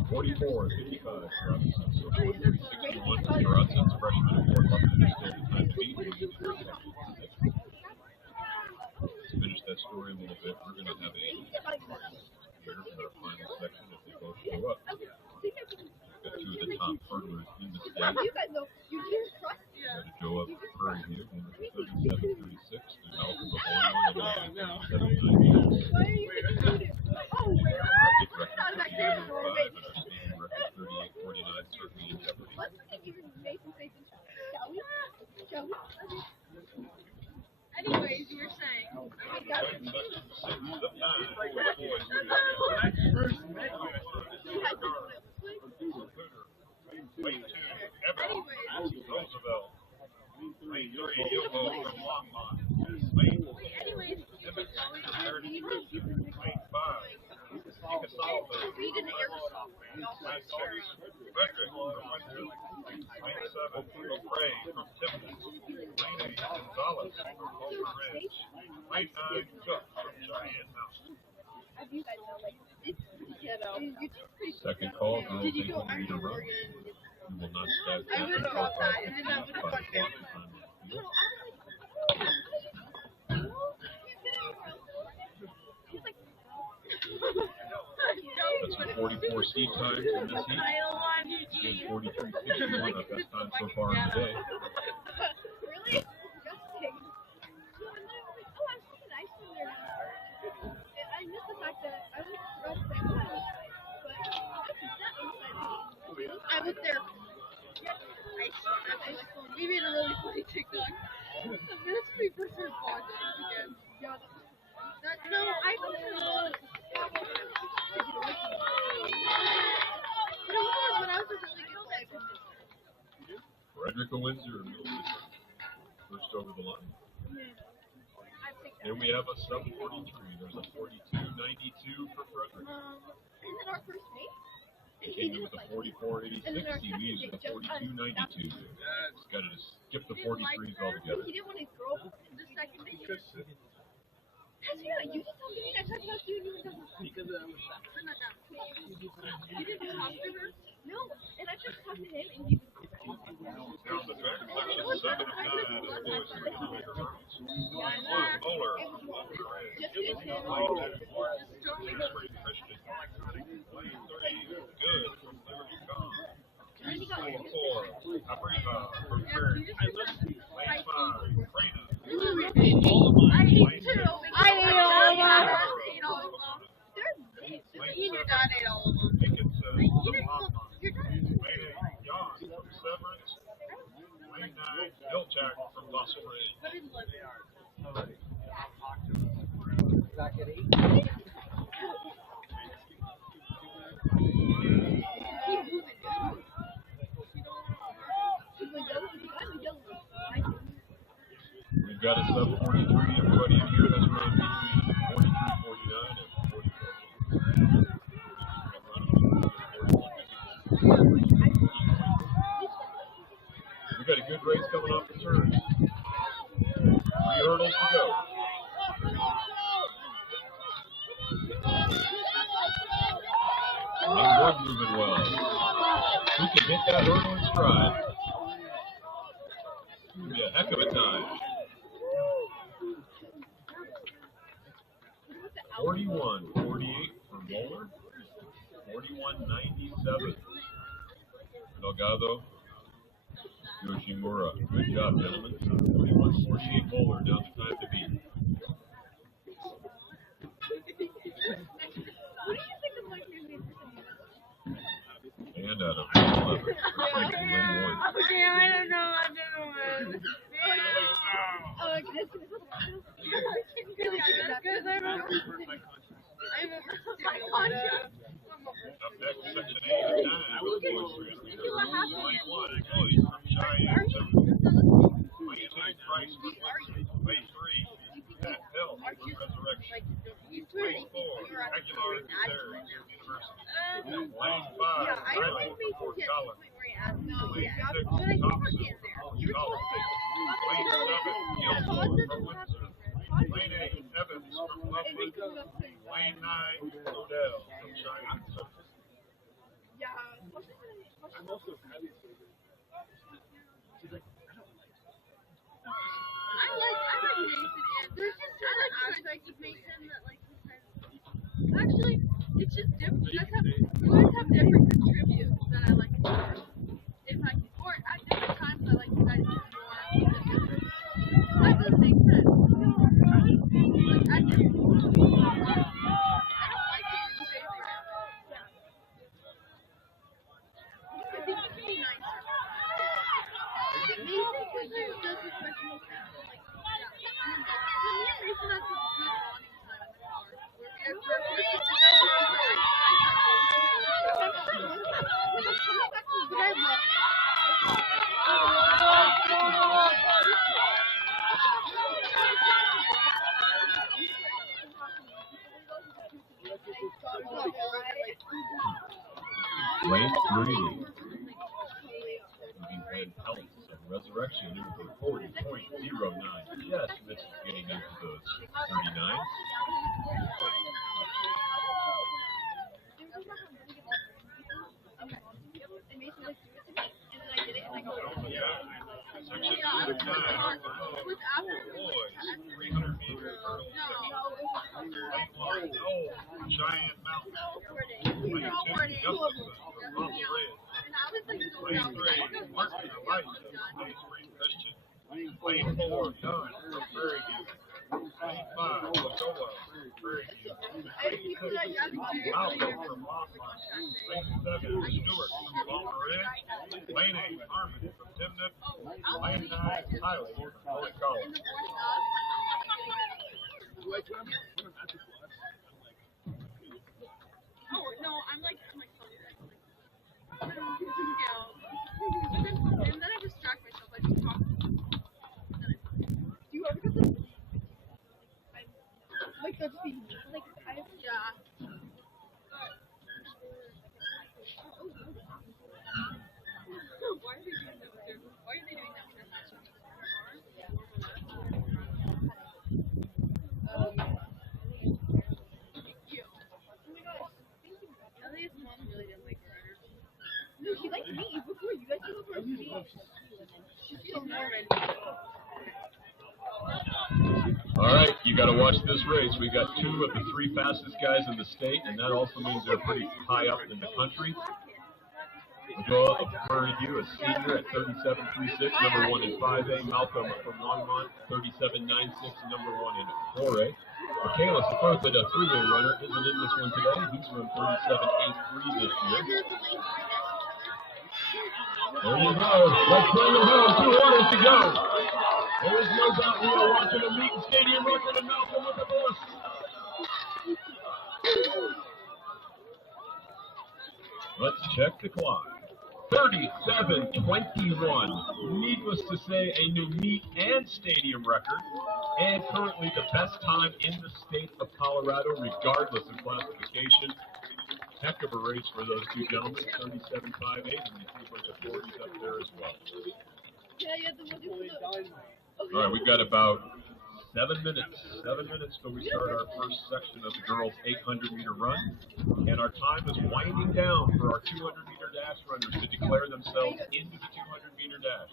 44, 55, Robinson. So 43:61 for Robinson. Freshman at Fort Lupton. Still the time to beat. To finish that story a little bit, we're going to have a here in our final section if they both show up. We've got 2 of the top hurdlers in the state. you guys know you just trust Got Joe up Curry here, number 37-36, and Malcolm the Horn, number 37-98. why are you thinking oh wait Record 38-5 and our station record 38-49 certainly in jeopardy. let's see if you can make some faith in shall we? Anyways, you were saying. Section 6 of 9 for the boys. When I first met you, Lane 2, Evans, Roosevelt. Lane 3, Yoho from Longmont. Lane 4, Anyways, Evans, Heritage Christian. Lane 5, Ikasalva. Read an aerosol. Lane 6, Frederick from Westfield. Lane 7, Gray from Tipton. Lane 8, Gonzalez from Culver Ridge. Lane 9, Cook from Cheyenne Mountain. As you guys know, like it's Second call, girls did you 800 go meter Iron run. Oregon? You will not step I would have thought that, and then that would have fucked it. That's a 44 seed times in this heat. And 43.61 our best time so far in the day. Really? Disgusting. So I'm like, oh, I'm so nice when they're not. I miss the fact that Windsor pushed over the line. Then we have a sub 43. There's a 42.92 for Frederick. And then our first mate. He came in with a 44.86. He leaves with a 42.92. He's got to skip the 43s altogether. He didn't want his girl the second that you. You just told me I tried to ask you and you were done. Because I was You didn't talk to her? No. And I tried to talk to him and he was. Now the track section 7 of 9 as the boys are going to make a hurdles. Line 1, Bowler. Just because him. Lane 3, good from Liberty Con. And then he got. Lane 4, Apriva from Ferry. Lane 5, Frena. I ate two. I ate all of them. Lane 7, dad ate all of them. Pickens from Longmont. Your dad. Lane 8, Jan from Severance. Lane 9, Bilchak from Fossil Ridge. What did look? Back at 8. We've got a sub 43. Everybody in here has run between 43.49 and 44. We've got a good race coming off the turn. 3 hurdles to go. Lane 1 moving well. Who can hit that hurdle in stride? It'll be a heck of a time. 41.48 for Bowler. 41.97 Delgado. Yoshimura. Good job, gentlemen. 41.48 Bowler. Now the time to beat. And out of 11. Okay, I don't know. Up next, section 8 of 9 with the boys race leader. Lane 1, Chloe from Cheyenne. Lane 2, Price from Windsor. Lane 3, Pat Hill from Resurrection. Lane 4, Aguilar from Terry University. Lane 5, Riley from Fort Collins. Lane 6, Thompson from College State. Lane 7, Gilmore from Windsor. Lane 8, Evans from Loveland. Lane 9, Odell from Cheyenne Central. I'm also highly favored. She's like, I like Mason and there's just certain aspects of Mason that like actually it's just different. We always have different contributes that I like more. If I or at different times I like you guys more. That doesn't make sense. Like at different I don't like it in favor. I think it could be nicer. Mason because there's just a special thing. Like, me and Mason has this good bonding time in the car. Where we have Lane 3. Moving head Helms of Resurrection over 40.09. Yes, this is getting into the 39. Section 2 of 9. Boys, 300 meter hurdle section. Lane 1, Knoll from Cheyenne Mountain. Lane 2, Gustafson from Fossil Ridge. Lane 3, Martin Elijah from Day Spring Christian. Lane 4, Dunn from Prairie View. Lane 5, Lagoa from Prairie View. Lane 6, Malcolm from Longmont. Lane 7, Stewart from Palmarin. Lane 8, Harmon from Timnip. Lane 9, Tyler from Holy College. like when I'm at the bus, I'm like, No, I'm like telling you that. Like, yeah. And then I distract myself. All right, you got to watch this race. We got two of the three fastest guys in the state, and that also means they're pretty high up in the country. Joel Burridue, a senior at 37.36, number one in 5A. Malcolm from Longmont, 37.96, number one in 4A. Michaela Sefertha, a three-way runner, isn't in this one today. He's run 37.83 this year. There you go. Let's bring it home. 2 orders to go. There is no doubt we are watching a meeting stadium record, and Malcolm with the horse. Let's check the clock. 37:21. Needless to say, a new meet and stadium record, and currently the best time in the state of Colorado, regardless of classification. Heck of a race for those two gentlemen, 37.58, and you see a bunch of 40s up there as well. All right, we've got about 7 minutes till we start our first section of the girls' 800-meter run, and our time is winding down for our 200-meter dash runners to declare themselves into the 200-meter dash.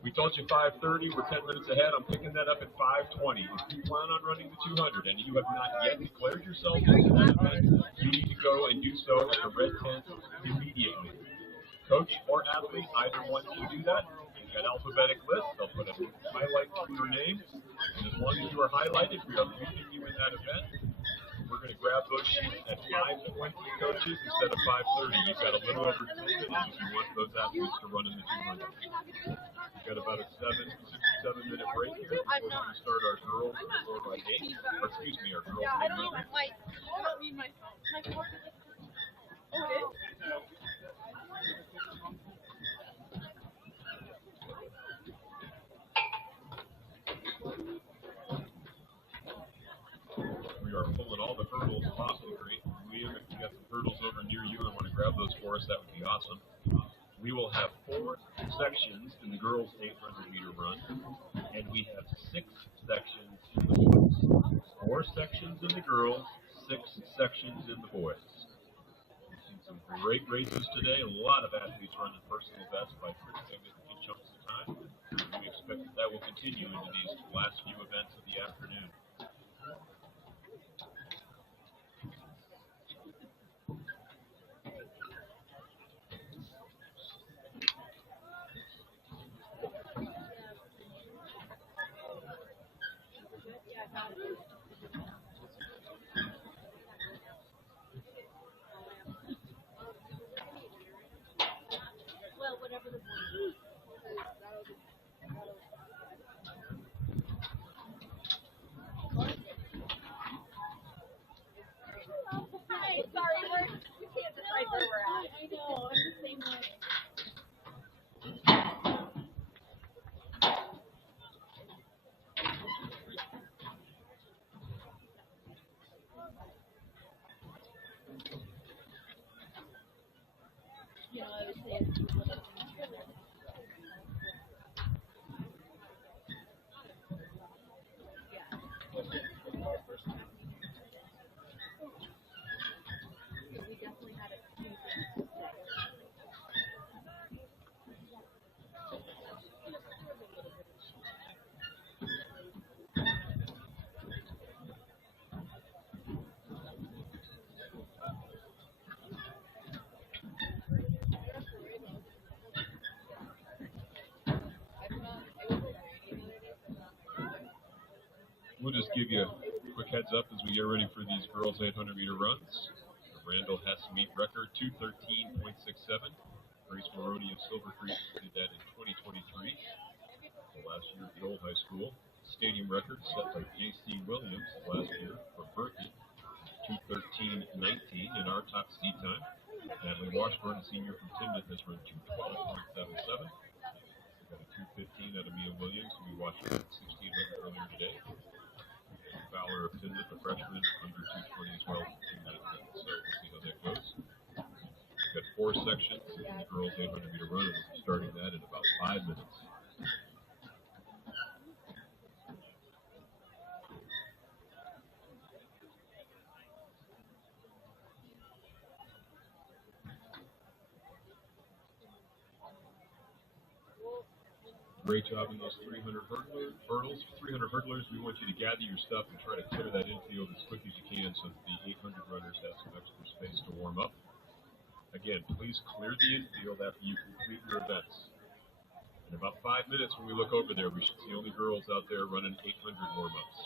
We told you 5:30, we're 10 minutes ahead. I'm picking that up at 5:20. If you plan on running the 200 and you have not yet declared yourself into that event, you need to go and do so at the red tent immediately. Coach or athlete, either one should do that. You've got alphabetic list. They'll put a highlight to your name. And as long as you are highlighted, we are leaving you in that event. We're going to grab those sheets at 5:20, coaches, instead of 5:30. You've got a little over 2 minutes if you want those athletes to run in the 200. We've got about a 6 to 7 minute break here before we start our girls 4x8, or excuse me, our girls 800. We are pulling all the hurdles possible. Liam, if you got some hurdles over near you and want to grab those for us, that would be awesome. We will have 4 sections in the girls' 800-meter run, and we have 6 sections in the boys. 4 sections in the girls, 6 sections in the boys. We've seen some great races today. A lot of athletes running personal best by pretty significant chunks of time. We expect that will continue into these last few events of the afternoon. We'll just give you a quick heads up as we get ready for these girls' 800-meter runs. The Randall Hess meet record, 2:13.67. Grace Maroney of Silver Creek did that in 2023, the last year at the old high school. Stadium record set by J.C. Williams last year for Berkeley, 2:13.19 in our top speed time. Natalie Washburn, a senior from Timden, has run 2:12.77. We got a 2:15 out of Mia Williams, who we watched at 1600 earlier today. Fowler of Timden, the freshman, under 2:20 as well, 2:19. So we'll see how that goes. We've got 4 sections in the girls' 800-meter run, and we'll be starting that in about 5 minutes. great job in those 300 hurdles. 300 hurdlers, we want you to gather your stuff and try to clear that infield as quick as you can so that the 800 runners have some extra space to warm up. Again, please clear the infield after you complete your events. In about 5 minutes when we look over there, we should see only girls out there running 800 warm-ups.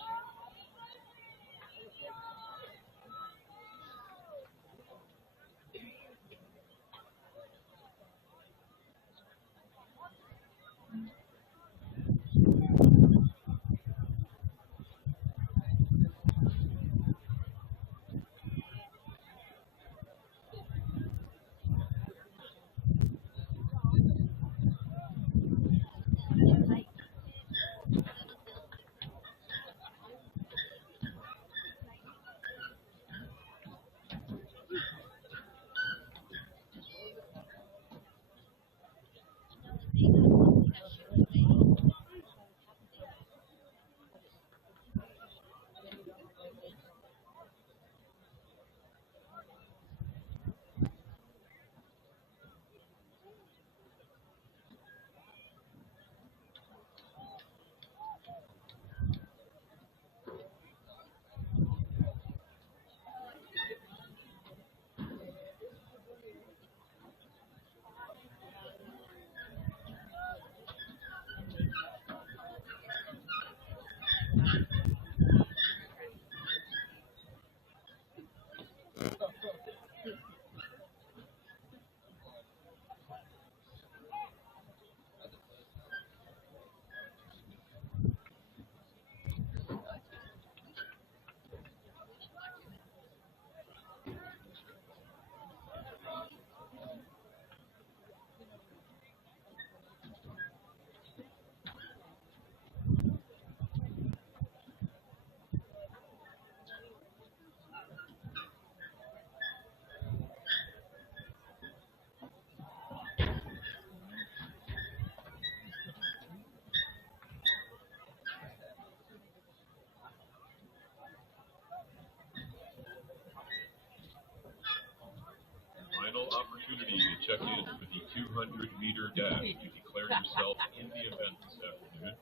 Final opportunity to check in for the 200-meter dash to declare yourself in the event this afternoon.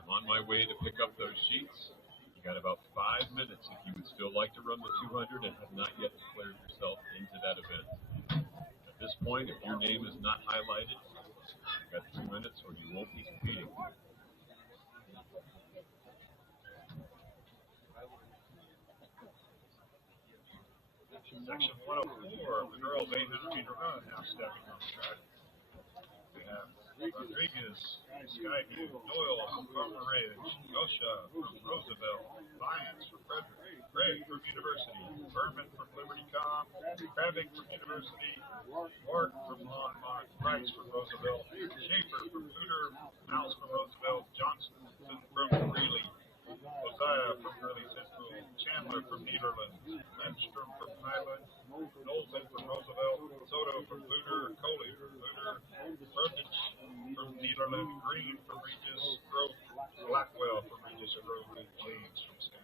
I'm on my way to pick up those sheets. You got about 5 minutes if you would still like to run the 200 and have not yet declared yourself into that event. At this point, if your name is not highlighted, you've got 2 minutes or you won't be competing. Section 104, the girls 800-meter run, now stepping on the track. We have Rodriguez, Skyview, Doyle from Farmer Ridge, Gosha from Roosevelt, Lyons from Frederick, Gray from University, Berman from Liberty Com, Kravick from University, Ward from Longmont, Price from Roosevelt, Schaefer from Tudor, Mouse from Roosevelt, Johnston from Greeley, Josiah from Greeley Central, Chandler from Nederland, Lindstrom from Highland, Knowlton from Roosevelt, Soto from Luder, Coley from Luder, Brundage from Nederland, Green from Regis, Grove, Blackwell from Regis and Grove, and James from Stanley.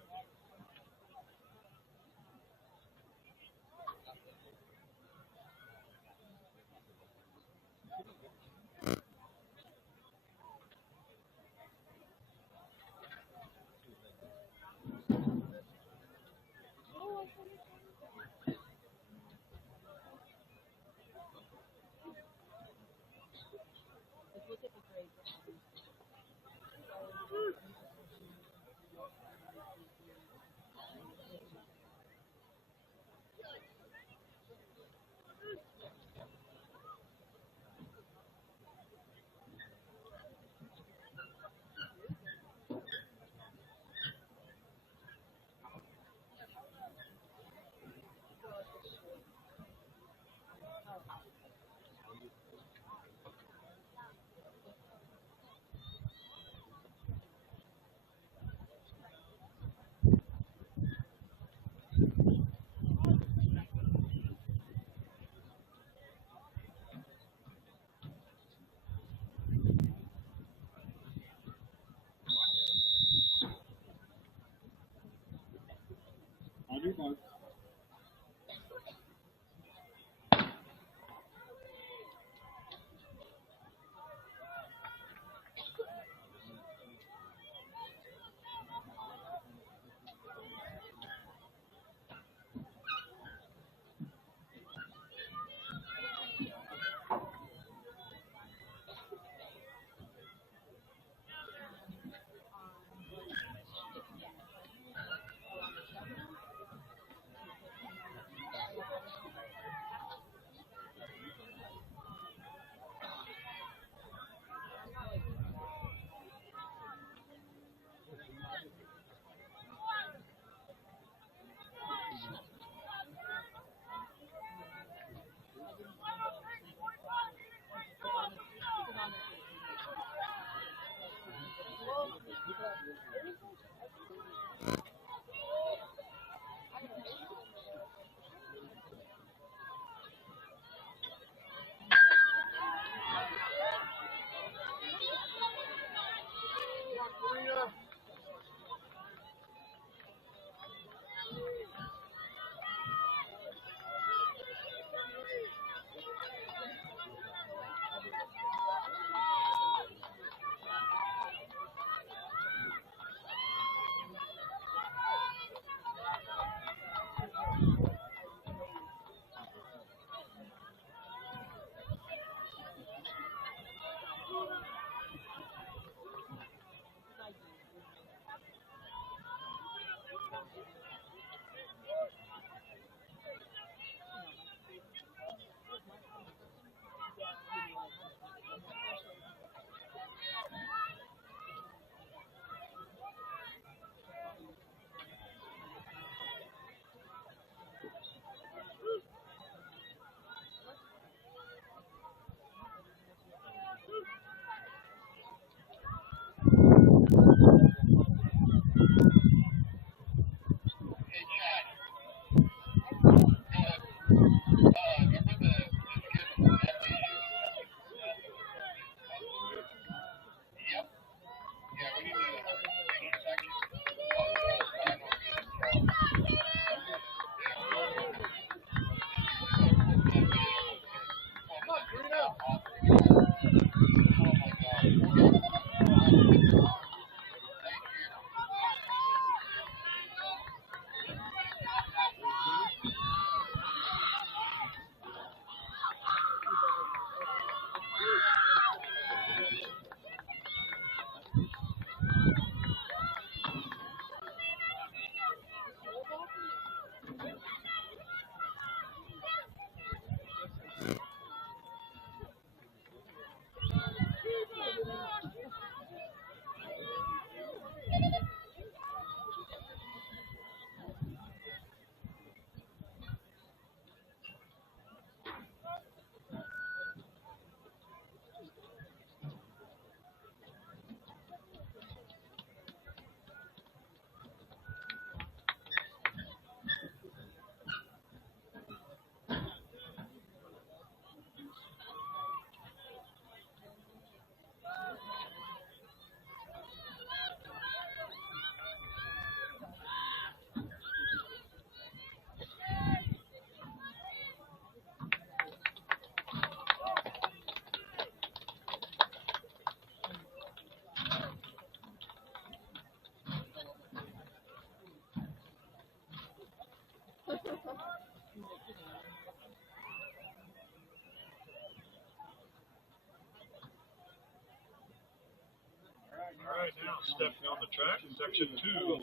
All right, now stepping on the track, section 2 of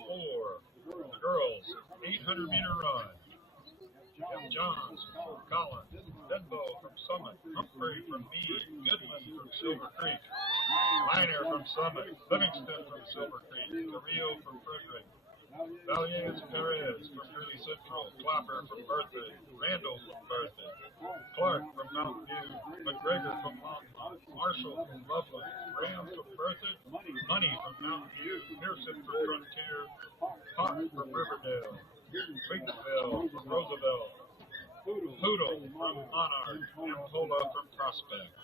4, the girls, 800-meter run. We have Johns from Collins, Denbo from Summit, Humphrey from Meade, Goodman from Silver Creek, Miner from Summit, Livingston from Silver Creek, Carrillo from Frederick, Valiers Perez from Greeley Central, Clapper from Berthoud, Randall from Berthoud, Clark from Mountain View, McGregor from Longmont, Marshall from Loveland, Graham from Berthoud, Money from Mountain View, Pearson from Frontier, Hawk from Riverdale, Wiggsville from Roosevelt, Poodle from Monarch, and Pola from Prospect.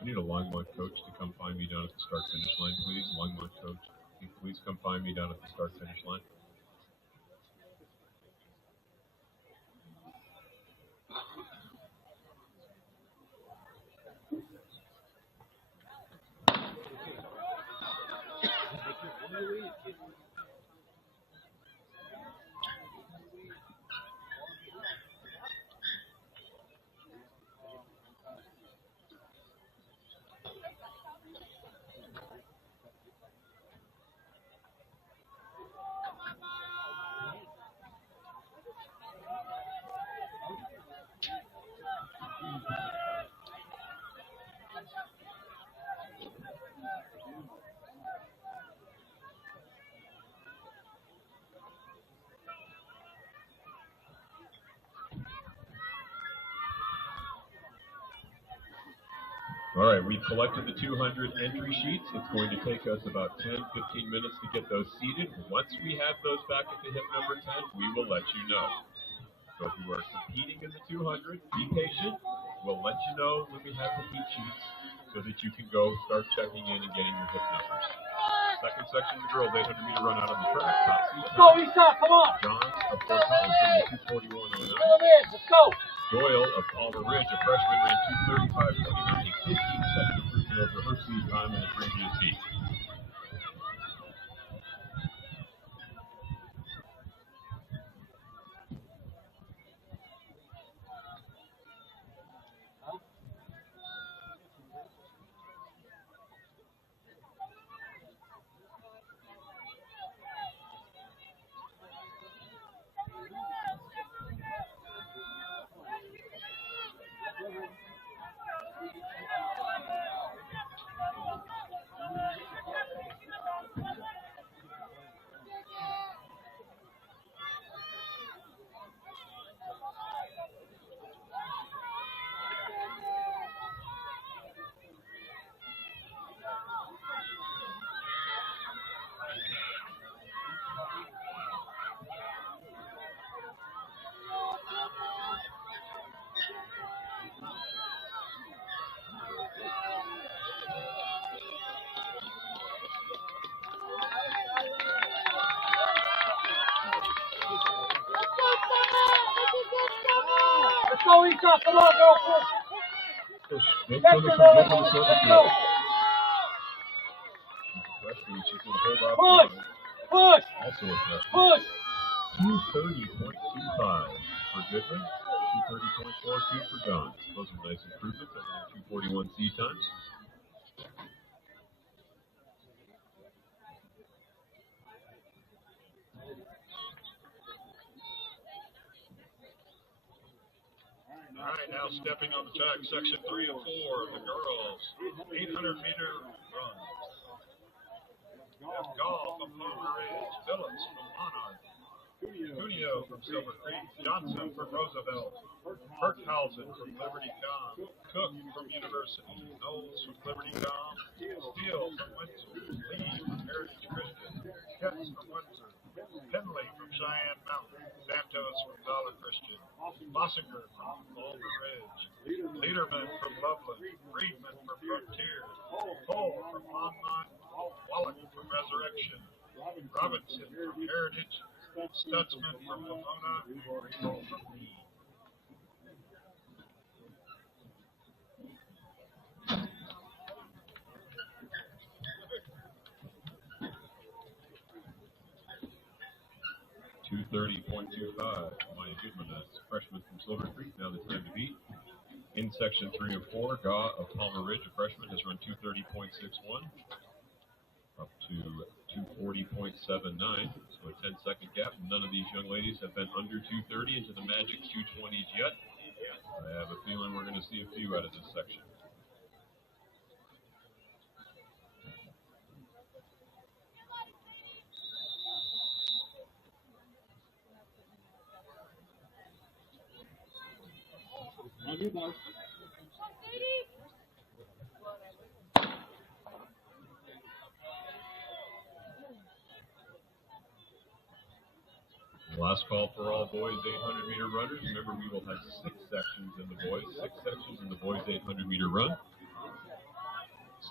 I need a Longmont coach to come find me down at the start-finish line, please. Longmont coach, can you please come find me down at the start-finish line? All right, we've collected the 200 entry sheets. It's going to take us about 10, 15 minutes to get those seated. Once we have those back at the hip number 10, we will let you know. So if you are competing in the 200, be patient. We'll let you know when we have the heat sheets so that you can go start checking in and getting your hip numbers. Second section, the girls, 800-meter run out on the track. Top seat. Let's go, Esau, come on. Johns of Fort Collins ran 2:41.09. Let's go. Doyle of Palmer Ridge, a freshman, ran 2:35.29, a 15-second improvement over her speed time in the previous heat. Let's go, Esau, come on, girl, push. Make Let's sure go, that let's she's go. looking for freshman, she's going to hold off. Push, Also a freshman. push. 2:30.25 for Goodman, 2:30.42 for Johns. Those are nice improvements over their 2:41 seed times. All right, now stepping on the track, section 3 of 4, the girls, 800-meter run. Gall from Palmer Ridge. Phillips from Monarch. Cuneo from Silver Creek. Johnson from Roosevelt. Perkhausen from Liberty Com. Cook from University. Knowles from Liberty Com. Steele from Windsor. Lee from Heritage Christian. Hess from Windsor. Penley from Cheyenne Mountain. Santos from Dollar Christian. Bossinger from Palmer Ridge. Lederman from Loveland. Friedman from Frontier. Cole from Longmont. Wallach from Resurrection. Robinson from Heritage. Stutzman from Pomona. And Ringo from Meade. .230.25. Maya Goodman, that's freshman from Silver Creek. Now the time to beat. In section 3 of 4, Gaw of Palmer Ridge, a freshman, has run 230.61 up to 240.79. So a 10-second gap. None of these young ladies have been under 230 into the magic 220s yet. I have a feeling we're going to see a few out of this section. Last call for all boys 800-meter runners. Remember, we will have 6 sections in the boys. 6 sections in the boys 800-meter run.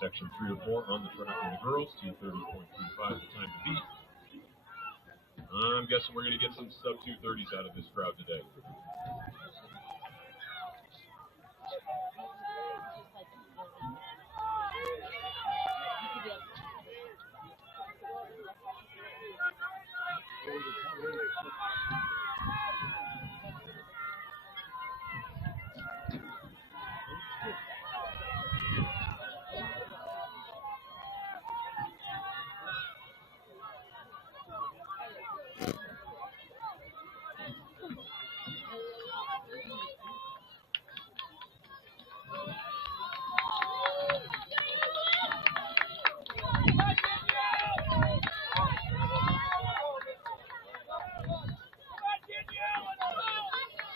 Section 3 or 4 on the track in the girls. 230.25 the time to beat. I'm guessing we're going to get some sub-230s out of this crowd today.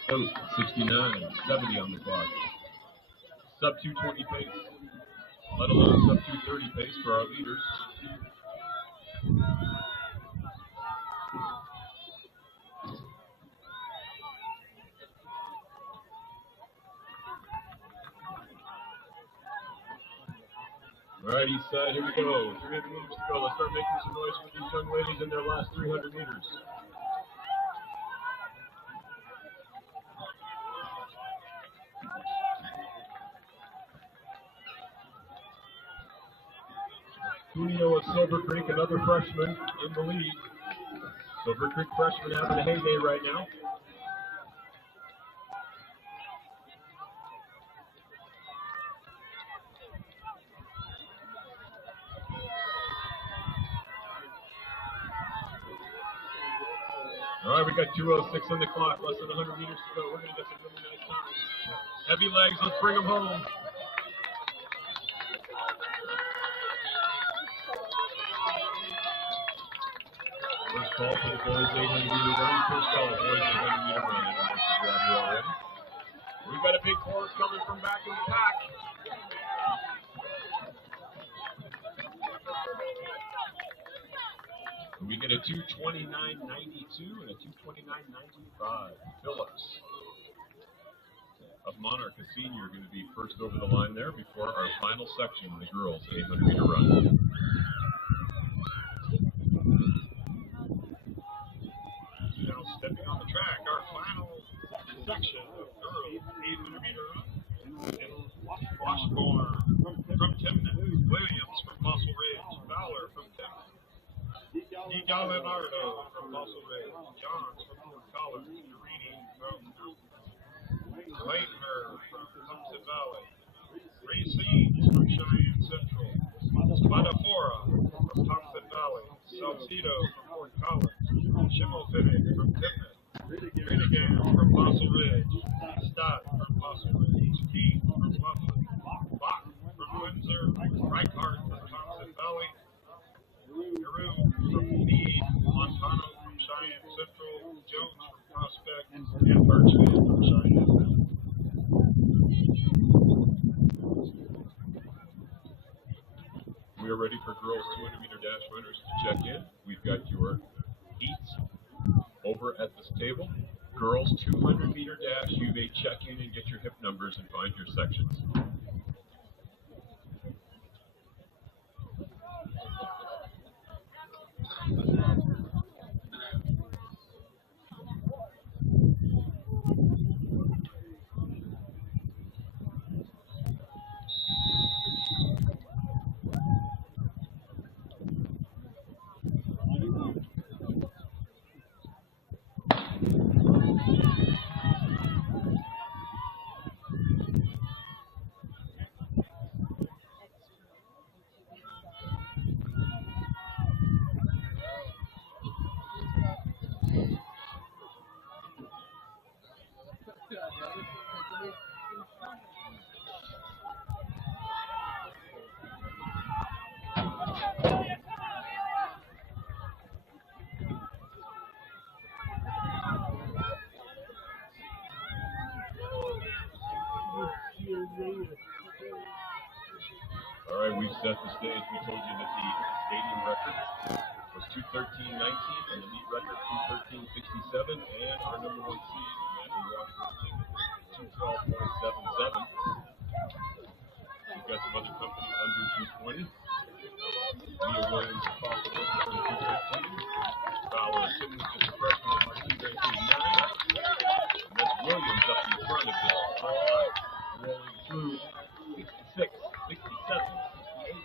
Oh, 69, 70 on the clock. Sub 220 pace, let alone sub 230 pace for our leaders. All right, east side, here we go. 300 meters to go. Let's start making some noise for these young ladies in their last 300 meters. Cuneo of Silver Creek, another freshman in the lead. Silver Creek freshman having a heyday right now. All right, we got 2:06 on the clock, less than 100 meters to go. We're going to get some really nice times. Heavy legs, let's bring them home. First call for the boys 800-meter run. First call, boys 800-meter run. I don't know if you grabbed it already. We've got a big chorus coming from back in the pack. We get a 2:29.92 and a 2:29.95. Phillips of Monarch, a senior, going to be first over the line there before our final section, the girls' 800-meter run. Now stepping on the track, our final section of girls' 800-meter run. Washburn from Timnett, Williams from Muscle Ridge, Fowler from Timnett, DiGallinardo from Muscle Ridge, Johns from Fort Collins, Urini from Leitner from Thompson Valley, Racines from Cheyenne Central, Spadafora from Thompson Valley, Salcedo from Fort Collins, Schimmelfinnig from Timnett, Renigan from Muscle Ridge, Stott from Muscle Ridge, Keith from Loveland, Bach from Windsor, Reichhardt from Thompson Valley, Giroux dash runners to check in. We've got your heats over at this table. Girls 200-meter dash, you may check in and get your hip numbers and find your sections. All right, we've set the stage. We told you that the stadium record was 2:13.19, and the league record 2:13.67, and our number one seed, Matthew Washington, 2:12.77. We've got some other company under 2:20. Mia Williams, Fossil Rick, 2:15. Fowler, Simmons, just a freshman, and Martinez, 2:9. And that's Williams up in front of this first line, rolling through 66, 67, 68,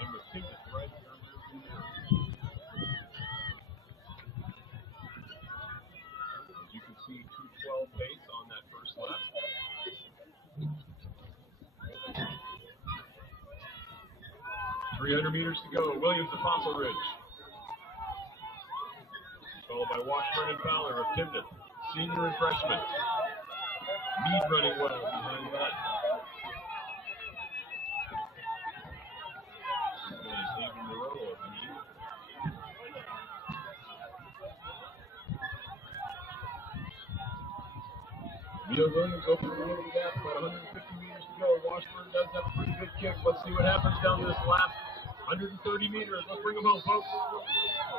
and with Simmons right in her rearview mirror. As you can see, 2:12 pace on that first lap. .300 meters to go. Williams to Fossil Ridge. Followed by Washburn and Fowler of Timden, senior and freshman. Mead running well behind that. Stephen Moreau of Mead. Mia Williams open the middle of the gap, about 150 meters to go. Washburn does have a pretty good kick. Let's see what happens down this last 130 meters. Let's bring them home, folks.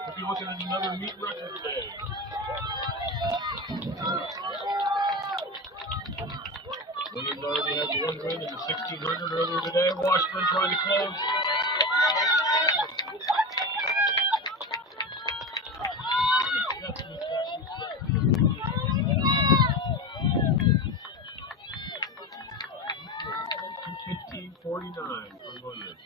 We'll be looking at another meet record today. Williams already has one win in the 1600 earlier today. Washburn trying to close. .2:15.49 for Williams.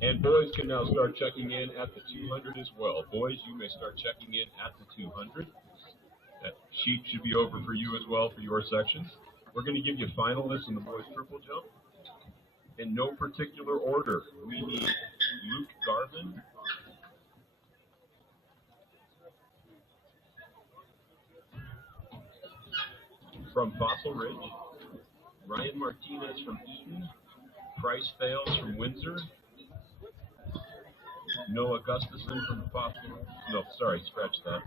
And boys can now start checking in at the 200 as well. Boys, you may start checking in at the 200. That sheet should be over for you as well for your sections. We're going to give you finalists in the boys triple jump. In no particular order, we need Luke Garvin, from Fossil Ridge, Ryan Martinez from Eaton, Price Thales from Windsor, Noah Gustafson from Fossil, no, sorry, scratch that.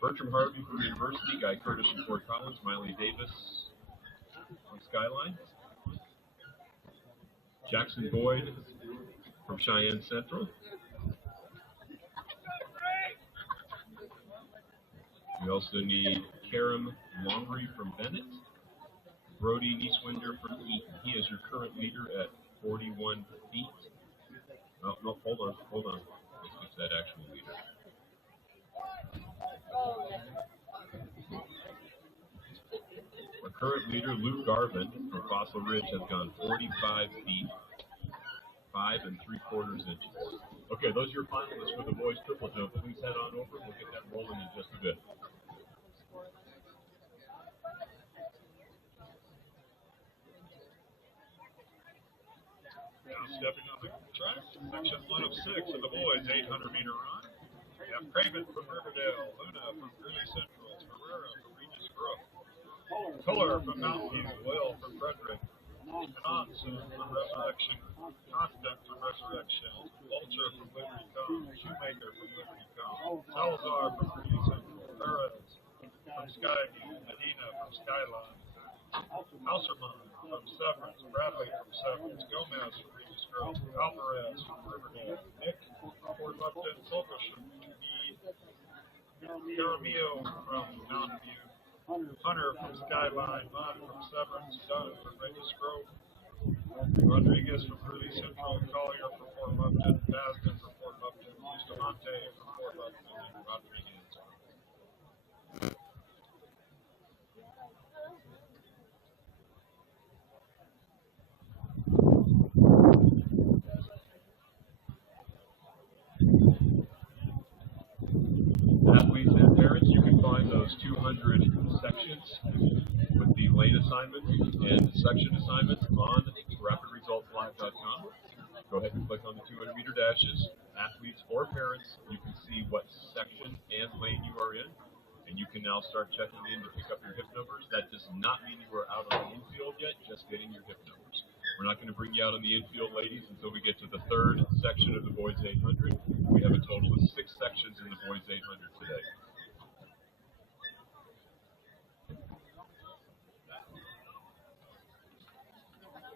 Bertram Harvey from University, Guy Curtis from Fort Collins, Miley Davis from Skyline, Jackson Boyd from Cheyenne Central. We also need Karam Longry from Bennett, Brody Nieswinder from Eaton. He is your current leader at 41 feet. Oh, no, hold on. Let's get that actual leader. Our current leader, Luke Garvin from Fossil Ridge, has gone 45 feet, 5 3/4 inches. Okay, those are your finalists for the boys triple jump. Please head on over. We'll get that rolling in just a bit. Now stepping on the track, section 1 of 6 of the boys 800-meter run. We have Craven from Riverdale, Luna from Greeley Central, Ferreira from Regis Grove, Fuller from Mountain View, Will from Frederick, Knotson from Resurrection, Constant from Resurrection, Vulture from Liberty Come, Shoemaker from Liberty Come, Salazar from Greeley Central, Perez from Skyview, Medina from Skyline, Hauserman from Severance, Bradley from Severance, Gomez from Regis Grove, Alvarez from Riverdale, Nick from Fort Lupton, Fulkerson, Caramillo from Mountain View, Hunter from Skyline, Munn from Severance, Dunn from Regis Grove, Rodriguez from Rudy Central, Collier from Fort Lupton, Basden from Fort Lupton, Bustamante from Fort Lupton, and Rodriguez. Athletes and parents, you can find those 200 sections with the lane assignments and section assignments on rapidresultslive.com. Go ahead and click on the 200-meter dashes. Athletes or parents, you can see what section and lane you are in, and you can now start checking in to pick up your hip numbers. That does not mean you are out on the infield yet, just getting your hip numbers. We're not going to bring you out on the infield, ladies, until we get to the third section of the boys 800. We have a total of 6 sections in the boys 800 today.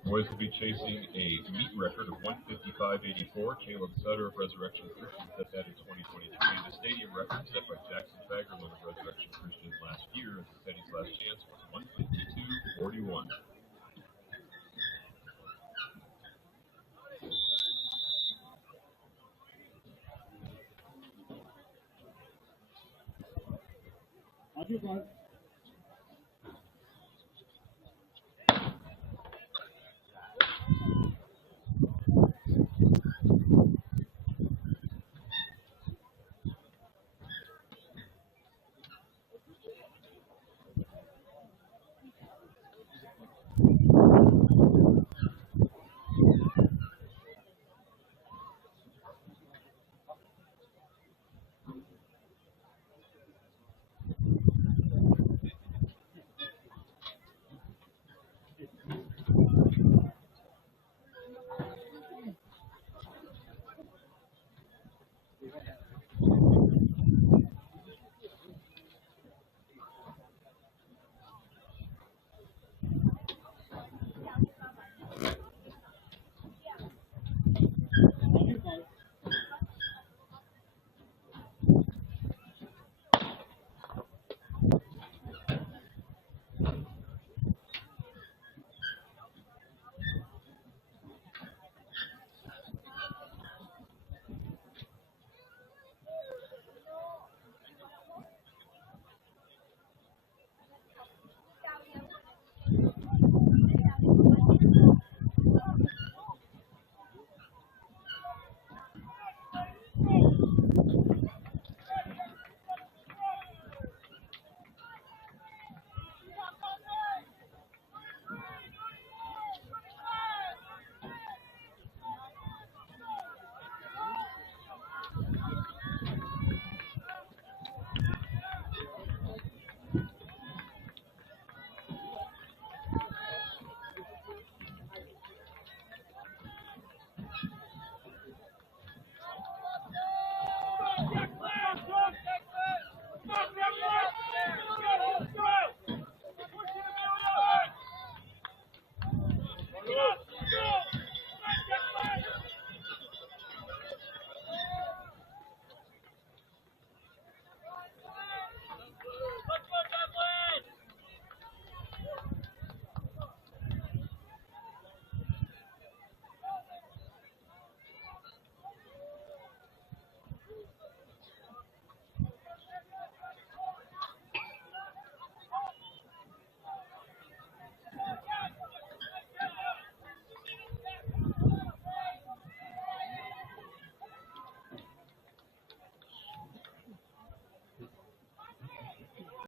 Boys will be chasing a meet record of 155.84. Caleb Sutter of Resurrection Christian set that in 2023. The stadium record set by Jackson Fagerlin of Resurrection Christian last year at the Teddy's Last Chance was 152.41. I'll give